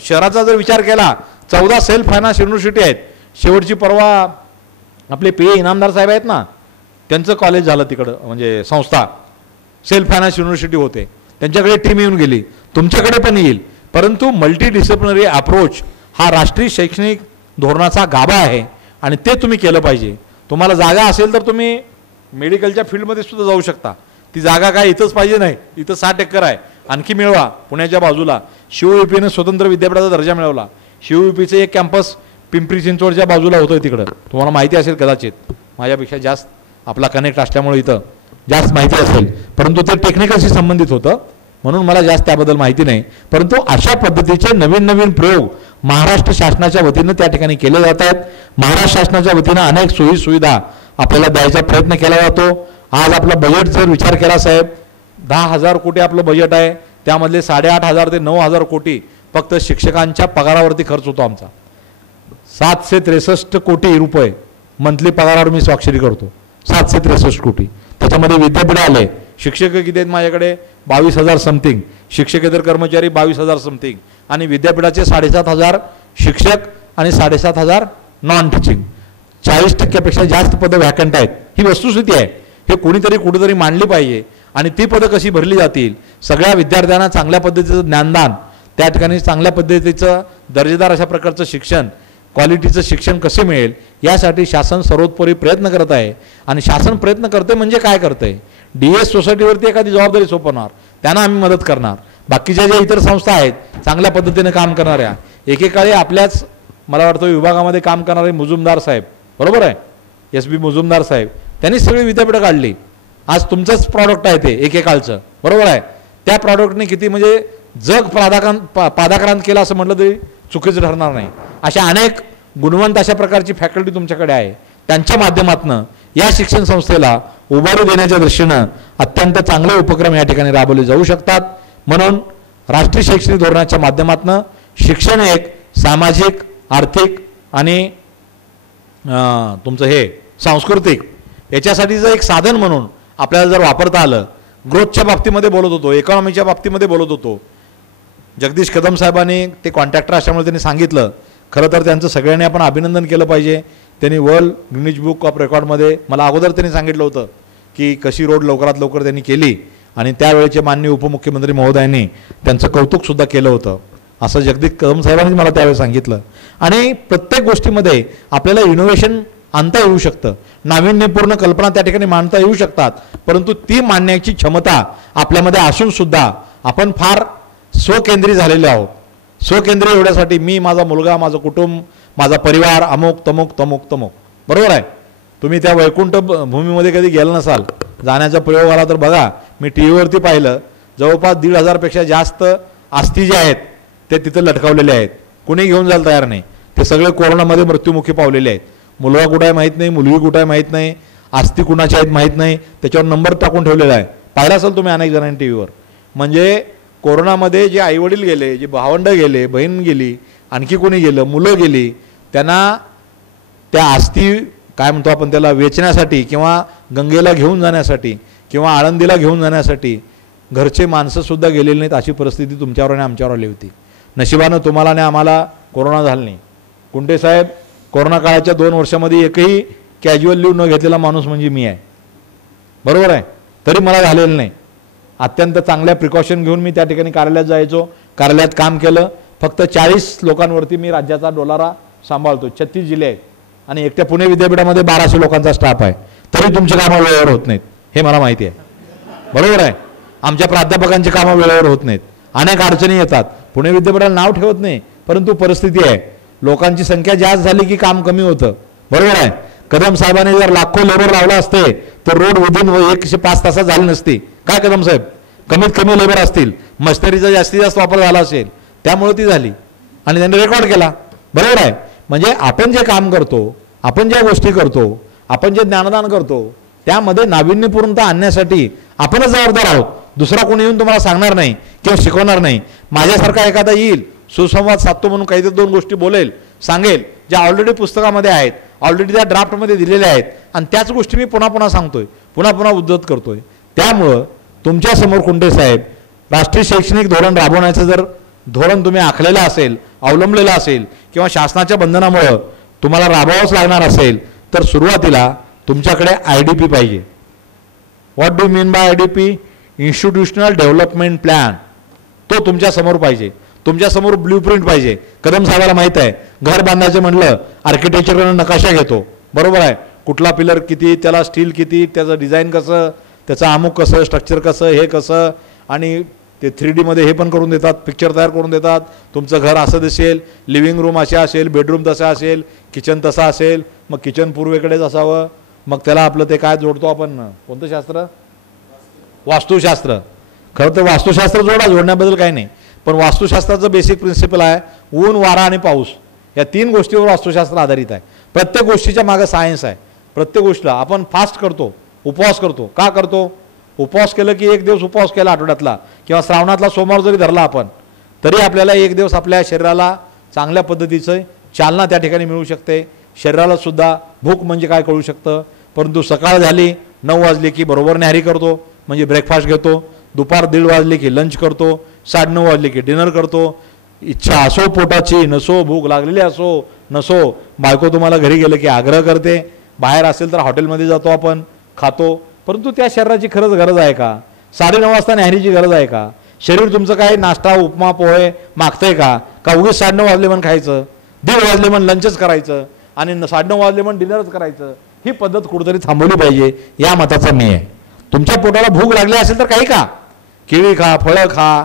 शहराचा जर विचार केला, 14 सेल्फ फायनान्स युनिव्हर्सिटी आहेत. शेवटची परवा आपले PA इनामदार साहेब आहेत ना, त्यांचं कॉलेज झालं तिकडं, म्हणजे संस्था सेल्फ फायनान्स युनिव्हर्सिटी होते. त्यांच्याकडे टीम येऊन गेली, तुमच्याकडे पण येईल. परंतु मल्टी डिसिप्लिनरी अप्रोच हा राष्ट्रीय शैक्षणिक धोरणाचा गाभा आहे आणि ते तुम्ही केलं पाहिजे. तुम्हाला जागा असेल तर तुम्ही मेडिकलच्या फील्डमध्ये सुद्धा जाऊ शकता. ती जागा काय इथंच पाहिजे नाही, इथं 60 एकर आहे, आणखी मिळवा. पुण्याच्या बाजूला शिवयुपीने स्वतंत्र विद्यापीठाचा दर्जा मिळवला. शिवयुपीचं एक कॅम्पस पिंपरी चिंचवडच्या बाजूला होतं तिकडं, तुम्हाला माहिती असेल कदाचित, माझ्यापेक्षा जास्त आपला कनेक्ट असल्यामुळे इथं जास्त माहिती असेल, परंतु ते टेक्निकलशी संबंधित होतं म्हणून मला जास्त त्याबद्दल माहिती नाही. परंतु अशा पद्धतीचे नवीन नवीन प्रयोग महाराष्ट्र शासनाच्या वतीनं त्या ठिकाणी केले जात आहेत. महाराष्ट्र शासनाच्या वतीनं अनेक सोयी सुविधा आपल्याला द्यायचा प्रयत्न केला जातो. आज आपलं बजेट जर विचार केला साहेब, 10,000 कोटी आपलं बजेट आहे, त्यामधले 8,500 ते 9,000 कोटी फक्त शिक्षकांच्या पगारावरती खर्च होतो आमचा. 763 कोटी रुपये मंथली पगारावर मी स्वाक्षरी करतो. 763 कोटी. त्याच्यामध्ये विद्यापीठ आले, शिक्षक किती आहेत माझ्याकडे? 22,000 समथिंग, शिक्षकेतर कर्मचारी 22,000 समथिंग, आणि विद्यापीठाचे 7,500 शिक्षक आणि 7,500 नॉन टीचिंग. 40% जास्त पदं व्हॅकंट आहेत. ही वस्तुस्थिती आहे. हे कोणीतरी कुठेतरी मांडली पाहिजे. आणि ती पदं कशी भरली जातील? सगळ्या विद्यार्थ्यांना चांगल्या पद्धतीचं ज्ञानदान, त्या ठिकाणी चांगल्या पद्धतीचं दर्जेदार अशा प्रकारचं शिक्षण, क्वालिटीचं शिक्षण कसे मिळेल यासाठी शासन सर्वोत्तरी प्रयत्न करत आहे. आणि शासन प्रयत्न करते म्हणजे काय करते? DES सोसायटीवरती एखादी जबाबदारी सोपवणार, त्यांना आम्ही मदत करणार. बाकीच्या ज्या इतर संस्था आहेत चांगल्या पद्धतीने काम करणाऱ्या, एकेकाळी आपल्याच मला वाटतं विभागामध्ये काम करणारे मुजुमदार साहेब, बरोबर आहे, SB मुजुमदार साहेब, त्यांनी सगळी विद्यापीठं काढली. आज तुमचंच प्रॉडक्ट आहे ते एकेकाळचं, बरोबर आहे. त्या प्रॉडक्टने किती म्हणजे जग पादाक्रांत केलं असं म्हटलं तरी चुकीचं ठरणार नाही. अशा अनेक गुणवंत अशा प्रकारची फॅकल्टी तुमच्याकडे आहे. त्यांच्या माध्यमातून या शिक्षण संस्थेला उभारी देण्याच्या दृष्टीनं अत्यंत चांगले उपक्रम या ठिकाणी राबवले जाऊ शकतात. म्हणून राष्ट्रीय शैक्षणिक धोरणाच्या माध्यमातून शिक्षण एक सामाजिक, आर्थिक आणि तुमचं हे सांस्कृतिक याच्यासाठीचं एक साधन म्हणून आपल्याला जर वापरता आलं. ग्रोथच्या बाबतीमध्ये बोलत होतो, इकॉनॉमीच्या बाबतीमध्ये बोलत होतो. जगदीश कदम साहेबांनी ते कॉन्ट्रॅक्टर असल्यामुळे त्यांनी सांगितलं. खरं तर त्यांचं सगळ्यांनी आपण अभिनंदन केलं पाहिजे. त्यांनी वर्ल्ड गिनीज बुक ऑफ रेकॉर्डमध्ये मला अगोदर त्यांनी सांगितलं होतं की कशी रोड लवकरात लवकर त्यांनी केली, आणि त्यावेळेचे माननीय उपमुख्यमंत्री महोदयांनी त्यांचं कौतुकसुद्धा केलं होतं, असं जगदीश कदम साहेबांनी मला त्यावेळी सांगितलं. आणि प्रत्येक गोष्टीमध्ये आपल्याला इनोव्हेशन आणता येऊ शकतं, नाविन्यपूर्ण कल्पना त्या ठिकाणी मांडता येऊ शकतात. परंतु ती मांडण्याची क्षमता आपल्यामध्ये असूनसुद्धा आपण फार स्वकेंद्री झालेले आहोत. स्वकेंद्रीय एवढ्यासाठी मी, माझा मुलगा, माझं कुटुंब, माझा परिवार, अमुक तमुक तमुक तमुक, बरोबर आहे. तुम्ही त्या वैकुंठ भूमीमध्ये कधी गेलं नसाल, जाण्याचा प्रयोग आला तर बघा. मी TV वरती पाहिलं, जवळपास 1,500पेक्षा जास्त अस्थी जे आहेत ते तिथं लटकावलेले आहेत. कुणी घेऊन जायला तयार नाही. ते सगळे कोरोनामध्ये मृत्युमुखी पावलेले आहेत. मुलगा कुठं आहे माहीत नाही, मुलगी कुठं आहे माहीत नाही, अस्थी कुणाच्या आहेत माहीत नाही, त्याच्यावर नंबर टाकून ठेवलेला आहे. पाहिलं असेल तुम्ही अनेक जणांनी TV वर. म्हणजे कोरोनामध्ये जे आईवडील गेले, जे भावंड गेले, बहीण गेली, आणखी कोणी गेलं, मुलं गेली, त्यांना त्या अस्थी काय म्हणतो आपण त्याला वेचण्यासाठी किंवा गंगेला घेऊन जाण्यासाठी किंवा आळंदीला घेऊन जाण्यासाठी घरचे माणसंसुद्धा गेलेली नाहीत. अशी परिस्थिती तुमच्यावर आणि आमच्यावर आली होती. नशिबानं तुम्हाला आणि आम्हाला कोरोना झाला नाही. कुंटे साहेब, कोरोना काळाच्या 2 वर्षामध्ये एकही कॅज्युअल लीव न घेतलेला माणूस म्हणजे मी आहे, बरोबर आहे. तरी मला झालेलं नाही. अत्यंत चांगल्या प्रिकॉशन घेऊन मी त्या ठिकाणी कार्यालयात जायचो, कार्यालयात काम केलं. फक्त 40 लोकांवरती मी राज्याचा डोलारा सांभाळतो. 36 जिल्हे आहेत आणि एकट्या पुणे विद्यापीठामध्ये 1200 लोकांचा स्टाफ आहे. तरी तुमची कामं वेळेवर होत नाहीत, हे मला माहिती आहे, बरोबर आहे. आमच्या प्राध्यापकांची कामं वेळेवर होत नाहीत. अनेक अडचणी येतात. पुणे विद्यापीठाला नाव ठेवत नाही, परंतु परिस्थिती आहे. लोकांची संख्या जास्त झाली की काम कमी होतं, बरोबर आहे. कदम साहेबांनी जर लाखो लेबर लावला असते तर रोड विदिन 105 तासात झाली नसती. काय कदम साहेब, कमीत कमी लेबर असतील, मशिनरीचा जास्तीत जास्त वापर झाला असेल, त्यामुळे ती झाली आणि त्यांनी रेकॉर्ड केला, बरोबर आहे. म्हणजे आपण जे काम करतो, आपण ज्या गोष्टी करतो, आपण जे ज्ञानदान करतो, त्यामध्ये नाविन्यपूर्णता आणण्यासाठी आपणच जबाबदार आहोत. दुसरा कोणी येऊन तुम्हाला सांगणार नाही किंवा शिकवणार नाही. माझ्यासारखा एखादा येईल, सुसंवाद साधतो म्हणून काहीतरी 2 गोष्टी बोलेल, सांगेल, ज्या ऑलरेडी पुस्तकामध्ये आहेत, ऑलरेडी त्या ड्राफ्टमध्ये दिलेल्या आहेत, आणि त्याच गोष्टी मी पुन्हा पुन्हा सांगतोय, पुन्हा पुन्हा उद्धृत करतोय. त्यामुळं तुमच्यासमोर कुंटे साहेब, राष्ट्रीय शैक्षणिक धोरण राबवण्याचं जर धोरण तुम्ही आखलेलं असेल, अवलंबलेलं असेल किंवा शासनाच्या बंधनामुळं तुम्हाला राबवावंच लागणार असेल, तर सुरुवातीला तुमच्याकडे IDP पाहिजे. What do mean by IDP? Institutional development plan. तो तुमच्यासमोर पाहिजे. तुमच्यासमोर ब्ल्यूप्रिंट पाहिजे. कदम साहेबाला माहीत आहे, घर बांधायचं म्हणलं आर्किटेक्चरकडून नकाशा घेतो, बरोबर आहे. कुठला पिलर किती, त्याला स्टील किती, त्याचं डिझाईन कसं, त्याचं अमुक कसं, स्ट्रक्चर कसं, हे कसं, आणि ते 3D हे पण करून देतात, पिक्चर तयार करून देतात. तुमचं घर असं दिसेल, लिव्हिंग रूम असे असेल, बेडरूम तसा असेल, किचन तसा असेल, मग किचन पूर्वेकडेच असावं. मग त्याला आपलं ते काय जोडतो आपण, कोणतं शास्त्र? वास्तुशास्त्र. खरं तर वास्तुशास्त्र जोडण्याबद्दल काही नाही, पण वास्तुशास्त्राचं बेसिक प्रिन्सिपल आहे ऊन, वारा आणि पाऊस. या 3 गोष्टीवर वास्तुशास्त्र आधारित आहे. प्रत्येक गोष्टीच्या मागे सायन्स आहे. प्रत्येक गोष्टीला आपण फास्ट करतो, उपवास करतो. का करतो? उपवास केलं की एक दिवस उपवास केला आठवड्यातला किंवा श्रावणातला सोमवार जरी धरला आपण, तरी आपल्याला एक दिवस आपल्या शरीराला चांगल्या पद्धतीचं चालना त्या ठिकाणी मिळू शकते. शरीराला सुद्धा भूक म्हणजे काय कळू शकतं. परंतु सकाळ झाली 9 वाजले की बरोबर न्याहारी करतो, म्हणजे ब्रेकफास्ट घेतो. दुपार 1:30 वाजले की लंच करतो. 9:30 वाजले की डिनर करतो. इच्छा असो पोटाची, नसो भूक लागलेली असो नसो, बायको तुम्हाला घरी गेलं की आग्रह करते, बाहेर असेल तर हॉटेलमध्ये जातो आपण, खातो. परंतु त्या शरीराची खरंच गरज आहे का? 9:30 वाजता न्याहारीची गरज आहे का? शरीर तुमचं काय नाश्ता उपमा पोहे मागतंय का? का उगीच 9:30 वाजले म्हणून खायचं, 1:30 वाजले म्हणून लंचच करायचं आणि 9:30 वाजले म्हणून डिनरच करायचं? ही पद्धत कुठेतरी थांबवली पाहिजे, या मताचा मी आहे. तुमच्या पोटाला भूक लागली असेल तर काही खा, केळी खा, फळं खा,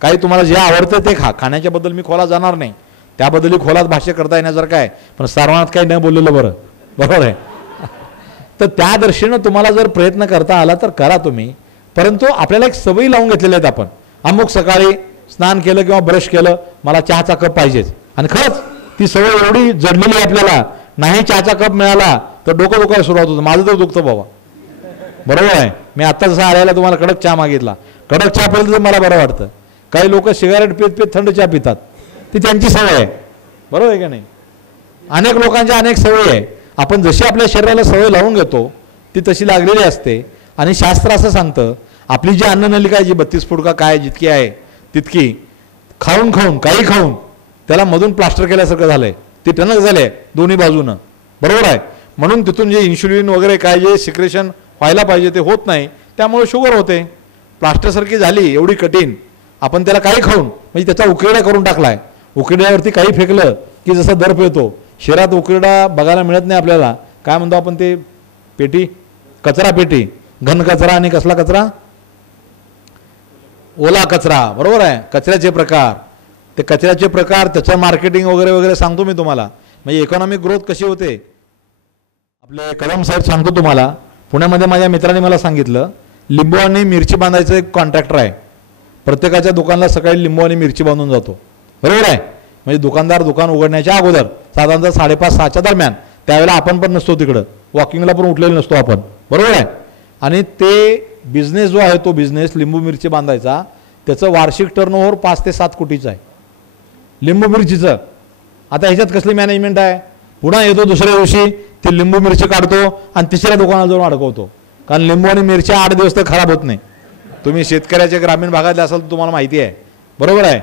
काही तुम्हाला जे आवडतं ते खा. खाण्याच्याबद्दल मी खोलात जाणार नाही, त्याबद्दलही खोलात भाष्य करता येण्यासारखं आहे, पण सर्वांत काही न बोललेलं बरं. बरोबर आहे. तर त्या दृष्टीनं तुम्हाला जर प्रयत्न करता आला तर करा तुम्ही. परंतु आपल्याला एक सवयी लावून घेतलेल्या आहेत आपण. अमुक सकाळी स्नान केलं किंवा ब्रश केलं, मला चहाचा कप पाहिजेच. आणि खरंच ती सवय एवढी जडलेली आहे आपल्याला, नाही चहाचा कप मिळाला तर डोकं दुखायला सुरुवात होतं. माझं तर दुखतं बाबा. बरोबर आहे. मी आत्ता जसं आल्याला तुम्हाला कडक चहा मागितला, कडक चहा पिलं तर मला बरं वाटतं. काही लोक सिगारेट पित पित थंड चहा पितात, ती त्यांची सवय आहे. बरोबर आहे का नाही? अनेक लोकांच्या अनेक सवयी आहे. आपण जशी आपल्या शरीराला सवय लावून घेतो ती तशी लागलेली असते. आणि शास्त्र असं सांगतं, आपली जी अन्ननलिका आहे जी 32 फूट का काय जितकी आहे तितकी खाऊन खाऊन काही खाऊन त्याला मधून प्लास्टर केल्यासारखं झालंय, ती टणक झाले दोन्ही बाजूनं. बरोबर आहे. म्हणून तिथून जे इन्शुलिन वगैरे काय जे सिक्रेशन व्हायला पाहिजे ते होत नाही, त्यामुळे शुगर होते. प्लास्टरसारखी झाली एवढी कठीण, आपण त्याला काही खाऊन म्हणजे त्याचा उकिरडा करून टाकलाय. उकिरड्यावरती काही फेकलं की जसं दर्प येतो, शहरात उकिरडा बघायला मिळत नाही आपल्याला. काय म्हणतो आपण ते पेटी, कचरा पेटी, घन कचरा आणि कसला कचरा, ओला कचरा. बरोबर आहे. कचऱ्याचे प्रकार, ते कचऱ्याचे प्रकार, त्याचं मार्केटिंग वगैरे वगैरे सांगतो मी तुम्हाला. म्हणजे इकॉनॉमिक ग्रोथ कशी होते. आपले कदम साहेब सांगतो तुम्हाला. पुण्यामध्ये माझ्या मित्राने मला सांगितलं, लिंबू आणि मिरची बांधायचं एक कॉन्ट्रॅक्टर आहे. प्रत्येकाच्या दुकानाला सकाळी लिंबू आणि मिरची बांधून जातो. बरोबर आहे. म्हणजे दुकानदार दुकान उघडण्याच्या अगोदर साधारणतः 5:30-6च्या दरम्यान, त्यावेळेला आपण पण नसतो तिकडं, वॉकिंगला पण उठलेलो नसतो आपण. बरोबर आहे. आणि ते बिझनेस जो आहे तो बिझनेस लिंबू मिरची बांधायचा, त्याचं वार्षिक टर्नओव्हर 5 ते 7 कोटीचं आहे लिंबू मिरचीचं. आता ह्याच्यात कसली मॅनेजमेंट आहे? पुन्हा येतो दुसऱ्या दिवशी ते लिंबू मिरची काढतो आणि तिसऱ्या दुकानात जाऊन अडकवतो. कारण लिंबू आणि मिरची 8 दिवस तर खराब होत नाही. तुम्ही शेतकऱ्याच्या ग्रामीण भागातले असाल तर तुम्हाला माहिती आहे. बरोबर आहे.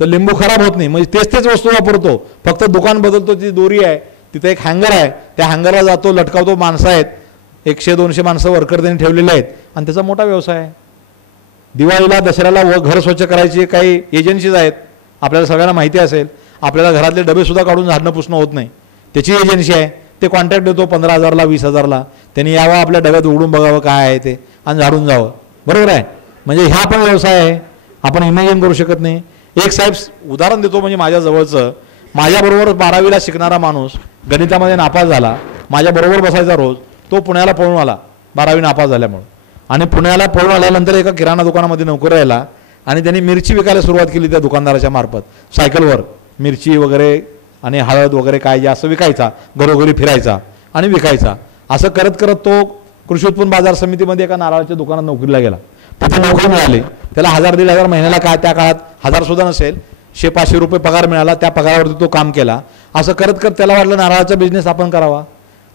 तर लिंबू खराब होत नाही, म्हणजे तेच वस्तू वापरतो, फक्त दुकान बदलतो. ती दोरी आहे, तिथे एक हँगर आहे, त्या हँगरला जातो, लटकावतो. माणसं आहेत, 100-200 माणसं वर्कर त्यांनी ठेवलेले आहेत आणि त्याचा मोठा व्यवसाय आहे. दिवाळीला दसऱ्याला घर स्वच्छ करायची काही एजन्सीज आहेत, आपल्याला सगळ्यांना माहिती असेल. आपल्याला घरातले डबेसुद्धा काढून झाडणं पुसणं होत नाही, त्याची एजन्सी आहे. ते कॉन्ट्रॅक्ट देतो 15,000ला 20,000ला. त्यांनी यावं, आपल्या डब्यात उघडून बघावं काय आहे ते आणि झाडून जावं. बरोबर आहे. म्हणजे हा पण व्यवसाय आहे, आपण इमॅजिन करू शकत नाही. एक साहेब उदाहरण देतो, म्हणजे माझ्या जवळचं, माझ्याबरोबर 12वीला शिकणारा माणूस गणितामध्ये नापास झाला, माझ्याबरोबर बसायचा रोज. तो पुण्याला पळून आला 12वी नापास झाल्यामुळे. आणि पुण्याला पळून आल्यानंतर एका किराणा दुकानामध्ये नोकरी राहिला आणि त्यांनी मिरची विकायला सुरुवात केली त्या दुकानदाराच्या मार्फत. सायकलवर मिरची वगैरे आणि हळद वगैरे काय जे असं विकायचा, घरोघरी फिरायचा आणि विकायचा. असं करत करत तो कृषी उत्पन्न बाजार समितीमध्ये एका नारळाच्या दुकानात नोकरीला गेला. तिथे नोकरी मिळाली त्याला. 1,000-1,500 महिन्याला, काय त्या काळात 1,000 सुद्धा नसेल, 100-500 रुपये पगार मिळाला. त्या पगारावरती तो काम केला. असं करत करत त्याला वाटलं नारळाचा बिझनेस आपण करावा.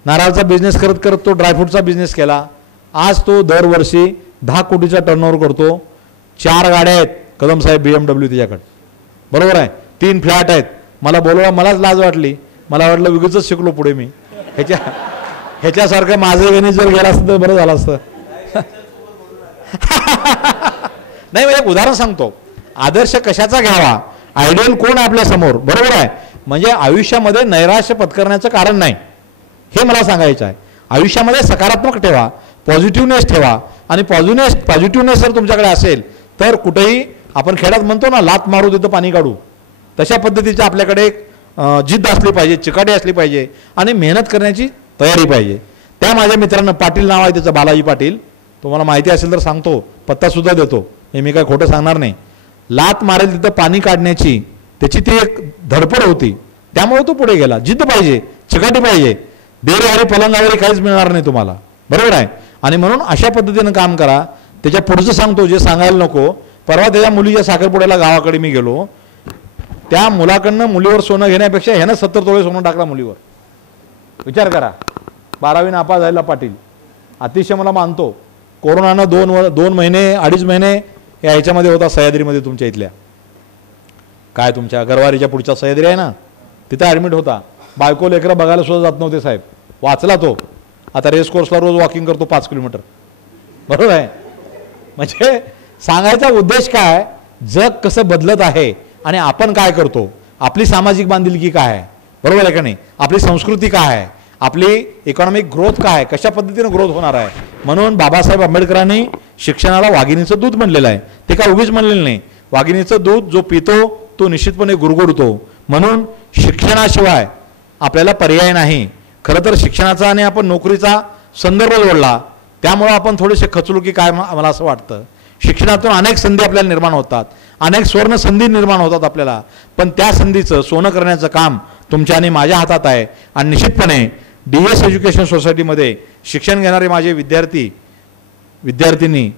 नारळाचा बिझनेस करत करत तो ड्रायफ्रूटचा बिझनेस केला. आज तो दरवर्षी 10 कोटीचा टर्नओव्हर करतो. 4 गाड्या आहेत कदम साहेब BMW त्याच्याकडे. बरोबर आहे. 3 फ्लॅट आहेत. मला बोलवा, मलाच लाज वाटली. मला वाटलं उगीचच शिकलो पुढे मी. ह्याच्यासारखं माझं गणित जर गेला असतं तर बरं झालं असतं. नाही, एक उदाहरण सांगतो. आदर्श कशाचा घ्यावा, आयडियल कोण आपल्या समोर. बरोबर आहे. म्हणजे आयुष्यामध्ये नैराश्य पत्करण्याचं कारण नाही, हे मला सांगायचं आहे. आयुष्यामध्ये सकारात्मक ठेवा, पॉझिटिव्हनेस ठेवा. आणि पॉझिटिव्हनेस जर तुमच्याकडे असेल तर कुठेही, आपण खेळात म्हणतो ना, लात मारू तिथं पाणी काढू, तशा पद्धतीचं आपल्याकडे एक जिद्द असली पाहिजे, चिकाटी असली पाहिजे आणि मेहनत करण्याची तयारी पाहिजे. त्या माझ्या मित्रांनं, पाटील नाव आहे त्याचं, बालाजी पाटील, तुम्हाला माहिती असेल तर सांगतो, पत्तासुद्धा देतो, हे मी काय खोटं सांगणार नाही. लात मारेल तिथं पाणी काढण्याची त्याची ती एक धडपड होती, त्यामुळे तो पुढे गेला. जिद्द पाहिजे, चिकाटी पाहिजे. बेरहारी पलंगावरी काहीच मिळणार नाही तुम्हाला, बरोबर आहे. आणि म्हणून अशा पद्धतीनं काम करा. त्याच्या पुढचं सांगतो जे सांगायला नको. परवा त्याच्या मुलीच्या साखरपुड्याला गावाकडे मी गेलो. त्या मुलाकडनं मुलीवर सोनं घेण्यापेक्षा ह्यानं 70 तोळे सोनं टाकला मुलीवर. विचार करा, 12वी नापास झालेला पाटील. अतिशय मला मानतो. कोरोनानं 2 महिने 2.5 महिने या ह्याच्यामध्ये होता सह्याद्रीमध्ये तुमच्या इथल्या, काय तुमच्या गरवारीच्या पुढच्या सह्याद्री आहे ना, तिथं ॲडमिट होता. बायको लेकरं बघायला सुद्धा जात नव्हते साहेब. वाचला तो. आता रेस कोर्सला रोज वॉकिंग करतो 5 किलोमीटर, बरोबर आहे. म्हणजे सांगायचा उद्देश काय, जग कसं बदलत आहे आणि आपण काय करतो, आपली सामाजिक बांधिलकी काय आहे, बरोबर आहे का नाही, आपली संस्कृती काय आहे, आपली इकॉनॉमिक ग्रोथ काय आहे, कशा पद्धतीनं ग्रोथ होणार आहे. म्हणून बाबासाहेब आंबेडकरांनी शिक्षणाला वाघिणीचं दूध म्हणलेलं आहे. ते काय उगीच म्हणलेलं नाही. वाघिणीचं दूध जो पितो तो निश्चितपणे गुरगुरतो. म्हणून शिक्षणाशिवाय आपल्याला पर्याय नाही. खरं तर शिक्षणाचा आणि आपण नोकरीचा संदर्भ जोडला त्यामुळं आपण थोडेसे खचलो की काय, मला असं वाटतं. शिक्षणातून अनेक संधी आपल्याला निर्माण होतात, अनेक सुवर्ण संधी निर्माण होतात आपल्याला. पण त्या संधीचं सोनं करण्याचं काम तुमच्या आणि माझ्या हातात आहे. आणि निश्चितपणे DES एज्युकेशन सोसायटीमध्ये शिक्षण घेणारे माझे विद्यार्थी विद्यार्थिनी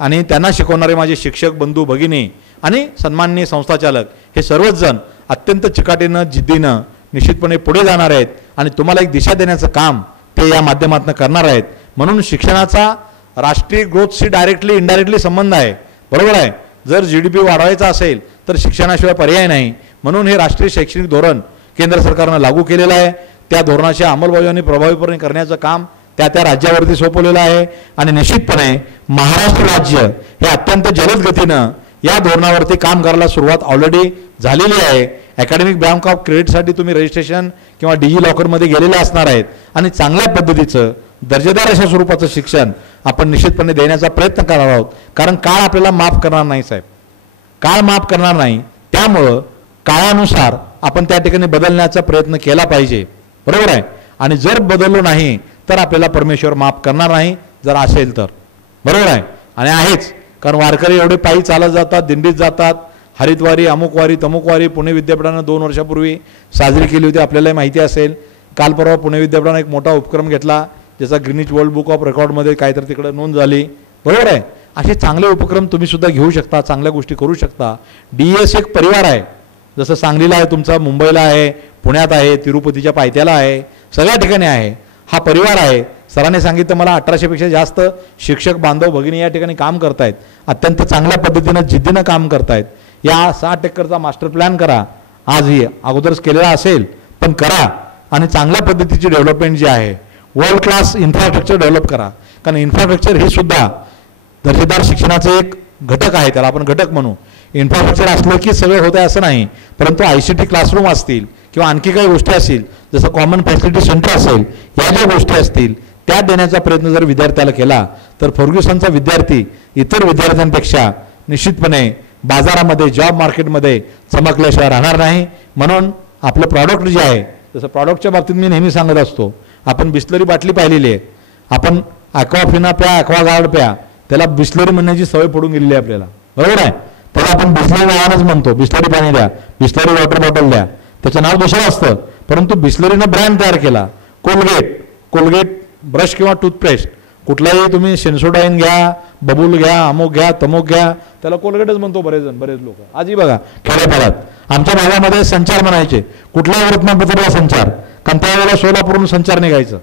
आणि त्यांना शिकवणारे माझे शिक्षक बंधू भगिनी आणि सन्माननीय संस्थाचालक हे सर्वच जण अत्यंत चिकाटीनं जिद्दीनं निश्चितपणे पुढे जाणार आहेत आणि तुम्हाला एक दिशा देण्याचं काम ते या माध्यमातून करणार आहेत. म्हणून शिक्षणाचा राष्ट्रीय ग्रोथशी डायरेक्टली इनडायरेक्टली संबंध आहे, बरोबर आहे. जर GDP वाढवायचा असेल तर शिक्षणाशिवाय पर्याय नाही. म्हणून हे राष्ट्रीय शैक्षणिक धोरण केंद्र सरकारनं लागू केलेलं आहे. त्या धोरणाची अंमलबजावणी प्रभावीपणे करण्याचं काम त्या राज्यावरती सोपवलेलं आहे. आणि निश्चितपणे महाराष्ट्र राज्य हे अत्यंत जलद गतीनं या धोरणावरती काम करायला सुरुवात ऑलरेडी झालेली आहे. अकॅडमिक बँक ऑफ क्रेडिटसाठी तुम्ही रजिस्ट्रेशन किंवा DG लॉकरमध्ये गेलेले असणार आहेत आणि चांगल्या पद्धतीचं दर्जेदार अशा स्वरूपाचं शिक्षण आपण निश्चितपणे देण्याचा प्रयत्न करणार आहोत. कारण काळ आपल्याला माफ करणार नाही साहेब, काळ माफ करणार नाही. त्यामुळं काळानुसार आपण त्या ठिकाणी बदलण्याचा प्रयत्न केला पाहिजे, बरोबर आहे. आणि जर बदललो नाही तर आपल्याला परमेश्वर माफ करणार नाही, जर असेल तर, बरोबर आहे. आणि आहेच, कारण वारकरी एवढे पायी चालत जातात, दिंडीत जातात. हरिद्वारी, अमुकवारी, तमुकवारी पुणे विद्यापीठानं 2 वर्षापूर्वी साजरी केली होती, आपल्यालाही माहिती असेल. काल परवा पुणे विद्यापीठानं एक मोठा उपक्रम घेतला ज्याचा ग्रीनिच वर्ल्ड बुक ऑफ रेकॉर्डमध्ये काहीतरी तिकडे नोंद झाली, बरोबर आहे. असे चांगले उपक्रम तुम्ही सुद्धा घेऊ शकता, चांगल्या गोष्टी करू शकता. DES एक परिवार आहे. जसं सांगलीला आहे तुमचा, मुंबईला आहे, पुण्यात आहे, तिरुपतीच्या पायथ्याला आहे, सगळ्या ठिकाणी आहे. हा परिवार आहे. सरांनी सांगितलं मला 1800पेक्षा जास्त शिक्षक बांधव भगिनी या ठिकाणी काम करतायत, अत्यंत चांगल्या पद्धतीनं जिद्दीनं काम करतायत. या 60 एकरचा मास्टर प्लॅन करा. आजही अगोदरच केलेला असेल पण करा आणि चांगल्या पद्धतीची डेव्हलपमेंट जी आहे, वर्ल्ड क्लास इन्फ्रास्ट्रक्चर डेव्हलप करा. कारण इन्फ्रास्ट्रक्चर हे सुद्धा दर्जेदार शिक्षणाचं एक घटक आहे, त्याला आपण घटक म्हणू. इन्फ्रास्ट्रक्चर असलं की सगळं होतं असं नाही, परंतु ICT क्लासरूम असतील किंवा आणखी काही गोष्टी असतील, जसं कॉमन फॅसिलिटी सेंटर असेल, या ज्या गोष्टी असतील त्या देण्याचा प्रयत्न जर विद्यार्थ्याला केला तर फर्ग्युसनचा विद्यार्थी इतर विद्यार्थ्यांपेक्षा निश्चितपणे बाजारामध्ये जॉब मार्केटमध्ये चमकल्याशिवाय राहणार नाही. म्हणून आपलं प्रॉडक्ट जे आहे, जसं प्रॉडक्टच्या बाबतीत मी नेहमी सांगत असतो, आपण बिस्लरी बाटली पाहिलेली आहे, आपण ॲक्वाफिना प्या, ॲक्वागार्ड प्या, त्याला बिस्लरी म्हणण्याची सवय पडून गेलेली आहे आपल्याला, बरोबर आहे. त्याला आपण बिस्लरी नावानंच म्हणतो, बिस्लरी पाणी द्या, बिस्लरी वॉटर बॉटल द्या, त्याचं नाव दुसरं असतं. परंतु बिस्लरीनं ब्रँड तयार केला. कोलगेट ब्रश किंवा टूथपेस्ट कुठलाही तुम्ही सेन्सोडाईन घ्या, बबूल घ्या, अमुक घ्या, तमुक घ्या, त्याला कोलगेटच म्हणतो बरेच लोक. आजही बघा खेड्यापाड्यात आमच्या भागामध्ये संचार म्हणायचे, कुठल्याही वर्तमानपत्राला संचार, कारण त्यावेळेला सोलापूरहून संचार निघायचं.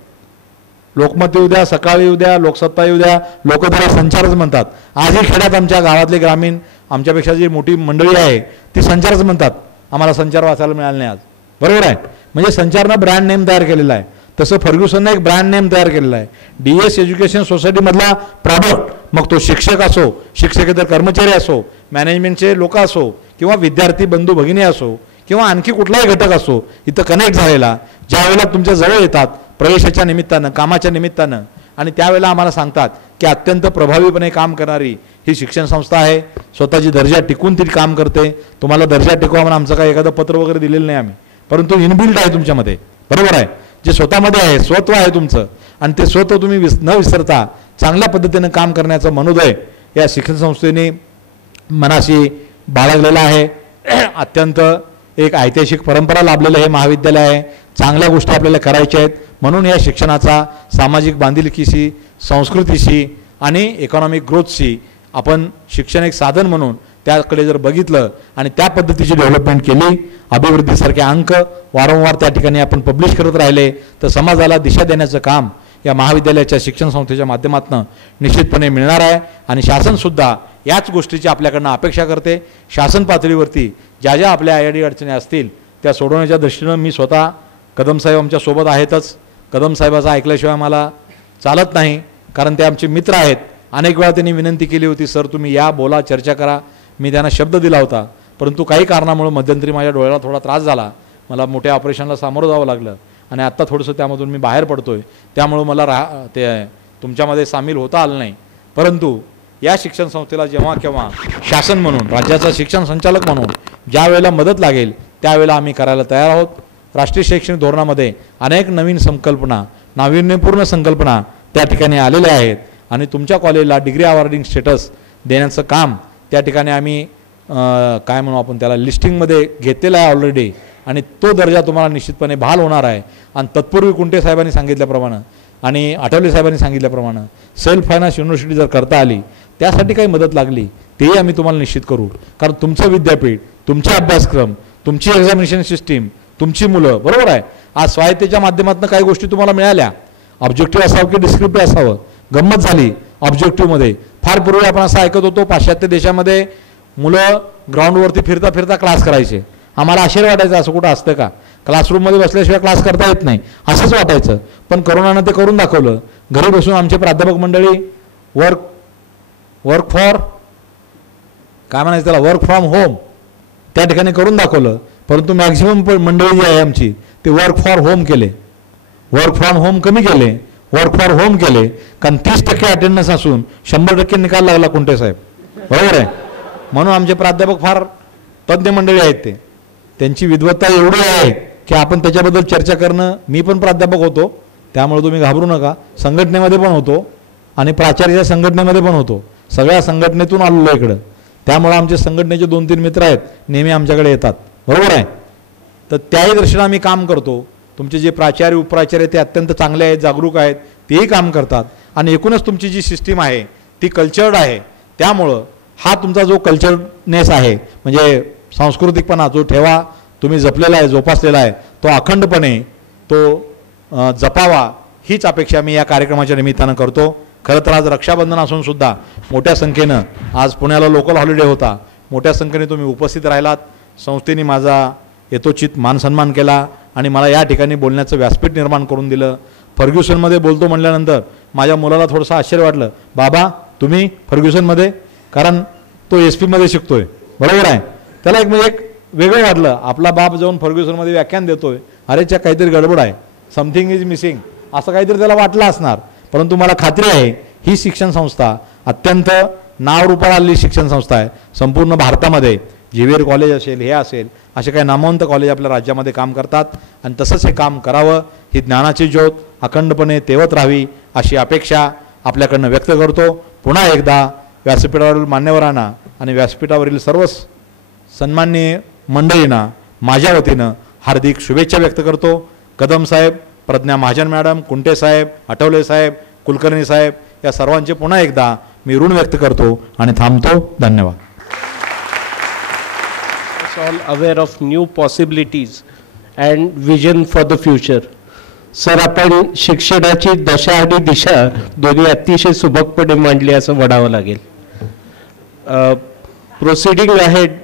लोकमत येऊ द्या, सकाळी येऊ द्या, लोकसत्ता येऊ द्या, लोक त्याला संचारच म्हणतात. आजही खेड्यात आमच्या गावातले ग्रामीण आमच्यापेक्षा जी मोठी मंडळी आहे ती संचारच म्हणतात. आम्हाला संचार वाचायला मिळाला नाही आज, बरोबर आहे. म्हणजे संचारनं ब्रँड नेम तयार केलेला आहे. तसं फर्ग्युसनने एक ब्रँड नेम तयार केलेला आहे. DES एज्युकेशन सोसायटीमधला प्रॉडक्ट, मग तो शिक्षक असो, शिक्षकेतर कर्मचारी असो, मॅनेजमेंटचे लोक असो किंवा विद्यार्थी बंधू भगिनी असो किंवा आणखी कुठलाही घटक असो, इथं कनेक्ट झालेला, ज्या वेळेला तुमच्या जवळ येतात प्रवेशाच्या निमित्तानं, कामाच्या निमित्तानं, आणि त्यावेळेला आम्हाला सांगतात की अत्यंत प्रभावीपणे काम करणारी ही शिक्षण संस्था आहे, स्वतःची दर्जा टिकून ती काम करते. तुम्हाला दर्जा टिकवा म्हणून आमचं काही एखादं पत्र वगैरे दिलेलं नाही आम्ही, परंतु इनबिल्ट आहे तुमच्यामध्ये, बरोबर आहे. जे स्वतःमध्ये आहे, स्वत्व आहे तुमचं, आणि ते स्वत्व तुम्ही न विसरता चांगल्या पद्धतीनं काम करण्याचं मनोदय या शिक्षण संस्थेने मनाशी बाळगलेला आहे. अत्यंत एक ऐतिहासिक परंपरा लाभलेलं हे महाविद्यालय आहे. चांगल्या गोष्टी आपल्याला करायच्या आहेत. म्हणून या शिक्षणाचा सामाजिक बांधिलकीशी, संस्कृतीशी आणि इकॉनॉमिक ग्रोथशी आपण शिक्षण एक साधन म्हणून त्याकडे जर बघितलं आणि त्या पद्धतीची डेव्हलपमेंट केली, अभिवृद्धीसारखे अंक वारंवार त्या ठिकाणी आपण पब्लिश करत राहिले तर समाजाला दिशा देण्याचं काम या महाविद्यालयाच्या शिक्षण संस्थेच्या माध्यमातून निश्चितपणे मिळणार आहे. आणि शासनसुद्धा याच गोष्टीची आपल्याकडनं अपेक्षा करते. शासन पातळीवरती ज्या ज्या आपल्या अडचणी असतील त्या सोडवण्याच्या दृष्टीनं मी स्वतः कदमसाहेब आमच्यासोबत आहेतच. कदमसाहेबाचं ऐकल्याशिवाय मला चालत नाही, कारण ते आमचे मित्र आहेत. अनेक वेळा त्यांनी विनंती केली होती, सर तुम्ही या, बोला, चर्चा करा. मी त्यांना शब्द दिला होता, परंतु काही कारणामुळे मध्यंतरी माझ्या डोळ्याला थोडा त्रास झाला, मला मोठ्या ऑपरेशनला सामोरं जावं लागलं आणि आत्ता थोडंसं त्यामधून मी बाहेर पडतोय. त्यामुळं मला ते तुमच्यामध्ये सामील होता आलं नाही. परंतु या शिक्षण संस्थेला जेव्हा केव्हा शासन म्हणून, राज्याचा शिक्षण संचालक म्हणून ज्या वेळेला मदत लागेल त्यावेळेला आम्ही करायला तयार आहोत. राष्ट्रीय शैक्षणिक धोरणामध्ये अनेक नवीन संकल्पना, नाविन्यपूर्ण संकल्पना त्या ठिकाणी आलेल्या आहेत आणि तुमच्या कॉलेजला डिग्री अवॉर्डिंग स्टेटस देण्याचं काम त्या ठिकाणी आम्ही काय म्हणू आपण त्याला लिस्टिंगमध्ये घेतलेला आहे ऑलरेडी आणि तो दर्जा तुम्हाला निश्चितपणे बहाल होणार आहे. आणि तत्पूर्वी कुंटे साहेबांनी सांगितल्याप्रमाणे आणि आठवले साहेबांनी सांगितल्याप्रमाणे सेल्फ फायनान्स युनिव्हर्सिटी जर करता आली, त्यासाठी काही मदत लागली तेही आम्ही तुम्हाला निश्चित करू. कारण तुमचं विद्यापीठ, तुमचे अभ्यासक्रम, तुमची एक्झामिनेशन सिस्टीम, तुमची मुलं, बरोबर आहे. आज स्वायत्तेच्या माध्यमातून काही गोष्टी तुम्हाला मिळाल्या. ऑब्जेक्टिव्ह असावं की डिस्क्रिप्टिव्ह असावं, गंमत झाली ऑब्जेक्टिव्हमध्ये. फार पूर्वी आपण असं ऐकत होतो पाश्चात्य देशामध्ये मुलं ग्राउंडवरती फिरता फिरता क्लास करायचे. आम्हाला आश्चर्य वाटायचं, असं कुठं असतं का? क्लासरूममध्ये बसल्याशिवाय क्लास करता येत नाही असंच वाटायचं. पण करोनानं ते करून दाखवलं. घरी बसून आमचे प्राध्यापक मंडळी वर्क फॉर काय म्हणायचं त्याला, वर्क फ्रॉम होम त्या ठिकाणी करून दाखवलं. परंतु मॅक्झिमम मंडळी जी आहे आमची ते वर्क फॉर होम केले, वर्क फ्रॉम होम कमी केले, वर्क फॉर होम केले. कारण 30% अटेंडन्स असून 100% निकाल लागला कुंटे साहेब, बरोबर आहे. म्हणून आमचे प्राध्यापक फार तज्ज्ञ मंडळी आहेत. ते त्यांची विद्वत्ता एवढी आहे की आपण त्याच्याबद्दल चर्चा करणं. मी पण प्राध्यापक होतो, त्यामुळे तुम्ही घाबरू नका. संघटनेमध्ये पण होतो आणि प्राचार्य संघटनेमध्ये पण होतो. सगळ्या संघटनेतून आलेलो इकडं. त्यामुळे आमचे संघटनेचे 2-3 मित्र आहेत, नेहमी आमच्याकडे येतात, बरोबर आहे. तर त्याही दृष्टीनं आम्ही काम करतो. तुमचे जे प्राचार्य उपप्राचार्य ते अत्यंत चांगले आहेत, जागरूक आहेत, तेही काम करतात. आणि एकूणच तुमची जी सिस्टीम आहे ती कल्चर्ड आहे. त्यामुळं हा तुमचा जो कल्चरनेस आहे, म्हणजे सांस्कृतिकपणा जो ठेवा तुम्ही जपलेला आहे, जोपासलेला आहे, तो अखंडपणे तो जपावा हीच अपेक्षा मी या कार्यक्रमाच्या निमित्तानं करतो. खरं तर आज रक्षाबंधन असून सुद्धा मोठ्या संख्येनं आज पुण्याला लोकल हॉलिडे होता, मोठ्या संख्येने तुम्ही उपस्थित राहिलात. संस्थेने माझा यथोचित मानसन्मान केला आणि मला या ठिकाणी बोलण्याचं व्यासपीठ निर्माण करून दिलं. फर्ग्युसनमध्ये बोलतो म्हटल्यानंतर माझ्या मुलाला थोडंसं आश्चर्य वाटलं, बाबा तुम्ही फर्ग्युसनमध्ये, कारण तो SP-मध्ये शिकतोय, बरोबर आहे. त्याला एक वेगळं वाटलं, आपला बाप जाऊन फर्ग्युसनमध्ये व्याख्यान देतोय, अरेच्या काहीतरी गडबड आहे, समथिंग इज मिसिंग, असं काहीतरी त्याला वाटलं असणार. परंतु मला खात्री आहे ही शिक्षण संस्था अत्यंत नावरूपाला आलेली शिक्षण संस्था आहे. संपूर्ण भारतामध्ये JVR कॉलेज असेल, हे असेल, असे काही नामवंत कॉलेज आपल्या राज्यामध्ये काम करतात आणि तसंच हे काम करावं. ही ज्ञानाची ज्योत अखंडपणे तेवत राहावी अशी अपेक्षा आपल्याकडनं व्यक्त करतो. पुन्हा एकदा व्यासपीठावरील मान्यवरांना आणि व्यासपीठावरील सर्व सन्माननीय मंडळींना माझ्या वतीनं हार्दिक शुभेच्छा व्यक्त करतो. कदम साहेब, प्रज्ञा महाजन मॅडम, कुंटे साहेब, आठवले साहेब, कुलकर्णी साहेब या सर्वांचे पुन्हा एकदा मी ऋण व्यक्त करतो आणि थांबतो. धन्यवाद. All aware of new possibilities and vision for the future. Sir, आपण शिक्षणाची दशा आणि दिशा दोन्ही अतिशय सुबकपणे मांडली असं म्हणावं लागेल. Proceeding ahead,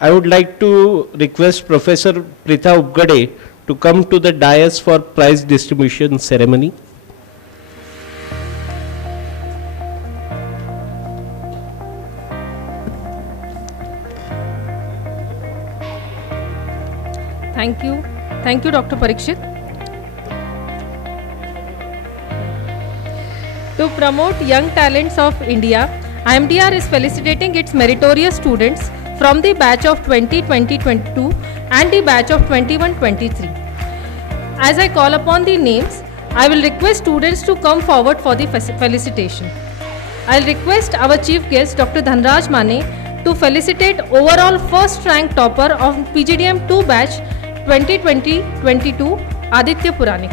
I would like to request Professor Pritha Upgade to come to the dais for prize distribution ceremony. Thank you, Dr. Parikshit. To promote young talents of India, IMDR is felicitating its meritorious students from the batch of 2020-22 and the batch of 21-23. As I call upon the names, I will request students to come forward for the felicitation. I'll request our chief guest, Dr. Dhanraj Mane, to felicitate overall first rank topper of PGDM 2 batch 2020-22, Aditya Puranik.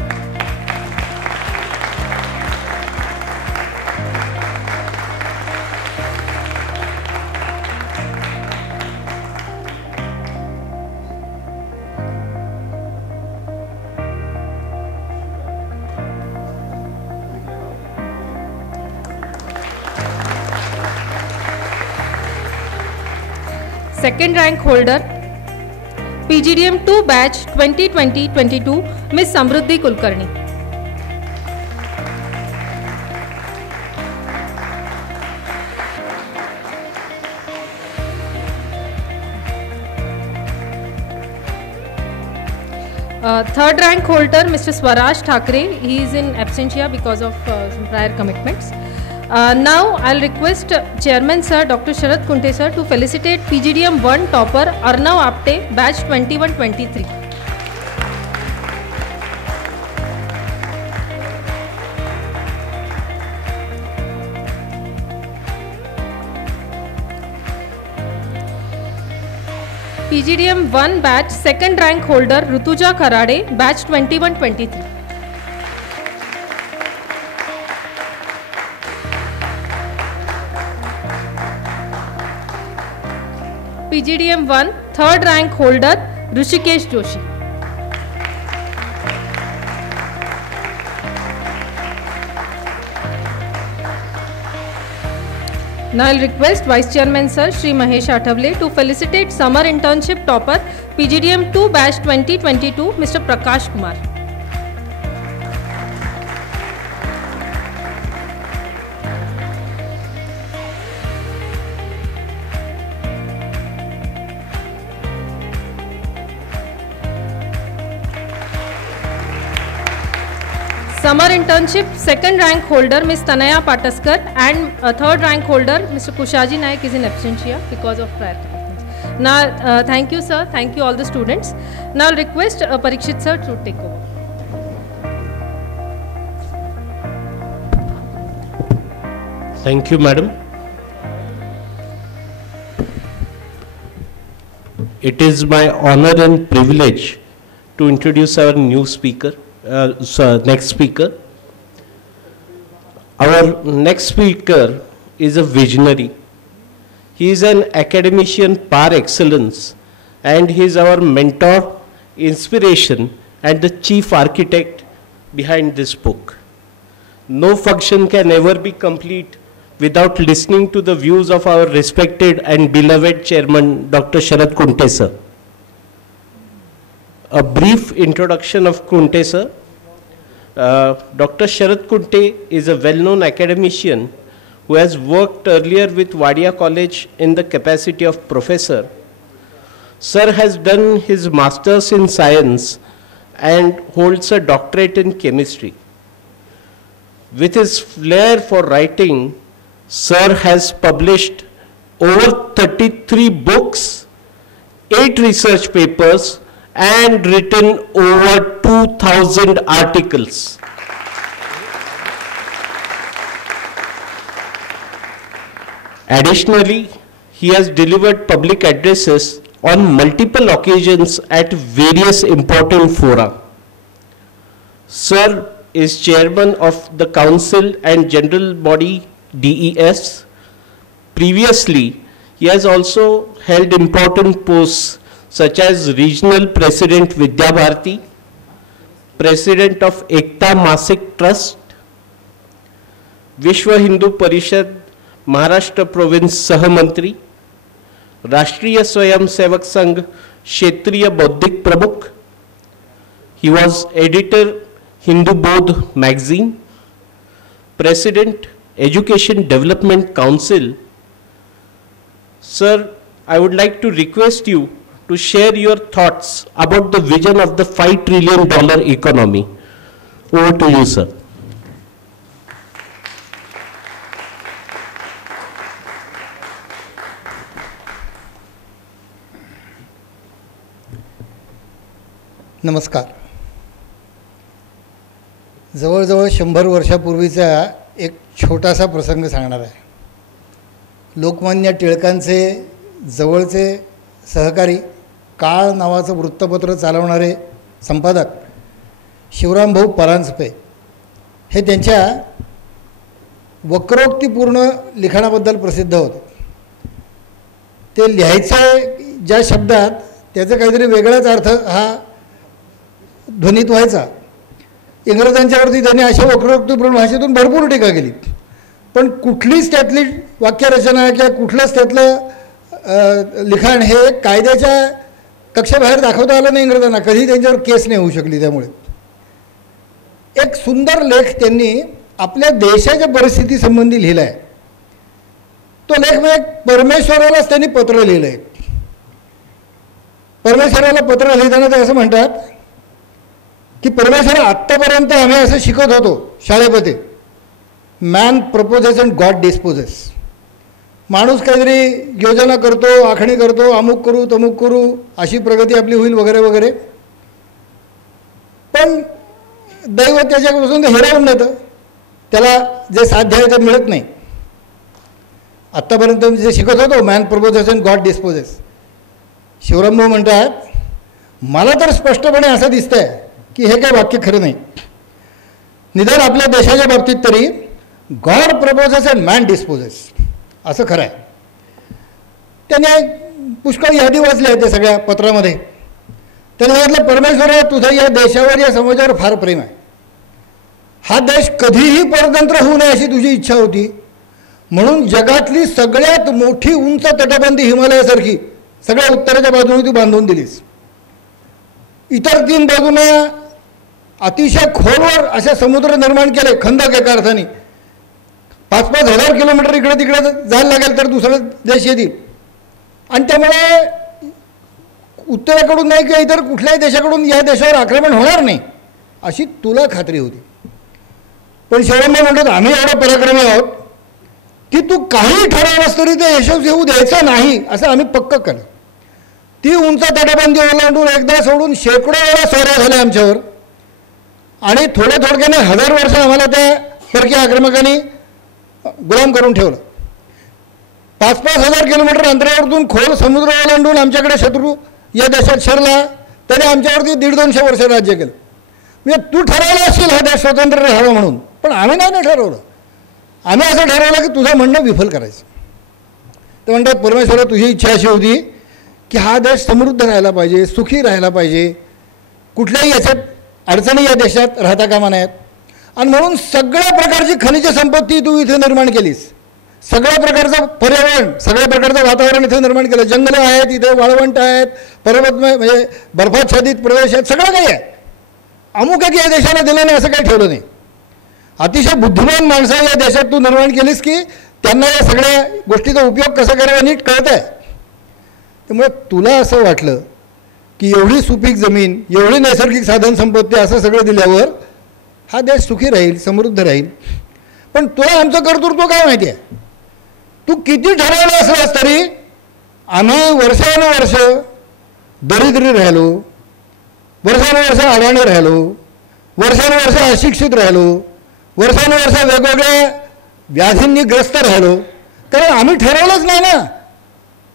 second rank holder, PGDM 2 batch 2020-22, Ms. Samruddhi Kulkarni. Third rank holder, Mr. Swaraj Thakre. He is in absentia because of some prior commitments. Now I'll request Chairman Sir Dr. Sharad Kunte Sir to felicitate PGDM 1 topper Arnav Apte, batch 21-23. PGDM 1 batch second rank holder Rutuja Kharade, batch 21-23. PGDM 1 third rank holder Rishikesh Joshi. Now I'll request Vice Chairman Sir Shri Mahesh Athavale to felicitate summer internship topper PGDM 2 batch 2022 Mr. Prakash Kumar. Summer internship second rank holder Ms. Tanaya Pataskar and third rank holder Mr. Kushaji Naik is in absentia because of prior commitments. Now thank you sir, thank you all the students. Now I'll request Parikshit sir to take over. Thank you, madam. It is my honor and privilege to introduce our new speaker. Next speaker. Our next speaker is a visionary. He is an academician par excellence and he is our mentor, inspiration and the chief architect behind this book. No function can ever be complete without listening to the views of our respected and beloved chairman Dr. Sharad Kunte sir. A brief introduction of Kunte sir. Dr. Sharad Kunte is a well-known academician who has worked earlier with Wadia College in the capacity of professor. Sir has done his masters in science and holds a doctorate in chemistry. With his flair for writing, Sir has published over 33 books, 8 research papers, and written over 2,000 articles. Additionally, he has delivered public addresses on multiple occasions at various important fora. Sir is chairman of the council and general body DES. Previously, he has also held important posts such as Regional President Vidya Bharati, President of Ekta Masik Trust, Vishwa Hindu Parishad Maharashtra Province Sahamantri, Rashtriya Swayam Sevak Sangh Kshetriya Bauddhik Pramukh. He was editor Hindu Bodh magazine, President Education Development Council. Sir, I would like to request you to share your thoughts about the vision of the $5 trillion economy. Over to you, sir. नमस्कार. जवळजवळ 100 वर्षापूर्वीचा एक छोटासा प्रसंग सांगणार आहे. लोकमान्य टिळकांचे जवळचे सहकारी, काळ नावाचं वृत्तपत्र चालवणारे संपादक शिवरामभाऊ परांजपे हे त्यांच्या वक्रोक्तीपूर्ण लिखाणाबद्दल प्रसिद्ध होते. ते लिहायचे ज्या शब्दात त्याचा काहीतरी वेगळाच अर्थ हा ध्वनित व्हायचा. इंग्रजांच्यावरती त्यांनी अशा वक्रोक्तीपूर्ण भाषेतून भरपूर टीका केली, पण कुठलीच त्यातली वाक्यरचना किंवा कुठलंच त्यातलं लिखाण हे कायद्याच्या कक्षेबाहेर दाखवता आलं नाही इंग्रजांना, कधी त्यांच्यावर केस नाही होऊ शकली. त्यामुळे एक सुंदर लेख त्यांनी आपल्या देशाच्या परिस्थितीसंबंधी लिहिला आहे. तो लेख म्हणजे परमेश्वरालाच त्यांनी पत्र लिहिलं आहे. परमेश्वराला पत्र लिहिताना ते असं म्हणतात की परमेश्वर, आत्तापर्यंत आम्ही असं शिकत होतो शाळेमध्ये, man proposes and God dispossess. माणूस काहीतरी योजना करतो, आखणी करतो, अमुक करू तमुक करू, अशी प्रगती आपली होईल वगैरे वगैरे. पण दैव त्याच्यापासून ते हिरावून देतं, त्याला जे साध्य आहे ते मिळत नाही. आत्तापर्यंत जे शिकत होतो, man proposes and God disposes. Shivrambhau म्हणतात, मला तर स्पष्टपणे असं दिसतंय की हे काही वाक्य खरं नाही. निदान आपल्या देशाच्या बाबतीत तरी God proposes and man dispossess असं खरं आहे. त्याने पुष्कळ यादी वाचल्या त्या सगळ्या पत्रामध्ये. त्याने म्हटलं, परमेश्वर, तुझं या देशावर, या समाजावर फार प्रेम आहे. हा देश कधीही परतंत्र होऊ नये अशी तुझी इच्छा होती, म्हणून जगातली सगळ्यात मोठी उंच तटबंदी हिमालयासारखी सगळ्या उत्तरेच्या बाजूने तू बांधून दिलीस. इतर 3 बाजूने अतिशय खोलवर असे समुद्र निर्माण केले, खंदक एका अर्थाने. 5-5 हजार किलोमीटर इकडे तिकडे जायला लागेल तर दुसरे देश येतील. आणि त्यामुळे उत्तरेकडून नाही किंवा इतर कुठल्याही देशाकडून या देशावर आक्रमण होणार नाही अशी तुला खात्री होती. पण शिवरामभाऊ म्हणतात, आम्ही एवढा पराक्रमी आहोत की तू काही ठरवलंस तरी ते यशस्वी होऊ द्यायचं नाही असं आम्ही पक्क केलं. ती उंच तटबंदी ओलांडून एकदा सोडून शेकडो वेळा स्वाऱ्या झाल्या आमच्यावर, आणि थोड्याने 1000 वर्ष आम्हाला त्या परकीय आक्रमकांनी गुलाम करून ठेवलं. 5-5 हजार किलोमीटर अंतरावरून खोल समुद्र ओलांडून आमच्याकडे शत्रू या देशात शिरला, तरी आमच्यावरती 150-200 वर्ष राज्य केलं. म्हणजे तू ठरवलं असेल हा देश स्वतंत्र राहावा म्हणून, पण आम्ही नाही ठरवलं. आम्ही असं ठरवलं की तुझं म्हणणं विफल करायचं. ते म्हणतात, परमेश्वरा, तुझी इच्छा अशी होती की हा देश समृद्ध राहायला पाहिजे, सुखी राहायला पाहिजे, कुठल्याही याच्यात अडचणी या देशात राहता कामा नाहीत. आणि म्हणून सगळ्या प्रकारची खनिज संपत्ती तू इथे निर्माण केलीस, सगळ्या प्रकारचं पर्यावरण, सगळ्या प्रकारचं वातावरण इथे निर्माण केलं. जंगलं आहेत, इथे वाळवंट आहेत, पर्वतमय म्हणजे बर्फाच्छादित प्रदेश आहेत, सगळं काही आहे. अमुक एक या देशाला दिलं नाही असं काही ठेवलं नाही. अतिशय बुद्धिमान माणसं या देशात तू निर्माण केलीस की त्यांना या सगळ्या गोष्टीचा उपयोग कसा करावा नीट कळत आहे. त्यामुळे तुला असं वाटलं की एवढी सुपीक जमीन, एवढी नैसर्गिक साधन संपत्ती असं सगळं दिल्यावर हा देश सुखी राहील, समृद्ध राहील. पण तुला आमचं कर्तृत्व काय माहिती आहे? तू किती ठरवलं असलास तरी आम्ही वर्षानुवर्ष दरिद्री राहिलो, वर्षानुवर्ष अडाणी राहिलो, वर्षानुवर्ष अशिक्षित राहिलो, वर्षानुवर्ष वेगवेगळ्या व्याधींनी ग्रस्त राहिलो, कारण आम्ही ठरवलंच नाही ना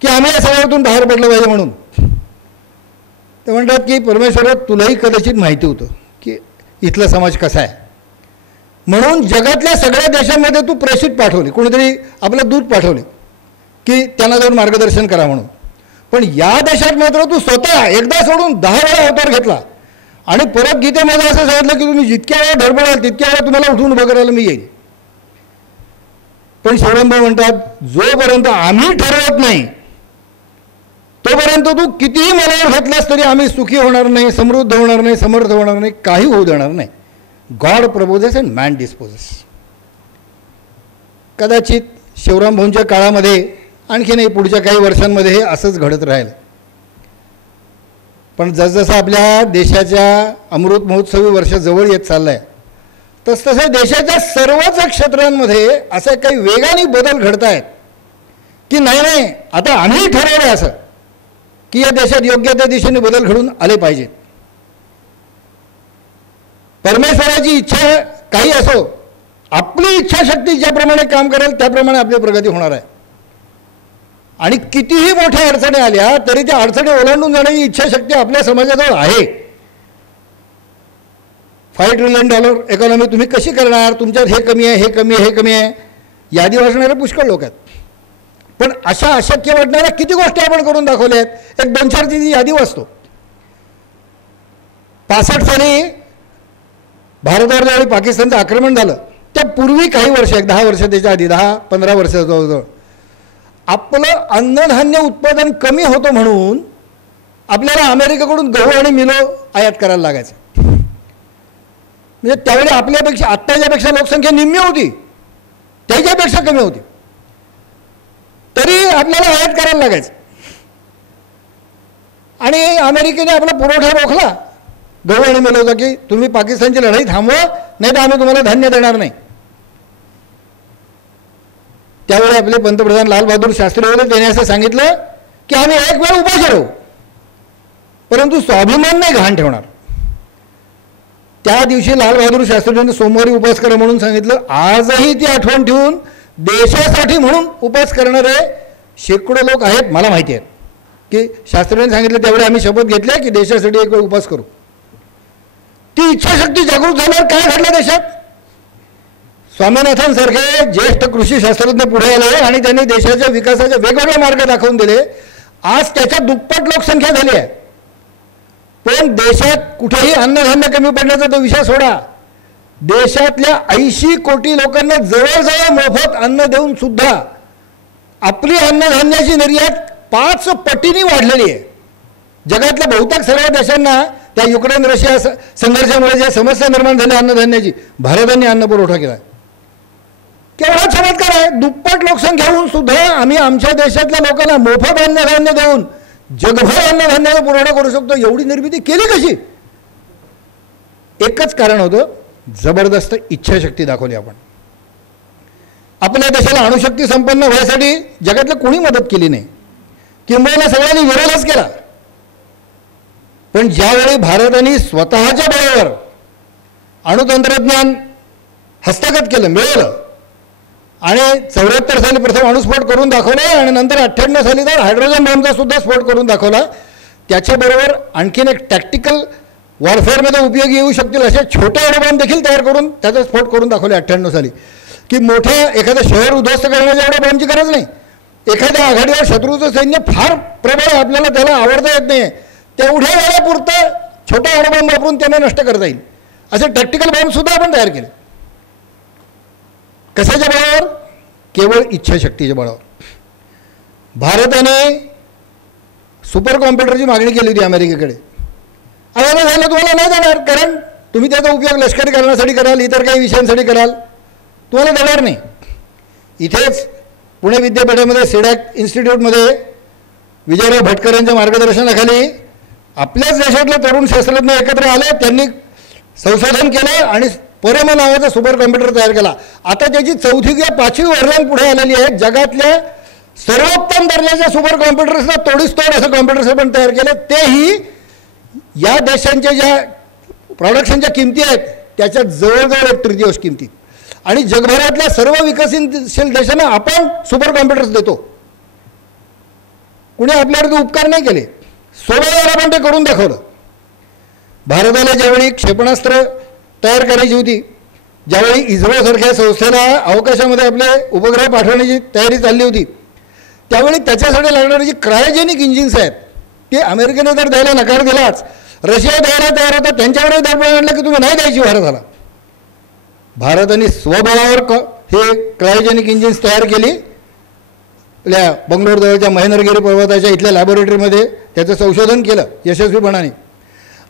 की आम्ही या सगळ्यातून बाहेर पडलं पाहिजे म्हणून. ते म्हणतात की परमेश्वरा, तुलाही कदाचित माहिती होतं की इथला समाज कसा आहे, म्हणून जगातल्या सगळ्या देशांमध्ये तू प्रेषित पाठवले, कोणीतरी आपलं दूत पाठवले की त्यांना जाऊन मार्गदर्शन करा म्हणून. पण या देशात मात्र तू स्वतः एकदा सोडून 10 वेळा अवतार घेतला आणि परत गीतेमध्ये असं सांगितलं की तुम्ही जितक्या वेळा धडपडाल तितक्या वेळा तुम्हाला उठून उभं करायला मी येईल. पण शिवरामभाऊ म्हणतात, जोपर्यंत आम्ही ठरवत नाही तोपर्यंत तू कितीही मनावर घेतलास तरी आम्ही सुखी होणार नाही, समृद्ध होणार नाही, समर्थ होणार नाही, काही होऊ देणार नाही. God proposes and man dispossess. कदाचित शिवरामभाऊंच्या काळामध्ये आणखी नाही पुढच्या काही वर्षांमध्ये हे असंच घडत राहील. पण जसजसं आपल्या देशाच्या अमृत महोत्सवी वर्ष जवळ येत चाललं आहे तसतसे देशाच्या सर्वच क्षेत्रांमध्ये असे काही वेगाने बदल घडत आहेत की नाही आता आम्ही ठरवलं असं की या देशात योग्य त्या दिशेने बदल घडून आले पाहिजेत. परमेश्वराची इच्छा काही असो, आपली इच्छाशक्ती ज्याप्रमाणे काम करेल त्याप्रमाणे आपली प्रगती होणार आहे. आणि कितीही मोठ्या अडचणी आल्या तरी त्या अडचणी ओलांडून जाण्याची इच्छाशक्ती आपल्या समाजाजवळ आहे. $5 ट्रिलियन इकॉनॉमी तुम्ही कशी करणार, तुमच्यात हे कमी आहे, हे कमी आहे, हे कमी आहे, यादी वाचणारे पुष्कळ लोक आहेत. पण अशा अशक्य वाटणाऱ्या किती गोष्टी आपण करून दाखवल्या आहेत. एक 2-4 यादी वाचतो. 65 साली भारतावर ज्यावेळी पाकिस्तानचं आक्रमण झालं त्यापूर्वी काही वर्ष, एक 10 वर्ष त्याच्या आधी, 10-15 वर्ष जवळजवळ आपलं अन्नधान्य उत्पादन कमी होतं म्हणून आपल्याला अमेरिकेकडून गहू आणि मिलो आयात करायला लागायचं. म्हणजे त्यावेळी आपल्यापेक्षा आत्ताच्यापेक्षा लोकसंख्या निम्मी होती, त्याच्यापेक्षा कमी होती, तरी आपल्याला आयात करायला लागायचं. आणि अमेरिकेने आपला पुरवठा रोखला गहू आणि मिलोचा, की तुम्ही पाकिस्तानची लढाई थांबवा, नाही तर आम्ही तुम्हाला धान्य देणार नाही. त्यावेळी आपले पंतप्रधान लालबहादूर शास्त्री होते, त्याने असं सांगितलं की आम्ही एक वेळ उपाशी राहू, परंतु स्वाभिमान नाही घाण ठेवणार. त्या दिवशी लालबहादूर शास्त्रींनी सोमवारी उपास करा म्हणून सांगितलं. आजही ती आठवण ठेवून देशासाठी म्हणून उपास करणारे शेकडो लोक आहेत, मला माहिती आहे. की शास्त्रींनी सांगितलं त्यावेळी आम्ही शपथ घेतल्या की देशासाठी एक वेळ उपास करू. ती इच्छाशक्ती जागृत झाल्यावर काय घडलं देशात? स्वामीनाथनसारखे ज्येष्ठ कृषी शास्त्रज्ञ पुढे आले आणि त्यांनी देशाच्या विकासाचे वेगवेगळे मार्ग दाखवून दिले. आज त्याच्या दुप्पट लोकसंख्या झाली आहे, पण देशात कुठेही अन्नधान्य कमी पडण्याचा तो विषय सोडा. देशातल्या 80 कोटी लोकांना जवळजवळ मोफत अन्न देऊन सुद्धा आपली अन्नधान्याची निर्यात 5 पटीने वाढलेली आहे. जगातल्या बहुतेक सर्व देशांना त्या युक्रेन रशिया संघर्षामुळे ज्या समस्या निर्माण झाल्या अन्नधान्याची, भारताने अन्न पुरवठा केला. केवढा चमत्कार आहे. दुप्पट लोकसंख्या होऊन सुद्धा आम्ही आमच्या देशातल्या लोकांना मोफत अन्नधान्य देऊन जगभर अन्नधान्याचा पुरवठा करू शकतो. एवढी निर्मिती केली कशी? एकच कारण होतं, जबरदस्त इच्छाशक्ती दाखवली आपण. आपल्या देशाला अणुशक्ती संपन्न व्हायसाठी जगातल्या कोणी मदत केली नाही, किंबहुना सगळ्यांनी विरोधच केला. पण ज्यावेळी भारताने स्वतःच्या बळावर अणुतंत्रज्ञान हस्तगत केलं, मिळवलं, आणि 74 साली प्रथम अणुस्फोट करून दाखवला आणि नंतर 98 साली तर हायड्रोजन बॉम्बचा सुद्धा स्फोट करून दाखवला. त्याच्याबरोबर आणखीन एक टॅक्टिकल वॉरफेअरमध्ये उपयोगी येऊ शकतील असे छोटे अणुबॉम्ब देखील तयार करून त्याचा स्फोट करून दाखवले 98 साली. की मोठ्या एखादं शहर उद्ध्वस्त करण्याच्या एवढ्या बॉम्बची गरज नाही. एखाद्या आघाडीवर शत्रूचं सैन्य फार प्रबळ आहे, आपल्याला त्याला आवडता येत नाही, तेवढ्या वेळापुरतं छोटा अणुबॉम्ब वापरून त्यांना नष्ट करता येईल असे टॅक्टिकल बॉम्बसुद्धा आपण तयार केले. कशाच्या बळावर? केवळ इच्छाशक्तीच्या बळावर. भारताने सुपर कॉम्प्युटरची मागणी केली होती अमेरिकेकडे. आता झालं तुम्हाला नाही देणार, कारण तुम्ही त्याचा उपयोग लष्करी कारणासाठी कराल, इतर काही विषयांसाठी कराल, तुम्हाला देणार नाही. इथेच पुणे विद्यापीठामध्ये सिडॅक इन्स्टिट्यूटमध्ये विजयराव भटकर यांच्या मार्गदर्शनाखाली आपल्याच देशातले तरुण शास्त्रज्ञ एकत्र आले. त्यांनी संशोधन केलं आणि परम नावाचा सुपर कॉम्प्युटर तयार केला. आता त्याची 4थी किंवा 5वी वर्जन पुढे आलेली आहे. जगातल्या सर्वोत्तम दर्जाच्या सुपर कॉम्प्युटर्सना तोडीस-तोड असं कॉम्प्युटर्स आपण तयार केलं. तेही या देशांच्या ज्या प्रोडक्शनच्या किमती आहेत त्याच्या जवळजवळ 1/3 किमतीत. आणि जगभरातल्या सर्व विकसनशील देशांना आपण सुपर कॉम्प्युटर्स देतो. कुणी आपल्यावरती उपकार नाही केले, सोबत आपण ते करून दाखवलं. भारताला ज्यावेळी क्षेपणास्त्र तयार करायची होती, ज्यावेळी इस्रोसारख्या संस्थेला अवकाशामध्ये आपले उपग्रह पाठवण्याची तयारी चालली होती, त्यावेळी त्याच्यासाठी लागणारी जी क्रायोजेनिक इंजिन्स आहेत ते अमेरिकेने तर द्यायला नकार दिलाच, रशिया द्यायला तयार होता, त्यांच्यावरही दबाव आणला की तुम्ही नाही द्यायची भारताला. भारताने स्वबळावर हे क्रायोजेनिक इंजिन्स तयार केली. आपल्या बंगलोरजवळच्या महेंद्रगिरी पर्वताच्या इथल्या लॅबोरेटरीमध्ये त्याचं संशोधन केलं यशस्वीपणाने.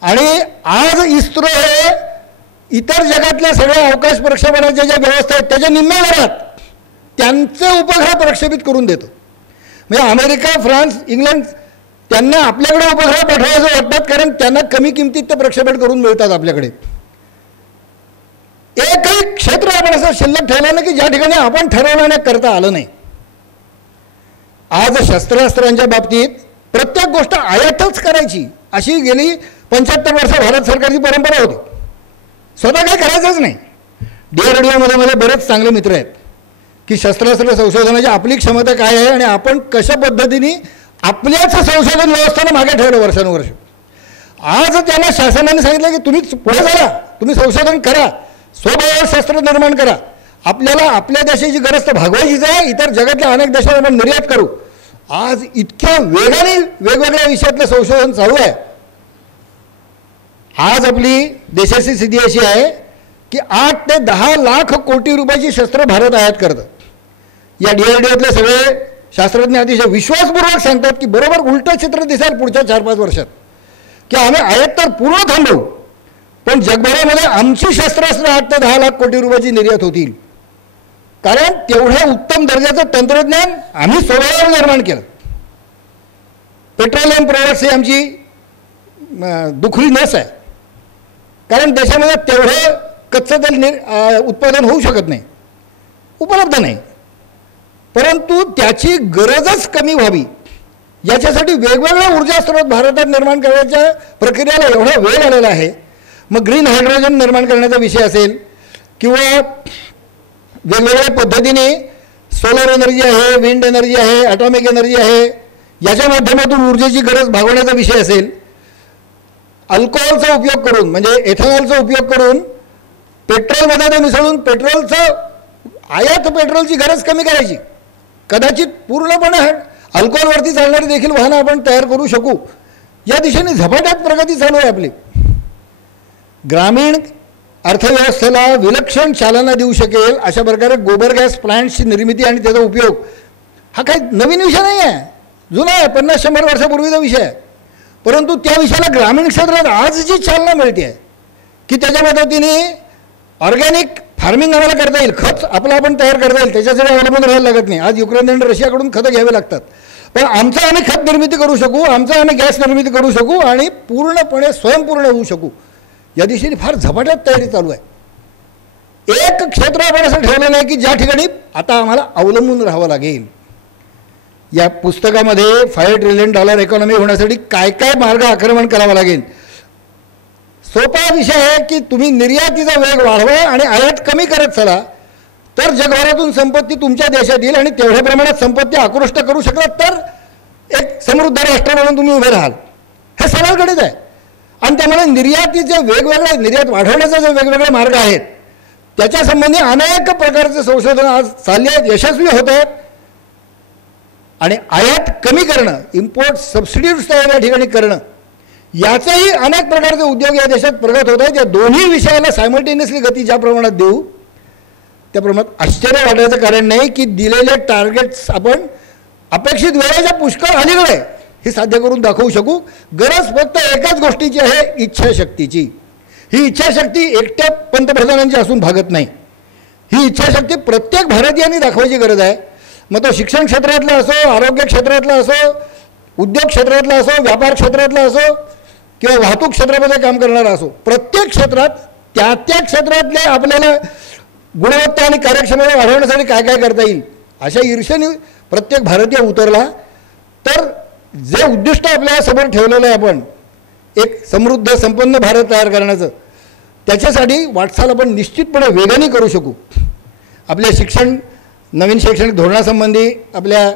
आणि आज इस्रो हे इतर जगातल्या सगळ्या अवकाश प्रक्षेपणाच्या ज्या व्यवस्था आहेत त्याच्या निम्म्या वेळात त्यांचे उपग्रह प्रक्षेपित करून देतो. म्हणजे अमेरिका, फ्रान्स, इंग्लंड त्यांना आपल्याकडे उपग्रह पाठवायचं वाटतात, कारण त्यांना कमी किमतीत ते प्रक्षेपण करून मिळतात आपल्याकडे. एकही क्षेत्र आपण असं शिल्लक ठेवलं नाही की ज्या ठिकाणी आपण ठरवण्याने करता आलं नाही. आज शस्त्रास्त्रांच्या बाबतीत प्रत्येक गोष्ट आयातच करायची अशी गेली 75 वर्ष भारत सरकारची परंपरा होती. स्वतः काही करायचंच नाही. DRDOमध्ये माझे बरेच चांगले मित्र आहेत की शस्त्रास्त्र संशोधनाची आपली क्षमता काय आहे आणि आपण कशा पद्धतीने आपल्याच संशोधन व्यवस्थेनं मागे ठेवलं वर्षानुवर्ष. आज त्यांना शासनाने सांगितलं की तुम्ही पुढे चला, तुम्ही संशोधन करा, स्वबळावर शस्त्र निर्माण करा. आपल्याला आपल्या देशाची गरज तर भागवायचीच आहे, इतर जगातल्या अनेक देशांना आपण निर्यात करू. आज इतक्या वेगाने वेगवेगळ्या विषयातलं संशोधन चालू आहे. आज आपली देशाची स्थिती अशी आहे की 8 ते 10 लाख कोटी रुपयाची शस्त्र भारत आयात करतं. या DRDOतले सगळे शास्त्रज्ञ अतिशय विश्वासपूर्वक सांगतात की बरोबर उलटं चित्र दिसेल पुढच्या 4-5 वर्षात, की आम्ही आयात तर पूर्ण थांबवू, पण जगभरामध्ये आमची शस्त्रास्त्र 8 ते 10 लाख कोटी रुपयाची निर्यात होतील, कारण तेवढ्या उत्तम दर्जाचं तंत्रज्ञान आम्ही स्वतःवर निर्माण केलं. पेट्रोलियम प्रोडक्ट्स ही आमची दुखरी नस आहे, कारण देशामध्ये तेवढं कच्चं तेल उत्पादन होऊ शकत नाही, उपलब्ध नाही. परंतु त्याची गरजच कमी व्हावी याच्यासाठी वेगवेगळे ऊर्जा स्रोत भारतात निर्माण करण्याच्या प्रक्रियेला एवढा वेळ आलेला आहे. मग ग्रीन हायड्रोजन निर्माण करण्याचा विषय असेल किंवा वेगवेगळ्या पद्धतीने सोलर एनर्जी आहे, विंड एनर्जी आहे, ॲटॉमिक एनर्जी आहे, याच्या माध्यमातून ऊर्जेची गरज भागवण्याचा विषय असेल, अल्कोहोलचा उपयोग करून म्हणजे एथेनॉलचा उपयोग करून पेट्रोलमध्ये ते मिसळून पेट्रोलचं आयात पेट्रोलची गरज कमी करायची, कदाचित पूर्णपणे अल्कोहोलवरती चालणारी देखील वाहनं आपण तयार करू शकू, या दिशेने झपाट्यात प्रगती चालू आहे आपली. ग्रामीण अर्थव्यवस्थेला विलक्षण चालना देऊ शकेल अशा प्रकारे गोबर गॅस प्लांट्सची निर्मिती आणि त्याचा उपयोग हा काही नवीन विषय नाही आहे, जुना आहे, 50-100 वर्षापूर्वीचा विषय आहे. परंतु त्या विषयाला ग्रामीण क्षेत्रात आज जी चालना मिळते आहे की त्याच्या मदतीने ऑर्गॅनिक फार्मिंग आम्हाला करता येईल, खत आपलं आपण तयार करता येईल, त्याच्यासाठी अवलंबून राहायला लागत नाही. आज युक्रेन आणि रशियाकडून खतं घ्यावी लागतात, पण आमचं आम्ही खत निर्मिती करू शकू, आमचं आम्ही गॅस निर्मिती करू शकू आणि पूर्णपणे स्वयंपूर्ण होऊ शकू, या दिशेने फार झपाट्यात तयारी चालू आहे. एक क्षेत्र आपण असं ठेवलं नाही की ज्या ठिकाणी आता आम्हाला अवलंबून राहावं लागेल. या पुस्तकामध्ये $5 ट्रिलियन इकॉनॉमी होण्यासाठी काय काय मार्ग आक्रमण करावा लागेल. सोपा विषय आहे की तुम्ही निर्यातीचा वेग वाढवा आणि आयात कमी करत चला, तर जगभरातून संपत्ती तुमच्या देशात येईल आणि तेवढ्या प्रमाणात संपत्ती आकृष्ट करू शकला तर एक समृद्ध राष्ट्र म्हणून तुम्ही उभे राहाल. हे सरळ गणित आहे. आणि त्यामुळे निर्यातीचे वेगवेगळे निर्यात वाढवण्याचे जे वेगवेगळे मार्ग आहेत त्याच्या संबंधी अनेक प्रकारचे संशोधन आज चालले आहेत, यशस्वी होत आहेत. आणि आयात कमी करणं, इम्पोर्ट सबसिडीज तयार या ठिकाणी करणं, याचेही अनेक प्रकारचे उद्योग या देशात प्रगत होत आहेत. या दोन्ही विषयाला सायमल्टेनियसली गती ज्या प्रमाणात देऊ त्या प्रमाणात आश्चर्य वाटायचं कारण नाही की दिलेले टार्गेट्स आपण अपेक्षित वेळेच्या पुष्कळ अलीकडे हे साध्य करून दाखवू शकू. गरज फक्त एकाच गोष्टीची आहे, इच्छाशक्तीची. ही इच्छाशक्ती एकट्या पंतप्रधानांची असून भागत नाही, ही इच्छाशक्ती प्रत्येक भारतीयांनी दाखवायची गरज आहे. मग तो शिक्षण क्षेत्रातला असो, आरोग्य क्षेत्रातला असो, उद्योग क्षेत्रातला असो, व्यापार क्षेत्रातला असो किंवा वाहतूक क्षेत्रामध्ये काम करणारा असो, प्रत्येक क्षेत्रात त्या त्या क्षेत्रातले आपल्याला गुणवत्ता आणि कार्यक्षमता वाढवण्यासाठी काय काय करता येईल अशा ईर्षेने प्रत्येक भारतीय उतरला तर जे उद्दिष्ट आपल्या समोर ठेवलेलं आहे आपण एक समृद्ध संपन्न भारत तयार करण्याचं, त्याच्यासाठी वाटचाल आपण निश्चितपणे वेगाने करू शकू. आपल्या नवीन शैक्षणिक धोरणासंबंधी आपल्या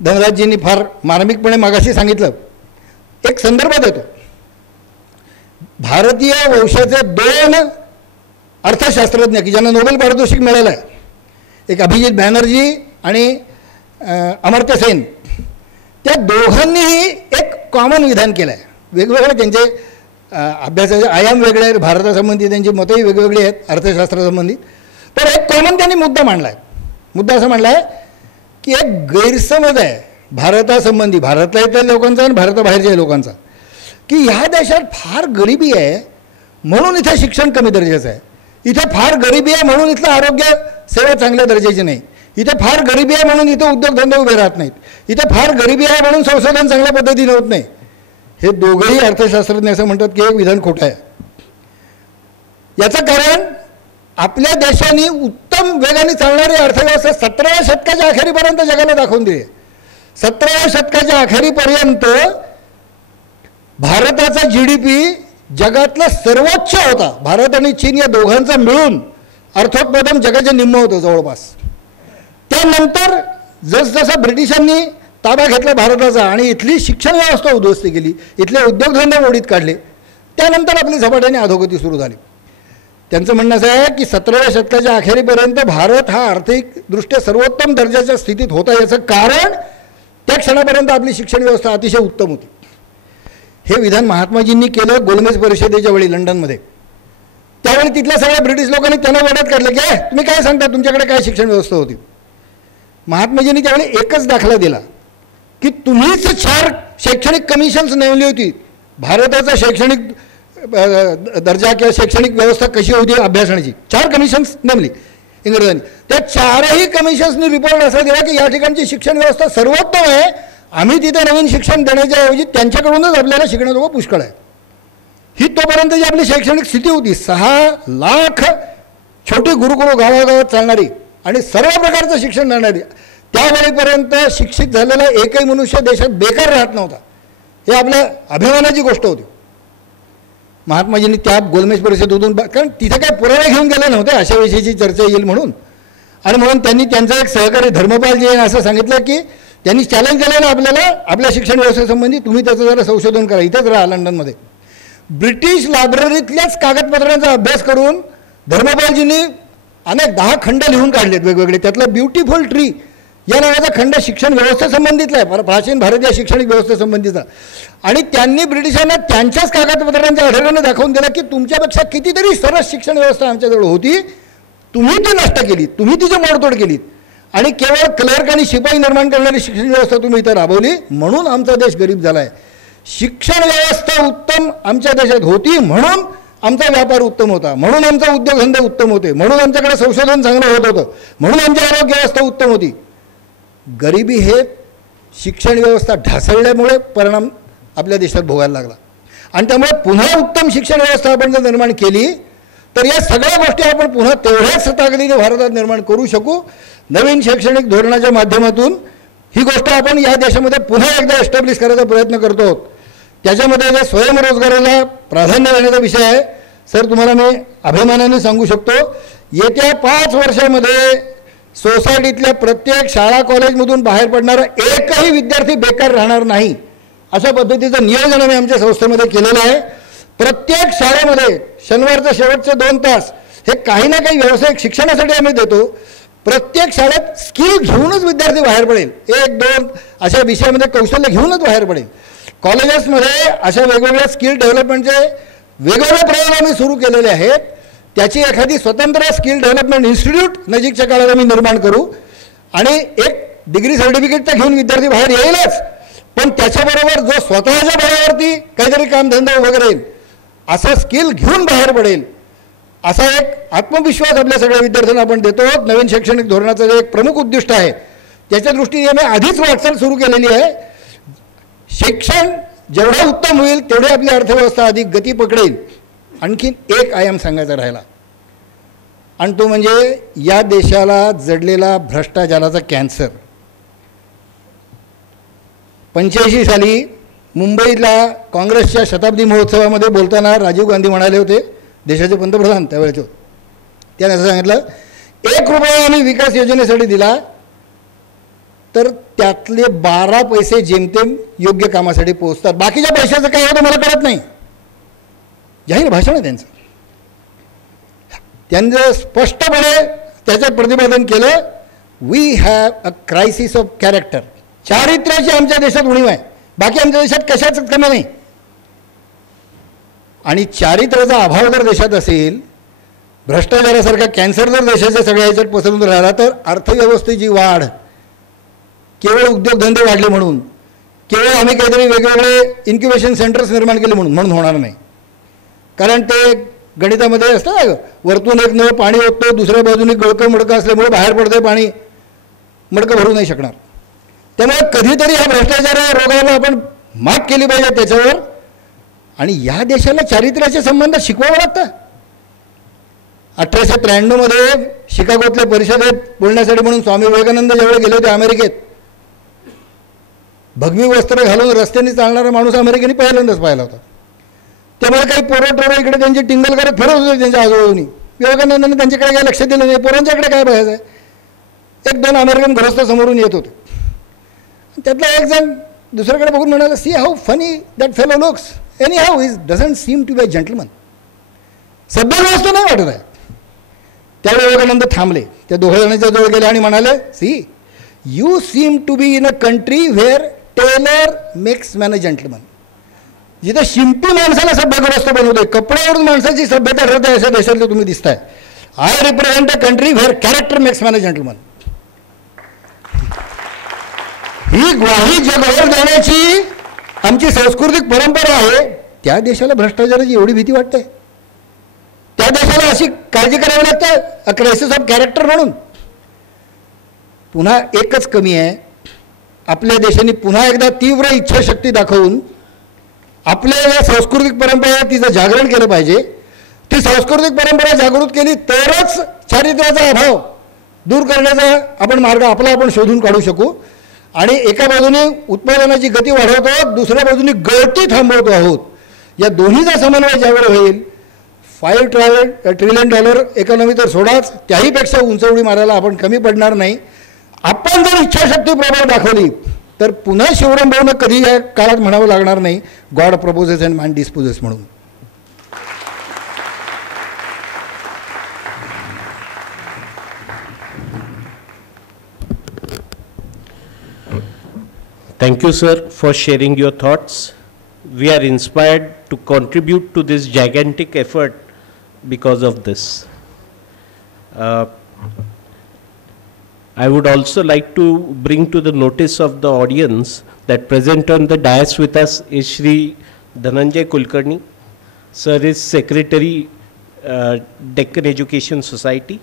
धनराजजींनी फार मार्मिकपणे मागाशी सांगितलं. एक संदर्भ देतो. भारतीय वंशाचे 2 अर्थशास्त्रज्ञ की ज्यांना नोबेल पारितोषिक मिळालं आहे, एक अभिजित बॅनर्जी आणि अमर्त्य सेन, त्या दोघांनीही एक कॉमन विधान केलं आहे. वेगवेगळे त्यांचे अभ्यासाचे आयाम वेगळे आहेत, भारतासंबंधी त्यांची मतंही वेगवेगळी आहेत अर्थशास्त्रासंबंधी, पण एक कॉमन त्यांनी मुद्दा मांडला आहे. मुद्दा असा मांडला आहे की एक गैरसमज आहे भारतासंबंधी, भारतातल्या लोकांचा आणि भारताबाहेरच्या लोकांचा, की ह्या देशात फार गरिबी आहे म्हणून इथे शिक्षण कमी दर्जाचं आहे, इथे फार गरिबी आहे म्हणून इथलं आरोग्य सेवा चांगल्या दर्जाची नाही, इथे फार गरिबी आहे म्हणून इथे उद्योगधंदे उभे राहत नाहीत, इथे फार गरिबी आहे म्हणून संशोधन चांगल्या पद्धतीने होत नाही. हे दोघंही अर्थशास्त्रज्ञ असं म्हणतात की एक विधान खोटं आहे. याचं कारण आपल्या देशाने उत्तम वेगाने चालणारी अर्थव्यवस्था 17व्या शतकाच्या अखेरीपर्यंत जगाला दाखवून दिली. 17व्या शतकाच्या अखेरीपर्यंत भारताचा GDP जगातला सर्वोच्च होता. भारत आणि चीन या दोघांचा मिळून अर्थोत्पादन जगाचे निम्म होतं जवळपास. त्यानंतर जसजसा ब्रिटिशांनी ताबा घेतला भारताचा आणि इथली शिक्षण व्यवस्था उद्ध्वस्त केली, इथले उद्योगधंदे मोडीत काढले, त्यानंतर आपली झपाट्याने अधोगती सुरू झाली. त्यांचं म्हणणं असं आहे की 17व्या शतकाच्या अखेरीपर्यंत भारत हा आर्थिकदृष्ट्या सर्वोत्तम दर्जाच्या स्थितीत होता. याचं कारण त्या क्षणापर्यंत आपली शिक्षण व्यवस्था अतिशय उत्तम होती. हे विधान महात्माजींनी केलं गोलमेज परिषदेच्या वेळी लंडनमध्ये. त्यावेळी तिथल्या सगळ्या ब्रिटिश लोकांनी त्यांना वेड्यात काढलं की तुम्ही काय सांगता, तुमच्याकडे काय शिक्षण व्यवस्था होती. महात्माजींनी त्यावेळी एकच दाखला दिला की तुम्हीच 4 शैक्षणिक कमिशन्स नेमली होती. भारताचा शैक्षणिक दर्जा किंवा शैक्षणिक व्यवस्था कशी होती अभ्यासण्याची 4 कमिशन्स नेमली इंग्रजांनी. त्या 4ही कमिशन्सनी रिपोर्ट असा दिला की या ठिकाणची शिक्षण व्यवस्था सर्वोत्तम आहे. आम्ही तिथे नवीन शिक्षण देण्याच्या ऐवजी त्यांच्याकडूनच आपल्याला शिकण्याजोगं पुष्कळ आहे. ही तोपर्यंत जी आपली शैक्षणिक स्थिती होती 6 लाख छोटी गुरुकुल गावागावात चालणारी आणि सर्व प्रकारचं शिक्षण देणारी, त्यावेळेपर्यंत शिक्षित झालेला एकही मनुष्य देशात बेकार राहत नव्हता. हे आपल्या अभिमानाची गोष्ट होती. महात्माजींनी त्या गोलमेज परिषदेतून, कारण तिथे काय पुरावे घेऊन गेले नव्हते अशा विषयीची चर्चा येईल म्हणून, आणि म्हणून त्यांनी त्यांचा एक सहकारी धर्मपालजी यांनी असं सांगितलं की त्यांनी चॅलेंज केलं ना आपल्याला आपल्या शिक्षण व्यवस्थेसंबंधी, तुम्ही त्याचं जरा संशोधन करा, इथंच राहा लंडनमध्ये. ब्रिटिश लायब्ररीतल्याच कागदपत्रांचा अभ्यास करून धर्मपालजींनी अनेक 10 खंड लिहून काढलेत वेगवेगळे. त्यातला ब्युटिफुल ट्री या नावाचा खंड शिक्षण व्यवस्थेसंबंधितला आहे, प्राचीन भारतीय शैक्षणिक व्यवस्थेसंबंधीचा. आणि त्यांनी ब्रिटिशांना त्यांच्याच कागदपत्रांच्या आधाराने दाखवून दिला की तुमच्यापेक्षा कितीतरी सरस शिक्षण व्यवस्था आमच्याजवळ होती, तुम्ही ती नष्ट केली, तुम्ही तिची मोडतोड केलीत आणि केवळ क्लर्क आणि शिपाई निर्माण करणारी शिक्षण व्यवस्था तुम्ही इथं राबवली, म्हणून आमचा देश गरीब झाला आहे. शिक्षण व्यवस्था उत्तम आमच्या देशात होती म्हणून आमचा व्यापार उत्तम होता, म्हणून आमचा उद्योगधंदे उत्तम होते, म्हणून आमच्याकडे संशोधन चांगलं होत होतं, म्हणून आमची आरोग्य व्यवस्था उत्तम होती. गरिबी हे शिक्षण व्यवस्था ढासळल्यामुळे परिणाम आपल्या देशात भोगायला लागला. आणि त्यामुळे पुन्हा उत्तम शिक्षण व्यवस्था आपण जर निर्माण केली तर या सगळ्या गोष्टी आपण पुन्हा तेवढ्याच ताकदीने भारतात निर्माण करू शकू. नवीन शैक्षणिक धोरणाच्या माध्यमातून ही गोष्ट आपण या देशामध्ये पुन्हा एकदा एस्टॅब्लिश करायचा प्रयत्न करतो आहोत. त्याच्यामध्ये जे स्वयंरोजगाराला प्राधान्य देण्याचा विषय आहे. सर, तुम्हाला मी अभिमानाने सांगू शकतो, येत्या 5 वर्षामध्ये सोसायटीतल्या प्रत्येक शाळा कॉलेजमधून बाहेर पडणारा एकही विद्यार्थी बेकार राहणार नाही, अशा पद्धतीचं नियोजन आम्ही आमच्या संस्थेमध्ये केलेलं आहे. प्रत्येक शाळेमध्ये शनिवारचे शेवटचे 2 तास हे काही ना काही व्यावसायिक शिक्षणासाठी आम्ही देतो. प्रत्येक शाळेत स्किल घेऊनच विद्यार्थी बाहेर पडेल, 1-2 अशा विषयामध्ये कौशल्य घेऊनच बाहेर पडेल. कॉलेजेसमध्ये अशा वेगवेगळ्या स्किल डेव्हलपमेंटचे वेगवेगळे प्रयोग आम्ही सुरू केलेले आहेत. त्याची एखादी स्वतंत्र स्किल डेव्हलपमेंट इन्स्टिट्यूट नजीकच्या काळात आम्ही निर्माण करू आणि एक डिग्री सर्टिफिकेट तर घेऊन विद्यार्थी बाहेर येईलच, पण त्याच्याबरोबर जो स्वतःच्या बळावरती काहीतरी कामधंदा उभं करेल, असा स्किल घेऊन बाहेर पडेल, असा एक आत्मविश्वास आपल्या सगळ्या विद्यार्थ्यांना आपण देतो. नवीन शैक्षणिक धोरणाचं जे एक प्रमुख उद्दिष्ट आहे त्याच्या दृष्टीने आम्ही आधीच वाटचाल सुरू केलेली आहे. शिक्षण जेवढं उत्तम होईल तेवढी आपली अर्थव्यवस्था अधिक गती पकडेल. आणखीन एक आयाम सांगायचा राहिला आणि तो म्हणजे या देशाला जडलेला भ्रष्टाचाराचा कॅन्सर. 85 साली मुंबईला काँग्रेसच्या शताब्दी महोत्सवामध्ये बोलताना राजीव गांधी म्हणाले होते, देशाचे पंतप्रधान त्यावेळेचे, त्याने असं सांगितलं, 1 रुपया आम्ही विकास योजनेसाठी दिला तर त्यातले 12 पैसे जेमतेम योग्य कामासाठी पोहोचतात, बाकीच्या पैशाचं काय होतं मला कळत नाही. जाहीर भाषण आहे त्यांचं. त्यांचं स्पष्टपणे त्याचं प्रतिपादन केलं, we have a crisis of character. चारित्र्याची आमच्या देशात उणीव आहे, बाकी आमच्या देशात कशाच कमी नाही. आणि चारित्र्याचा अभाव जर देशात असेल, भ्रष्टाचारासारखा कॅन्सर जर देशाच्या सगळ्या ह्याच्यात पसरून राहिला, तर अर्थव्यवस्थेची वाढ केवळ उद्योगधंदे वाढले म्हणून, केवळ आम्ही काहीतरी वेगवेगळे इन्क्युबेशन सेंटर्स निर्माण केले म्हणून होणार नाही. कारण ते गणितामध्ये असतं, वरतून एक नळ पाणी ओततो, दुसऱ्या बाजूने गळकं मडकं असल्यामुळे बाहेर पडते पाणी, मडकं भरू नाही शकणार. त्यामुळे कधीतरी ह्या भ्रष्टाचार रोगाला आपण मात केली पाहिजे त्याच्यावर. आणि या देशाला चारित्र्याचे संबंध शिकवावं लागतं. 1893 मध्ये शिकागोतल्या परिषदेत बोलण्यासाठी म्हणून स्वामी विवेकानंद ज्यावेळी गेले होते अमेरिकेत, भगवी वस्त्र घालून रस्त्याने चालणारा माणूस अमेरिकेने पहिल्यांदाच पाहिला होता. त्यामुळे काही पोरं इकडे त्यांची टिंगल करत फिरत होते त्यांच्या आजोबांनी. विवेकानंदांनी त्यांच्याकडे काही लक्ष दिलं नाही, पोरांच्याकडे काय पाहायचं आहे. 1-2 अमेरिकन गृहस्थ समोरून येत होते. त्यातला एक जण दुसऱ्याकडे बघून म्हणाला, see how funny that fellow looks, anyhow is doesn't seem to be a gentleman. सभ्य वस्तू नाही वाटत आहे. त्यावेळी विवेकानंद थांबले, त्या 2 जणांच्या जवळ गेले आणि म्हणाले, see you seem to be in a country where tailor makes man a gentleman. जिथे शिंपी माणसाला सभ्यग्रस्त बनवते, कपड्यावरून माणसाची सभ्यता ठरते, अशा देशातलं तुम्ही दिसताय. I represent a country where character makes man a gentleman. ही ग्वाही जगभर देण्याची आमची सांस्कृतिक परंपरा आहे, त्या देशाला भ्रष्टाचाराची एवढी भीती वाटते, त्या देशाला अशी काळजी करावी लागते अ क्रायसिस ऑफ कॅरेक्टर म्हणून. पुन्हा एकच कमी आहे, आपल्या देशाने पुन्हा एकदा तीव्र इच्छाशक्ती दाखवून आपल्या या सांस्कृतिक परंपरा तिचं जागरण केलं पाहिजे. ती सांस्कृतिक परंपरा जागृत केली तरच चारित्र्याचा अभाव दूर करण्याचा आपण मार्ग आपण शोधून काढू शकू. आणि एका बाजूने उत्पादनाची गती वाढवतो आहोत, दुसऱ्या बाजूने गळती थांबवतो आहोत. या दोन्हीचा समन्वय ज्यावेळी होईल, $5 ट्रिलियन इकॉनॉमी तर सोडाच, त्याहीपेक्षा उंच उडी मारायला आपण कमी पडणार नाही. आपण जर इच्छाशक्ती प्रबळ दाखवली तर पुन्हा शिवरामभाऊंना कधी या काळात म्हणावं लागणार नाही, God proposes and man dispossess म्हणून. Thank you, sir, for sharing your thoughts. We are inspired to contribute to this gigantic effort because of this. I would also like to bring to the notice of the audience that present on the dais with us is Shri Dhananjay Kulkarni. Sir is Secretary, Deccan Education Society.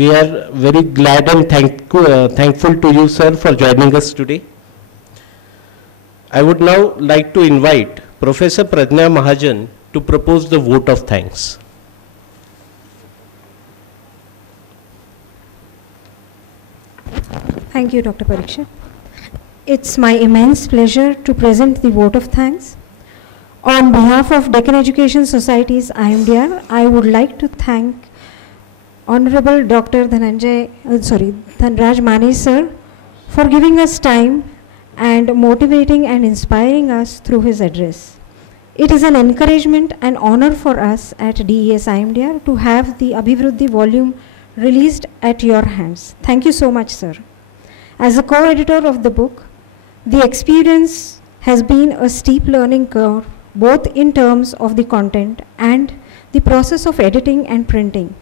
We are very glad and thankful to you, sir, for joining us today. I would now like to invite Professor Pradnya Mahajan to propose the vote of thanks. Thank you, Dr. Parikshit. It's my immense pleasure to present the vote of thanks. On behalf of Deccan Education Society's IMDR, I would like to thank Honorable Dr. Dhanraj Mane, sir, for giving us time and motivating and inspiring us through his address. It is an encouragement and honor for us at DES IMDR to have the Abhivruddhi volume released at your hands. Thank you so much, sir. As a co-editor of the book, the experience has been a steep learning curve, both in terms of the content and the process of editing and printing.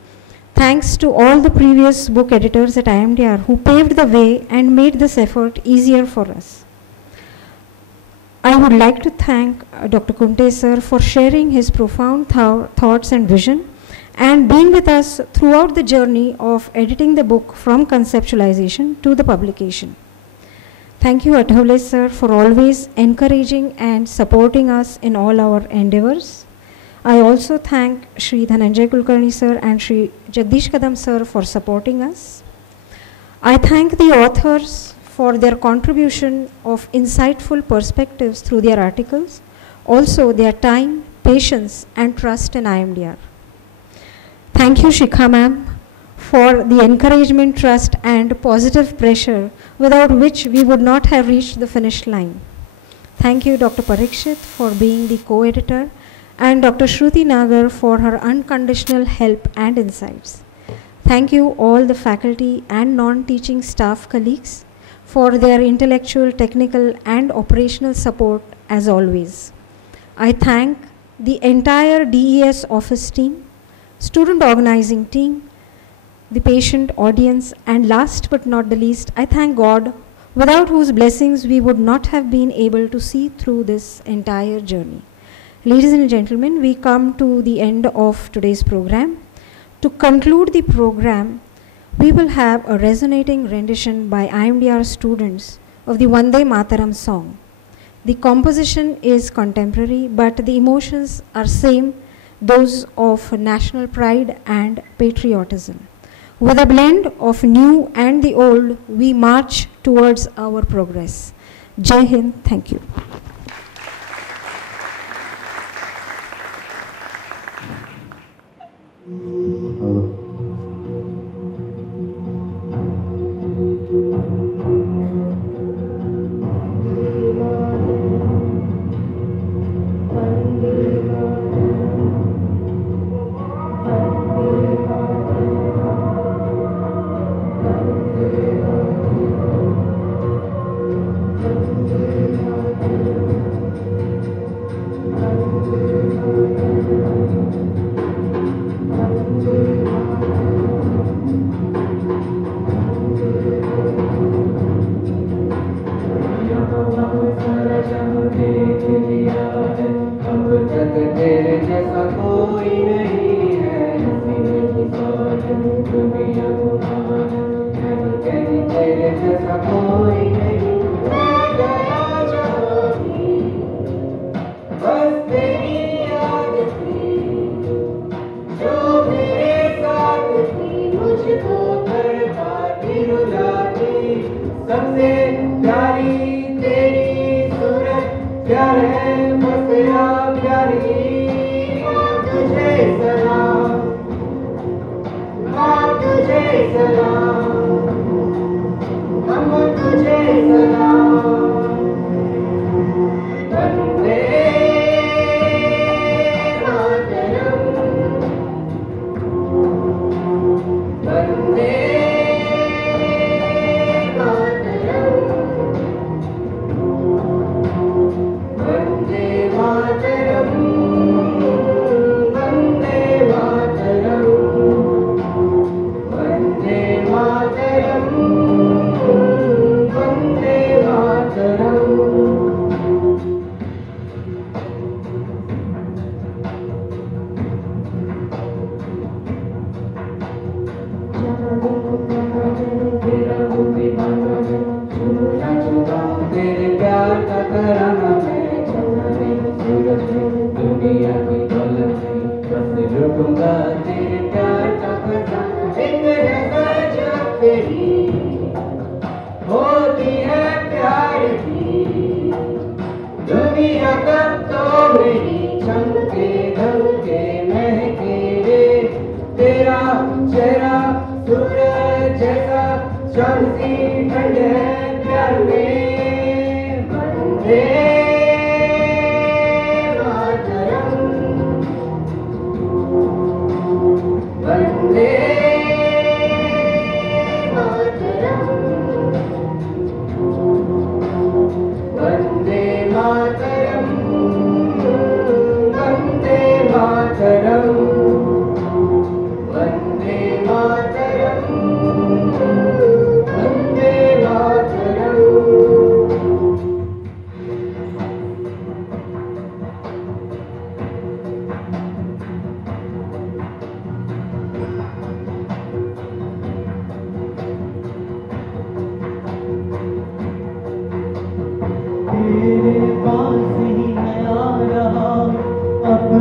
Thanks to all the previous book editors at IMDR who paved the way and made this effort easier for us. I would like to thank Dr. Kunte sir for sharing his profound thoughts and vision and being with us throughout the journey of editing the book from conceptualization to the publication. Thank you, Athavle sir, for always encouraging and supporting us in all our endeavors. I also thank Shri Dhananjay Kulkarni sir and Shri Jagdish Kadam sir for supporting us. I thank the authors for their contribution of insightful perspectives through their articles, also their time, patience and trust in IMDR. Thank you, Shikha ma'am, for the encouragement, trust and positive pressure without which we would not have reached the finish line. Thank you, Dr. Parikshit, for being the co-editor, and Dr. Shruti Nagar for her unconditional help and insights. Thank you all the faculty and non-teaching staff colleagues for their intellectual, technical and operational support as always. I thank the entire DES office team, student organizing team, the patient audience, and last but not the least, I thank God, without whose blessings we would not have been able to see through this entire journey. Ladies and gentlemen, we come to the end of today's program. To conclude the program, we will have a resonating rendition by IMDR students of the Vande Mataram song. The composition is contemporary, but the emotions are same, those of national pride and patriotism. With a blend of new and the old, we march towards our progress. Jai Hind, thank you.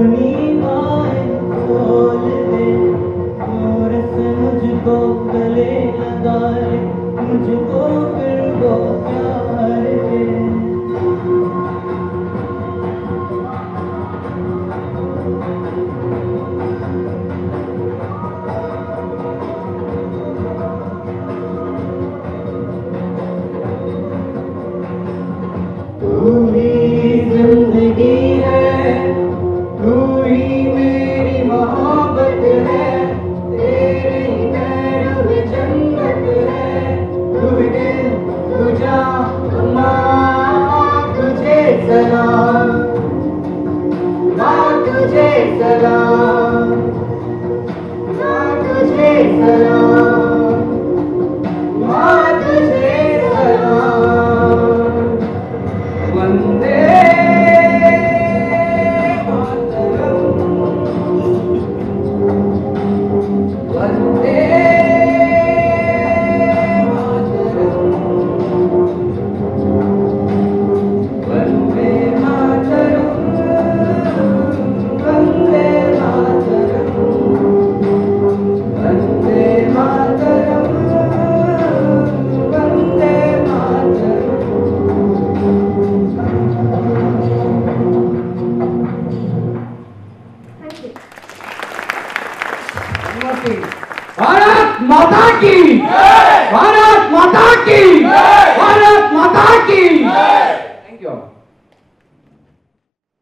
अपनी बाहें खोल दे, दूर से मुझको गले लगा ले, मुझको फिर वो प्यार दे। तू ही जिंदगी है, तू ही मेरी मोहब्बत है, तेरे ही पैरों में जन्नत है। तू दिल तू जान माँ तुझे सलाम, माँ तुझे सलाम, माँ तुझे सलाम, माँ तुझे सलाम। वंदे मातरम, वंदे मातरम, वंदे मातरम, वंदे मातरम, वंदे मातरम, वंदे मातरम। भारत माता की, भारत माता की।